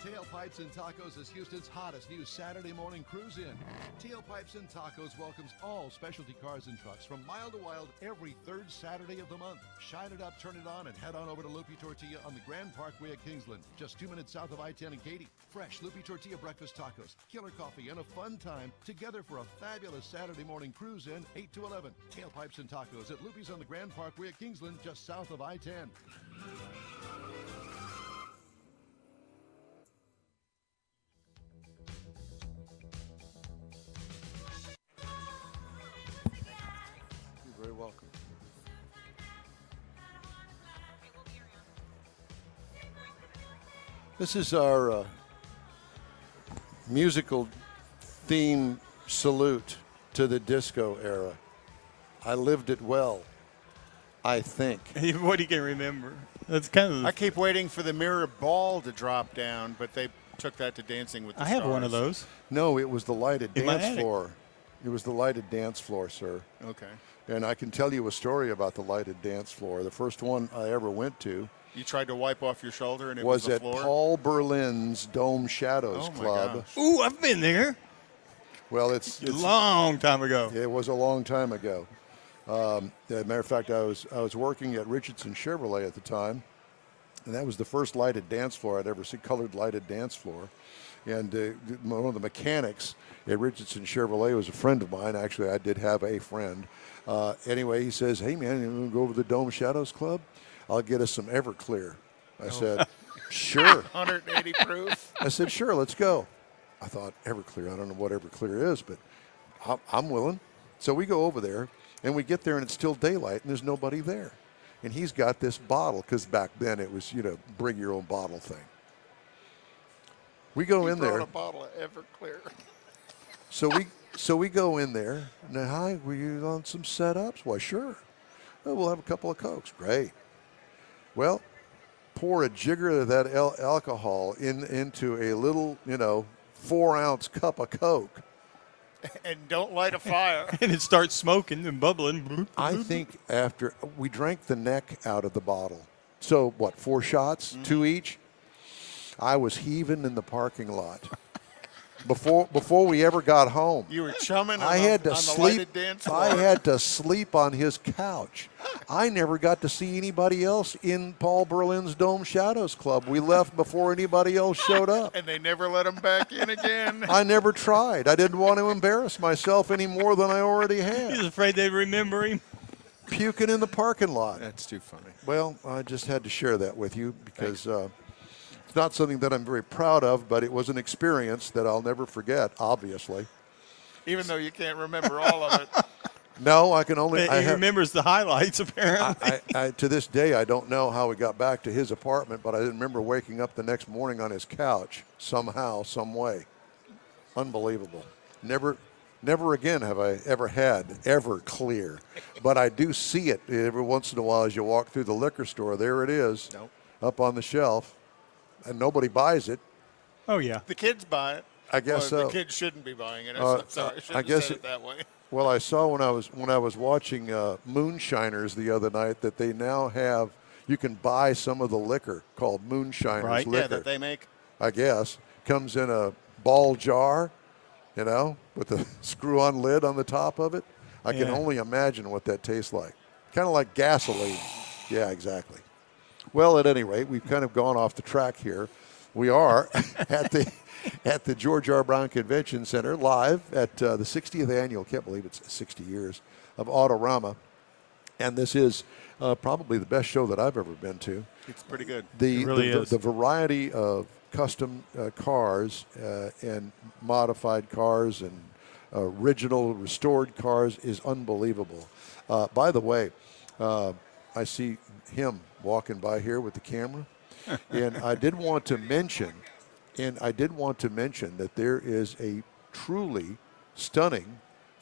Tailpipes and Tacos is Houston's hottest new Saturday morning cruise-in. Tailpipes and Tacos welcomes all specialty cars and trucks from Mile to Wild every third Saturday of the month. Shine it up, turn it on, and head on over to Loopy Tortilla on the Grand Parkway at Kingsland, just 2 minutes south of I-10 and Katy. Fresh Loopy Tortilla breakfast tacos, killer coffee, and a fun time together for a fabulous Saturday morning cruise-in, 8 to 11. Tailpipes and Tacos at Loopy's on the Grand Parkway at Kingsland, just south of I-10. You're very welcome. This is our musical theme salute to the disco era. I lived it well, I think. What you can remember. That's kind of. I keep waiting for the mirror ball to drop down, but they took that to Dancing with the I Stars. have one of those. No, it was the lighted In my dance attic. floor. It was the lighted dance floor, sir. Okay. And I can tell you a story about the lighted dance floor. The first one I ever went to You tried to wipe off your shoulder and it was was the at floor? Paul Berlin's Dome Shadows Oh, my Club. gosh. Ooh, I've been there. Well, it's long time ago. It was a long time ago. As a matter of fact, I was working at Richardson Chevrolet at the time, and that was the first lighted dance floor I'd ever seen, colored lighted dance floor. And one of the mechanics at Richardson Chevrolet was a friend of mine. Actually, I did have a friend. Anyway, he says, "Hey, man, you want to go over to the Dome Shadows Club? I'll get us some Everclear." I said, "Sure." 180 proof. I said, "Sure, let's go." I thought, Everclear, I don't know what Everclear is, but I'm willing. So we go over there, and we get there, and it's still daylight, and there's nobody there. And he's got this bottle, because back then it was, bring your own bottle thing. We go in there. Brought a bottle of Everclear. So we go in there. Now, hi, were you on some setups? Why, sure. Oh, we'll have a couple of Cokes. Great. Well, pour a jigger of that alcohol into a little, 4-ounce cup of Coke. And don't light a fire. And it starts smoking and bubbling. I think after we drank the neck out of the bottle. So, 4 shots, 2 each? I was heaving in the parking lot. Before we ever got home. You were chumming on, I had to the sleep. lighted dance floor. I had to sleep on his couch. I never got to see anybody else in Paul Berlin's Dome Shadows Club. We left before anybody else showed up. And they never let him back in again. I never tried. I didn't want to embarrass myself any more than I already had. He's afraid they'd remember him. Puking in the parking lot. That's too funny. Well, I just had to share that with you because it's not something that I'm very proud of, but it was an experience that I'll never forget, obviously. Even though you can't remember all of it. No, I can only. He remembers the highlights, apparently. I to this day, I don't know how we got back to his apartment, but I remember waking up the next morning on his couch somehow, some way. Unbelievable. Never again have I ever had Everclear, but I do see it every once in a while as you walk through the liquor store. There it is, up on the shelf, and nobody buys it. Oh yeah, the kids buy it. I guess so. The kids shouldn't be buying it. I'm sorry, I shouldn't have said it that way. Well, I saw when I was watching Moonshiners the other night that they now have, you can buy some of the liquor called Moonshiners liquor. Yeah, that they make. I guess comes in a ball jar, with a screw-on lid on the top of it. I can only imagine what that tastes like. Kind of like gasoline. Yeah, exactly. Well, at any rate, we've kind of gone off the track here. We are at the George R. Brown Convention Center, live at the 60th annual, can't believe it's 60 years, of Autorama. And this is probably the best show that I've ever been to. It's pretty good. It really is. The variety of custom cars and modified cars and original restored cars is unbelievable. By the way, I see him walking by here with the camera. And I did want to mention that there is a truly stunning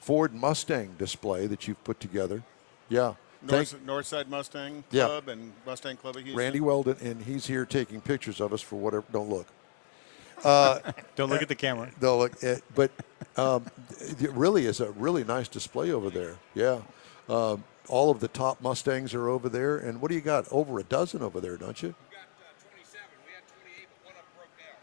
Ford Mustang display that you've put together. Yeah. Northside Mustang Club and Mustang Club of Houston. Randy Weldon, and he's here taking pictures of us for whatever. Don't look. Don't look at the camera. Don't look. But it really is a really nice display over there. Yeah. All of the top Mustangs are over there. And what do you got? Over a dozen over there, don't you?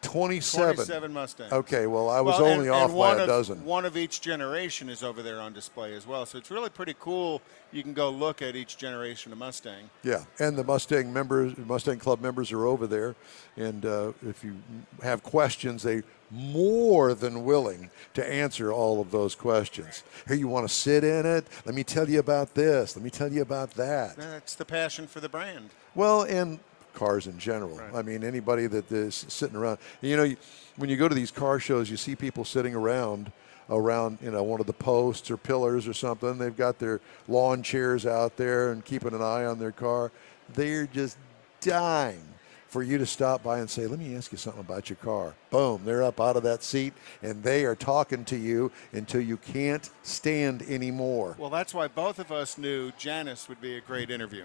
27 Mustangs. Okay, well, I was only off by a dozen. One of each generation is over there on display as well. So it's really pretty cool. You can go look at each generation of Mustang. Yeah, and the Mustang Club members are over there. And if you have questions, they're more than willing to answer all of those questions. Here, you want to sit in it? Let me tell you about this. Let me tell you about that. That's the passion for the brand. Well, and cars in general. Right. I mean, anybody that is sitting around. When you go to these car shows, you see people sitting around one of the posts or pillars or something. They've got their lawn chairs out there and keeping an eye on their car. They're just dying for you to stop by and say, let me ask you something about your car. Boom, they're up out of that seat, and they are talking to you until you can't stand anymore. Well, that's why both of us knew Janice would be a great interview.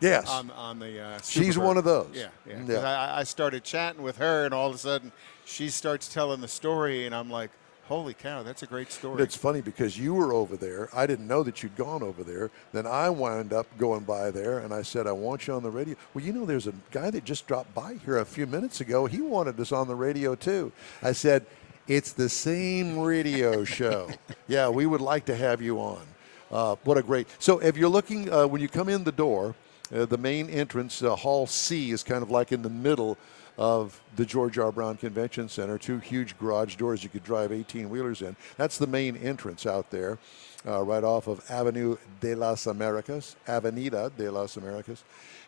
Yes. On the she's Superbird. one of those. Yeah. I started chatting with her, and all of a sudden she starts telling the story, and I'm like, holy cow, that's a great story. It's funny because you were over there. I didn't know that you'd gone over there. Then I wound up going by there, and I said, I want you on the radio. Well, there's a guy that just dropped by here a few minutes ago. He wanted us on the radio, too. I said, it's the same radio show. Yeah, we would like to have you on. What a great. So if you're looking, when you come in the door, the main entrance, Hall C, is kind of like in the middle of the George R. Brown Convention Center. Two huge garage doors you could drive 18-wheelers in. That's the main entrance out there, right off of Avenida de las Americas.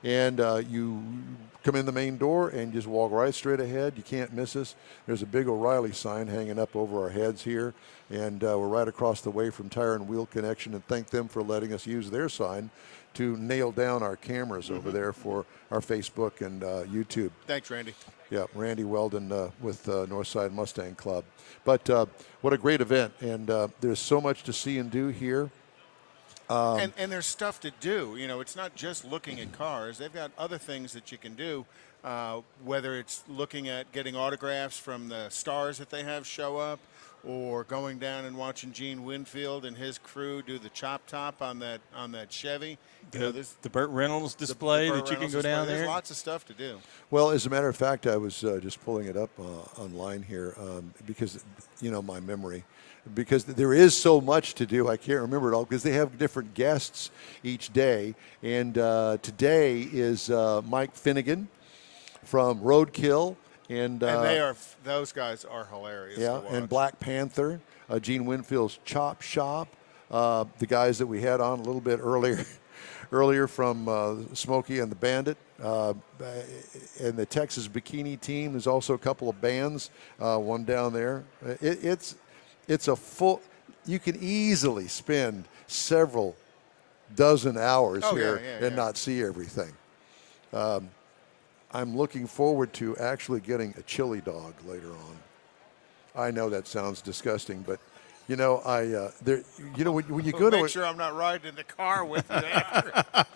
And you come in the main door and just walk right straight ahead. You can't miss us. There's a big O'Reilly sign hanging up over our heads here. And we're right across the way from Tire and Wheel Connection, and thank them for letting us use their sign to nail down our cameras over there for our Facebook and YouTube. Thanks, Randy. Yeah, Randy Weldon with Northside Mustang Club. But what a great event, and there's so much to see and do here. And there's stuff to do. It's not just looking at cars. They've got other things that you can do, whether it's looking at getting autographs from the stars that they have show up, or going down and watching Gene Winfield and his crew do the chop top on that Chevy. The Burt Reynolds display that you can go down there. There's lots of stuff to do. Well, as a matter of fact, I was just pulling it up online here because, my memory. Because there is so much to do, I can't remember it all, because they have different guests each day. And today is Mike Finnegan from Roadkill. And those guys are hilarious. Yeah, and Black Panther, Gene Winfield's Chop Shop, the guys that we had on a little bit earlier from Smokey and the Bandit, and the Texas Bikini Team. There's also a couple of bands, one down there. It's a full. You can easily spend several dozen hours Oh, here yeah, and not see everything. I'm looking forward to actually getting a chili dog later on. I know that sounds disgusting, but you know, when you go to make sure I'm not riding in the car with you after.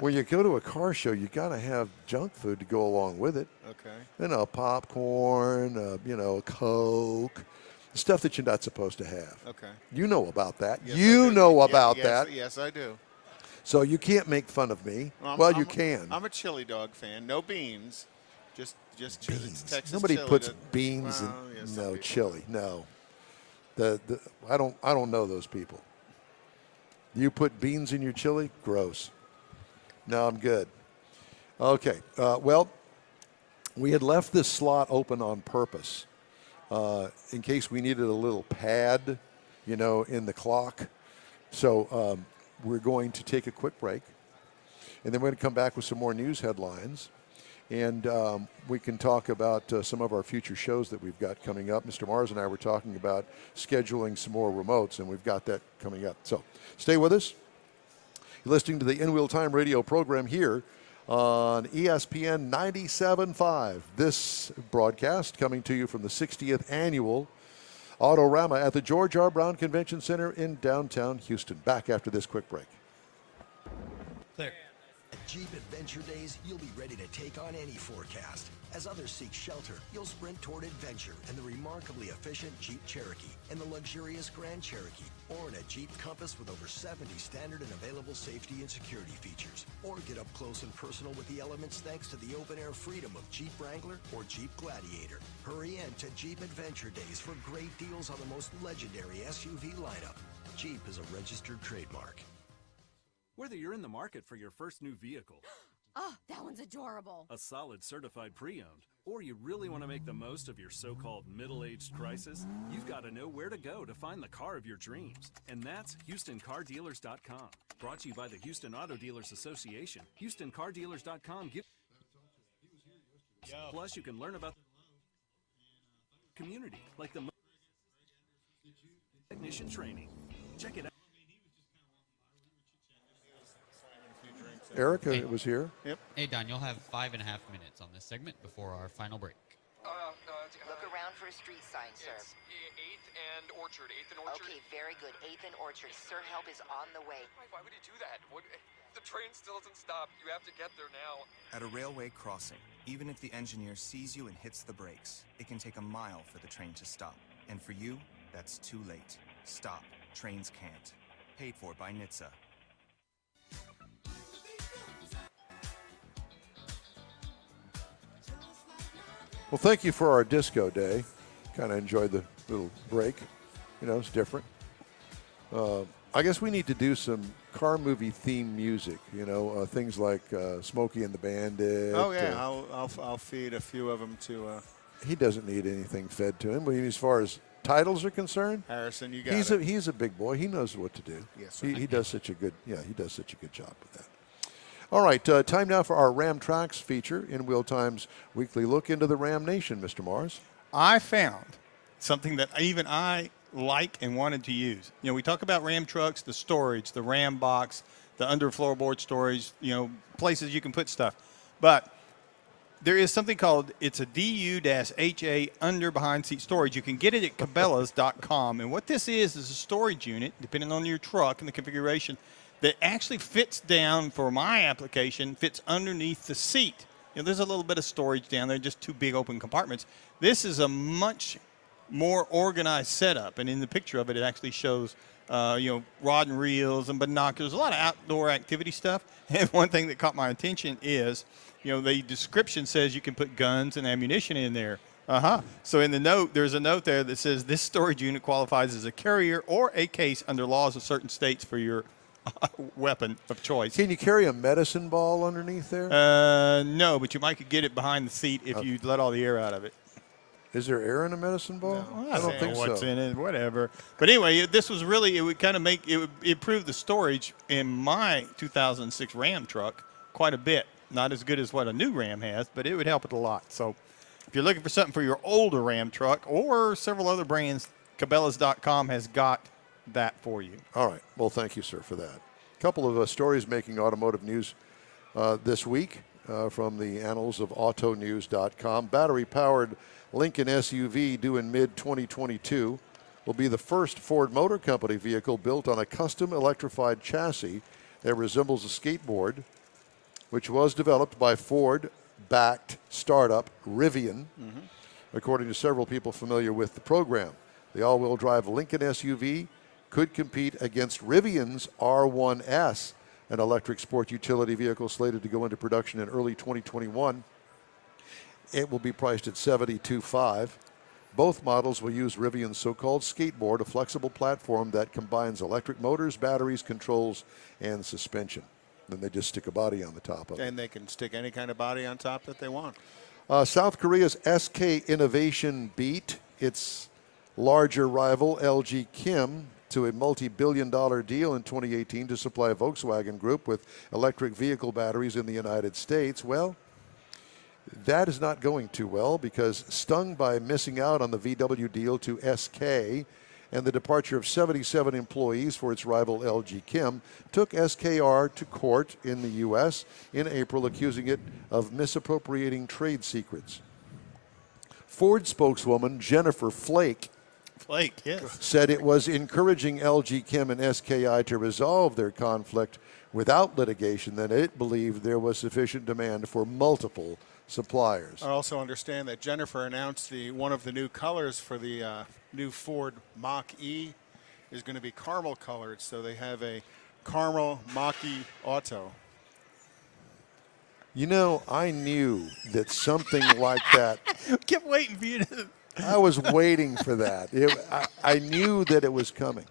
when you go to a car show, you got to have junk food to go along with it. Okay. You know, popcorn, a Coke, stuff that you're not supposed to have. Okay. You know about that. Yes, you I do. know Yeah, about yes, that. Yes, I do. So you can't make fun of me. You can. I'm a chili dog fan. No beans. Just Beans. Texas Nobody chili puts that- beans Well, yeah, in some people chili. No. I don't know those people. You put beans in your chili? Gross. No, I'm good. Okay. Well, we had left this slot open on purpose in case we needed a little pad, in the clock. So we're going to take a quick break, and then we're going to come back with some more news headlines. And we can talk about some of our future shows that we've got coming up. Mr. Mars and I were talking about scheduling some more remotes, and we've got that coming up. So stay with us. You're listening to the In Wheel Time radio program here on ESPN 97.5. This broadcast coming to you from the 60th Annual Autorama at the George R. Brown Convention Center in downtown Houston. Back after this quick break. Clear. At Jeep Adventure Days, you'll be ready to take on any forecast. As others seek shelter, you'll sprint toward adventure in the remarkably efficient Jeep Cherokee and the luxurious Grand Cherokee, or in a Jeep Compass with over 70 standard and available safety and security features. Or get up close and personal with the elements thanks to the open-air freedom of Jeep Wrangler or Jeep Gladiator. Hurry in to Jeep Adventure Days for great deals on the most legendary SUV lineup. Jeep is a registered trademark. Whether you're in the market for your first new vehicle, Oh, that one's adorable. a solid certified pre-owned, or you really want to make the most of your so-called middle-aged crisis, you've got to know where to go to find the car of your dreams. And that's HoustonCarDealers.com. Brought to you by the Houston Auto Dealers Association. HoustonCarDealers.com gives. Plus, you can learn about the community, like the technician training. Check it out. Eric was here. Yep. Hey, Don, you'll have 5.5 minutes on this segment before our final break. Look around for a street sign, sir. It's 8th and Orchard. 8th and Orchard. Okay, very good. 8th and Orchard. Sir, help is on the way. Why would you do that? The train still doesn't stop. You have to get there now. At a railway crossing, even if the engineer sees you and hits the brakes, it can take a mile for the train to stop. And for you, that's too late. Stop. Trains can't. Paid for by NHTSA. Well, thank you for our disco day. Kind of enjoyed the little break. It's different. I guess we need to do some car movie theme music. Things like Smokey and the Bandit. Oh yeah, I'll feed a few of them to. He doesn't need anything fed to him. But as far as titles are concerned, Harrison, you got it. He's a big boy. He knows what to do. Yes, he does such a good. Yeah, he does such a good job with that. All right, time now for our Ram Tracks feature in Wheel Time's weekly look into the Ram Nation, Mr. Mars. I found something that even I like and wanted to use. We talk about Ram trucks, the storage, the Ram box, the under floorboard storage, places you can put stuff. But there is something called, it's a DU-HA under behind seat storage. You can get it at Cabela's.com. And what this is a storage unit, depending on your truck and the configuration, that actually fits down, for my application, fits underneath the seat. There's a little bit of storage down there, just two big open compartments. This is a much more organized setup, and in the picture of it, it actually shows, rod and reels and binoculars, a lot of outdoor activity stuff. And one thing that caught my attention is, the description says you can put guns and ammunition in there. So in the note, there's a note there that says this storage unit qualifies as a carrier or a case under laws of certain states for your weapon of choice. Can you carry a medicine ball underneath there? No, but you might could get it behind the seat if you let all the air out of it. Is there air in a medicine ball? No, I don't think what's so. in it, whatever. But anyway, this was really, it would kind of make, it would improve the storage in my 2006 Ram truck quite a bit. Not as good as what a new Ram has, but it would help it a lot. So if you're looking for something for your older Ram truck or several other brands, Cabela's.com has got that for you. All right. Well, thank you, sir, for that. A couple of stories making automotive news this week from the annals of autonews.com. Battery-powered Lincoln SUV due in mid-2022 will be the first Ford Motor Company vehicle built on a custom electrified chassis that resembles a skateboard, which was developed by Ford-backed startup Rivian, according to several people familiar with the program. The all-wheel drive Lincoln SUV could compete against Rivian's R1S, an electric sport utility vehicle slated to go into production in early 2021. It will be priced at $72,500. Both models will use Rivian's so-called skateboard, a flexible platform that combines electric motors, batteries, controls, and suspension. Then they just stick a body on the top of it. And they can stick any kind of body on top that they want. South Korea's SK Innovation beat its larger rival LG Chem to a multi-billion-dollar deal in 2018 to supply Volkswagen Group with electric vehicle batteries in the United States. Well, that is not going too well because stung by missing out on the VW deal to SK and the departure of 77 employees for its rival LG Chem, took SKR to court in the U.S. in April, accusing it of misappropriating trade secrets. Ford spokeswoman Jennifer Flake said it was encouraging LG Chem and SKI to resolve their conflict without litigation, that it believed there was sufficient demand for multiple suppliers. I also understand that Jennifer announced one of the new colors for the new Ford Mach-E is going to be caramel colored, so they have a caramel Mach-E Auto. You know, I knew that something like that. Kept waiting for you to. I was waiting for that. I knew that it was coming.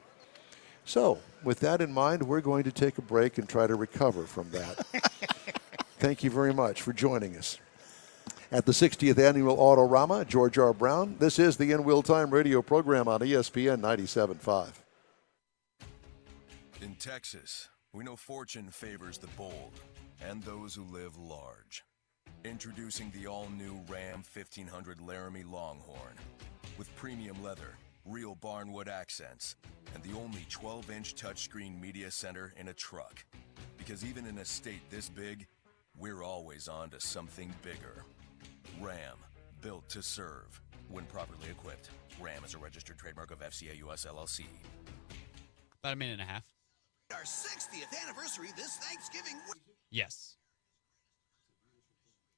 So, with that in mind, we're going to take a break and try to recover from that. Thank you very much for joining us. At the 60th Annual Autorama, George R. Brown. This is the In Wheel Time radio program on ESPN 97.5. In Texas, we know fortune favors the bold and those who live large. Introducing the all-new Ram 1500 Laramie Longhorn with premium leather, real barnwood accents, and the only 12-inch touchscreen media center in a truck. Because even in a state this big, we're always on to something bigger. Ram, built to serve, when properly equipped. Ram is a registered trademark of FCA US LLC. About a minute and a half. Our 60th anniversary this Thanksgiving Yes.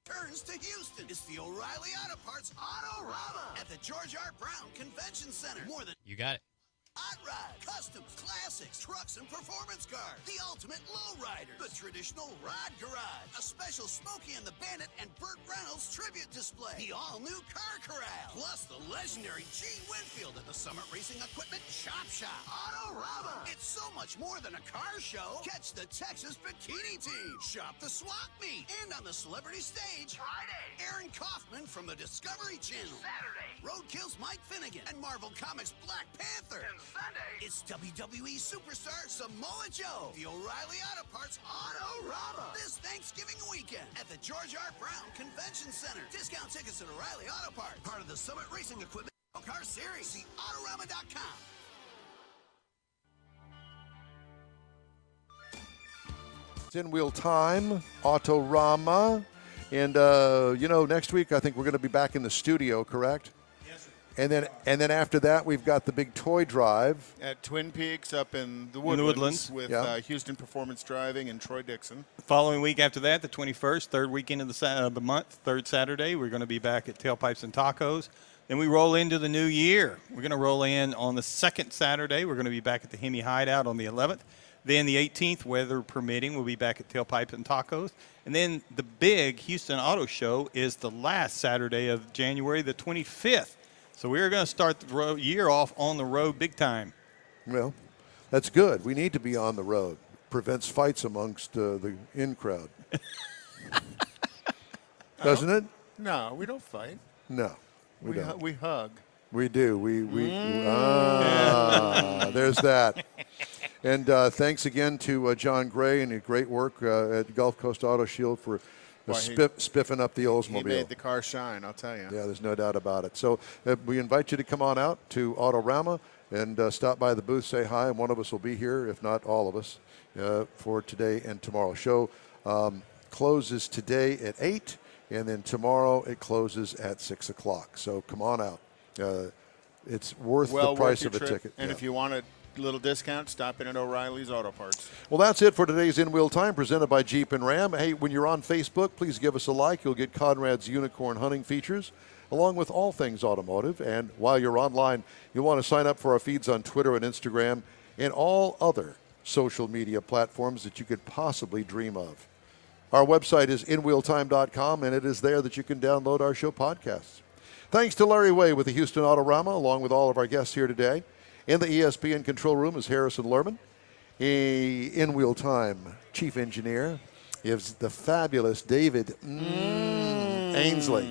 turns to Houston. It's the O'Reilly Auto Parts Autorama at the George R. Brown Convention Center. More than You got it. hot rods, customs, classics, trucks, and performance cars. The ultimate lowrider. The traditional rod garage. A special Smokey and the Bandit and Burt Reynolds tribute display. The all-new car corral. Plus the legendary Gene Winfield at the Summit Racing Equipment Chop Shop. Autorama. It's so much more than a car show. Catch the Texas Bikini Team. Shop the swap meet. And on the celebrity stage, Friday, Aaron Kaufman from the Discovery Channel. Saturday, Roadkill's Mike Finnegan and Marvel Comics Black Panther. And Sunday, it's WWE superstar Samoa Joe. The O'Reilly Auto Parts Autorama. This Thanksgiving weekend at the George R. Brown Convention Center. Discount tickets at O'Reilly Auto Parts. Part of the Summit Racing Equipment Car Series. See Autorama.com. It's In Wheel Time, Autorama. And, next week I think we're going to be back in the studio, correct? And then after that, we've got the big toy drive At Twin Peaks up in the Woodlands, with Houston Performance Driving and Troy Dixon. The following week after that, the 21st, third weekend of the month, third Saturday, we're going to be back at Tailpipes and Tacos. Then we roll into the new year. We're going to roll in on the second Saturday. We're going to be back at the Hemi Hideout on the 11th. Then the 18th, weather permitting, we'll be back at Tailpipes and Tacos. And then the big Houston Auto Show is the last Saturday of January, the 25th. So we're going to start the year off on the road big time. Well, that's good. We need to be on the road. Prevents fights amongst the in crowd. Doesn't it? No, we don't fight. No, we don't. We hug. We do. There's that. And thanks again to John Gray and his great work at Gulf Coast Auto Shield for spiffing up the Oldsmobile. He made the car shine, I'll tell you. Yeah, there's no doubt about it. So we invite you to come on out to Autorama and stop by the booth, say hi, and one of us will be here, if not all of us, for today and tomorrow. Show closes today at 8, and then tomorrow it closes at 6 o'clock. So come on out. It's worth the price of a ticket. And if you want a little discount, stop in at O'Reilly's Auto Parts. Well, that's it for today's In Wheel Time, presented by Jeep and Ram. Hey, when you're on Facebook, please give us a like. You'll get Conrad's unicorn hunting features, along with all things automotive. And while you're online, you'll want to sign up for our feeds on Twitter and Instagram and all other social media platforms that you could possibly dream of. Our website is inwheeltime.com, and it is there that you can download our show podcasts. Thanks to Larry Way with the Houston Autorama, along with all of our guests here today. In the ESPN control room is Harrison Lerman. In Wheel Time chief engineer is the fabulous David Ainsley.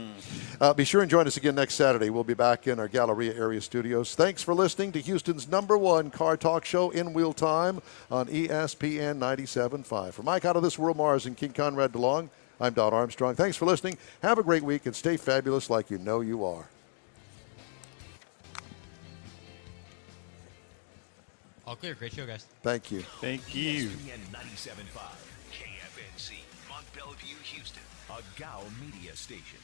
Be sure and join us again next Saturday. We'll be back in our Galleria area studios. Thanks for listening to Houston's #1 car talk show, In Wheel Time, on ESPN 97.5. For Mike out of this world, Mars, and King Conrad DeLong, I'm Don Armstrong. Thanks for listening. Have a great week and stay fabulous like you know you are. All clear. Great show, guys. Thank you. Thank you. ESPN 97.5, KFNC, Mont Bellevue, Houston, a Gow Media station.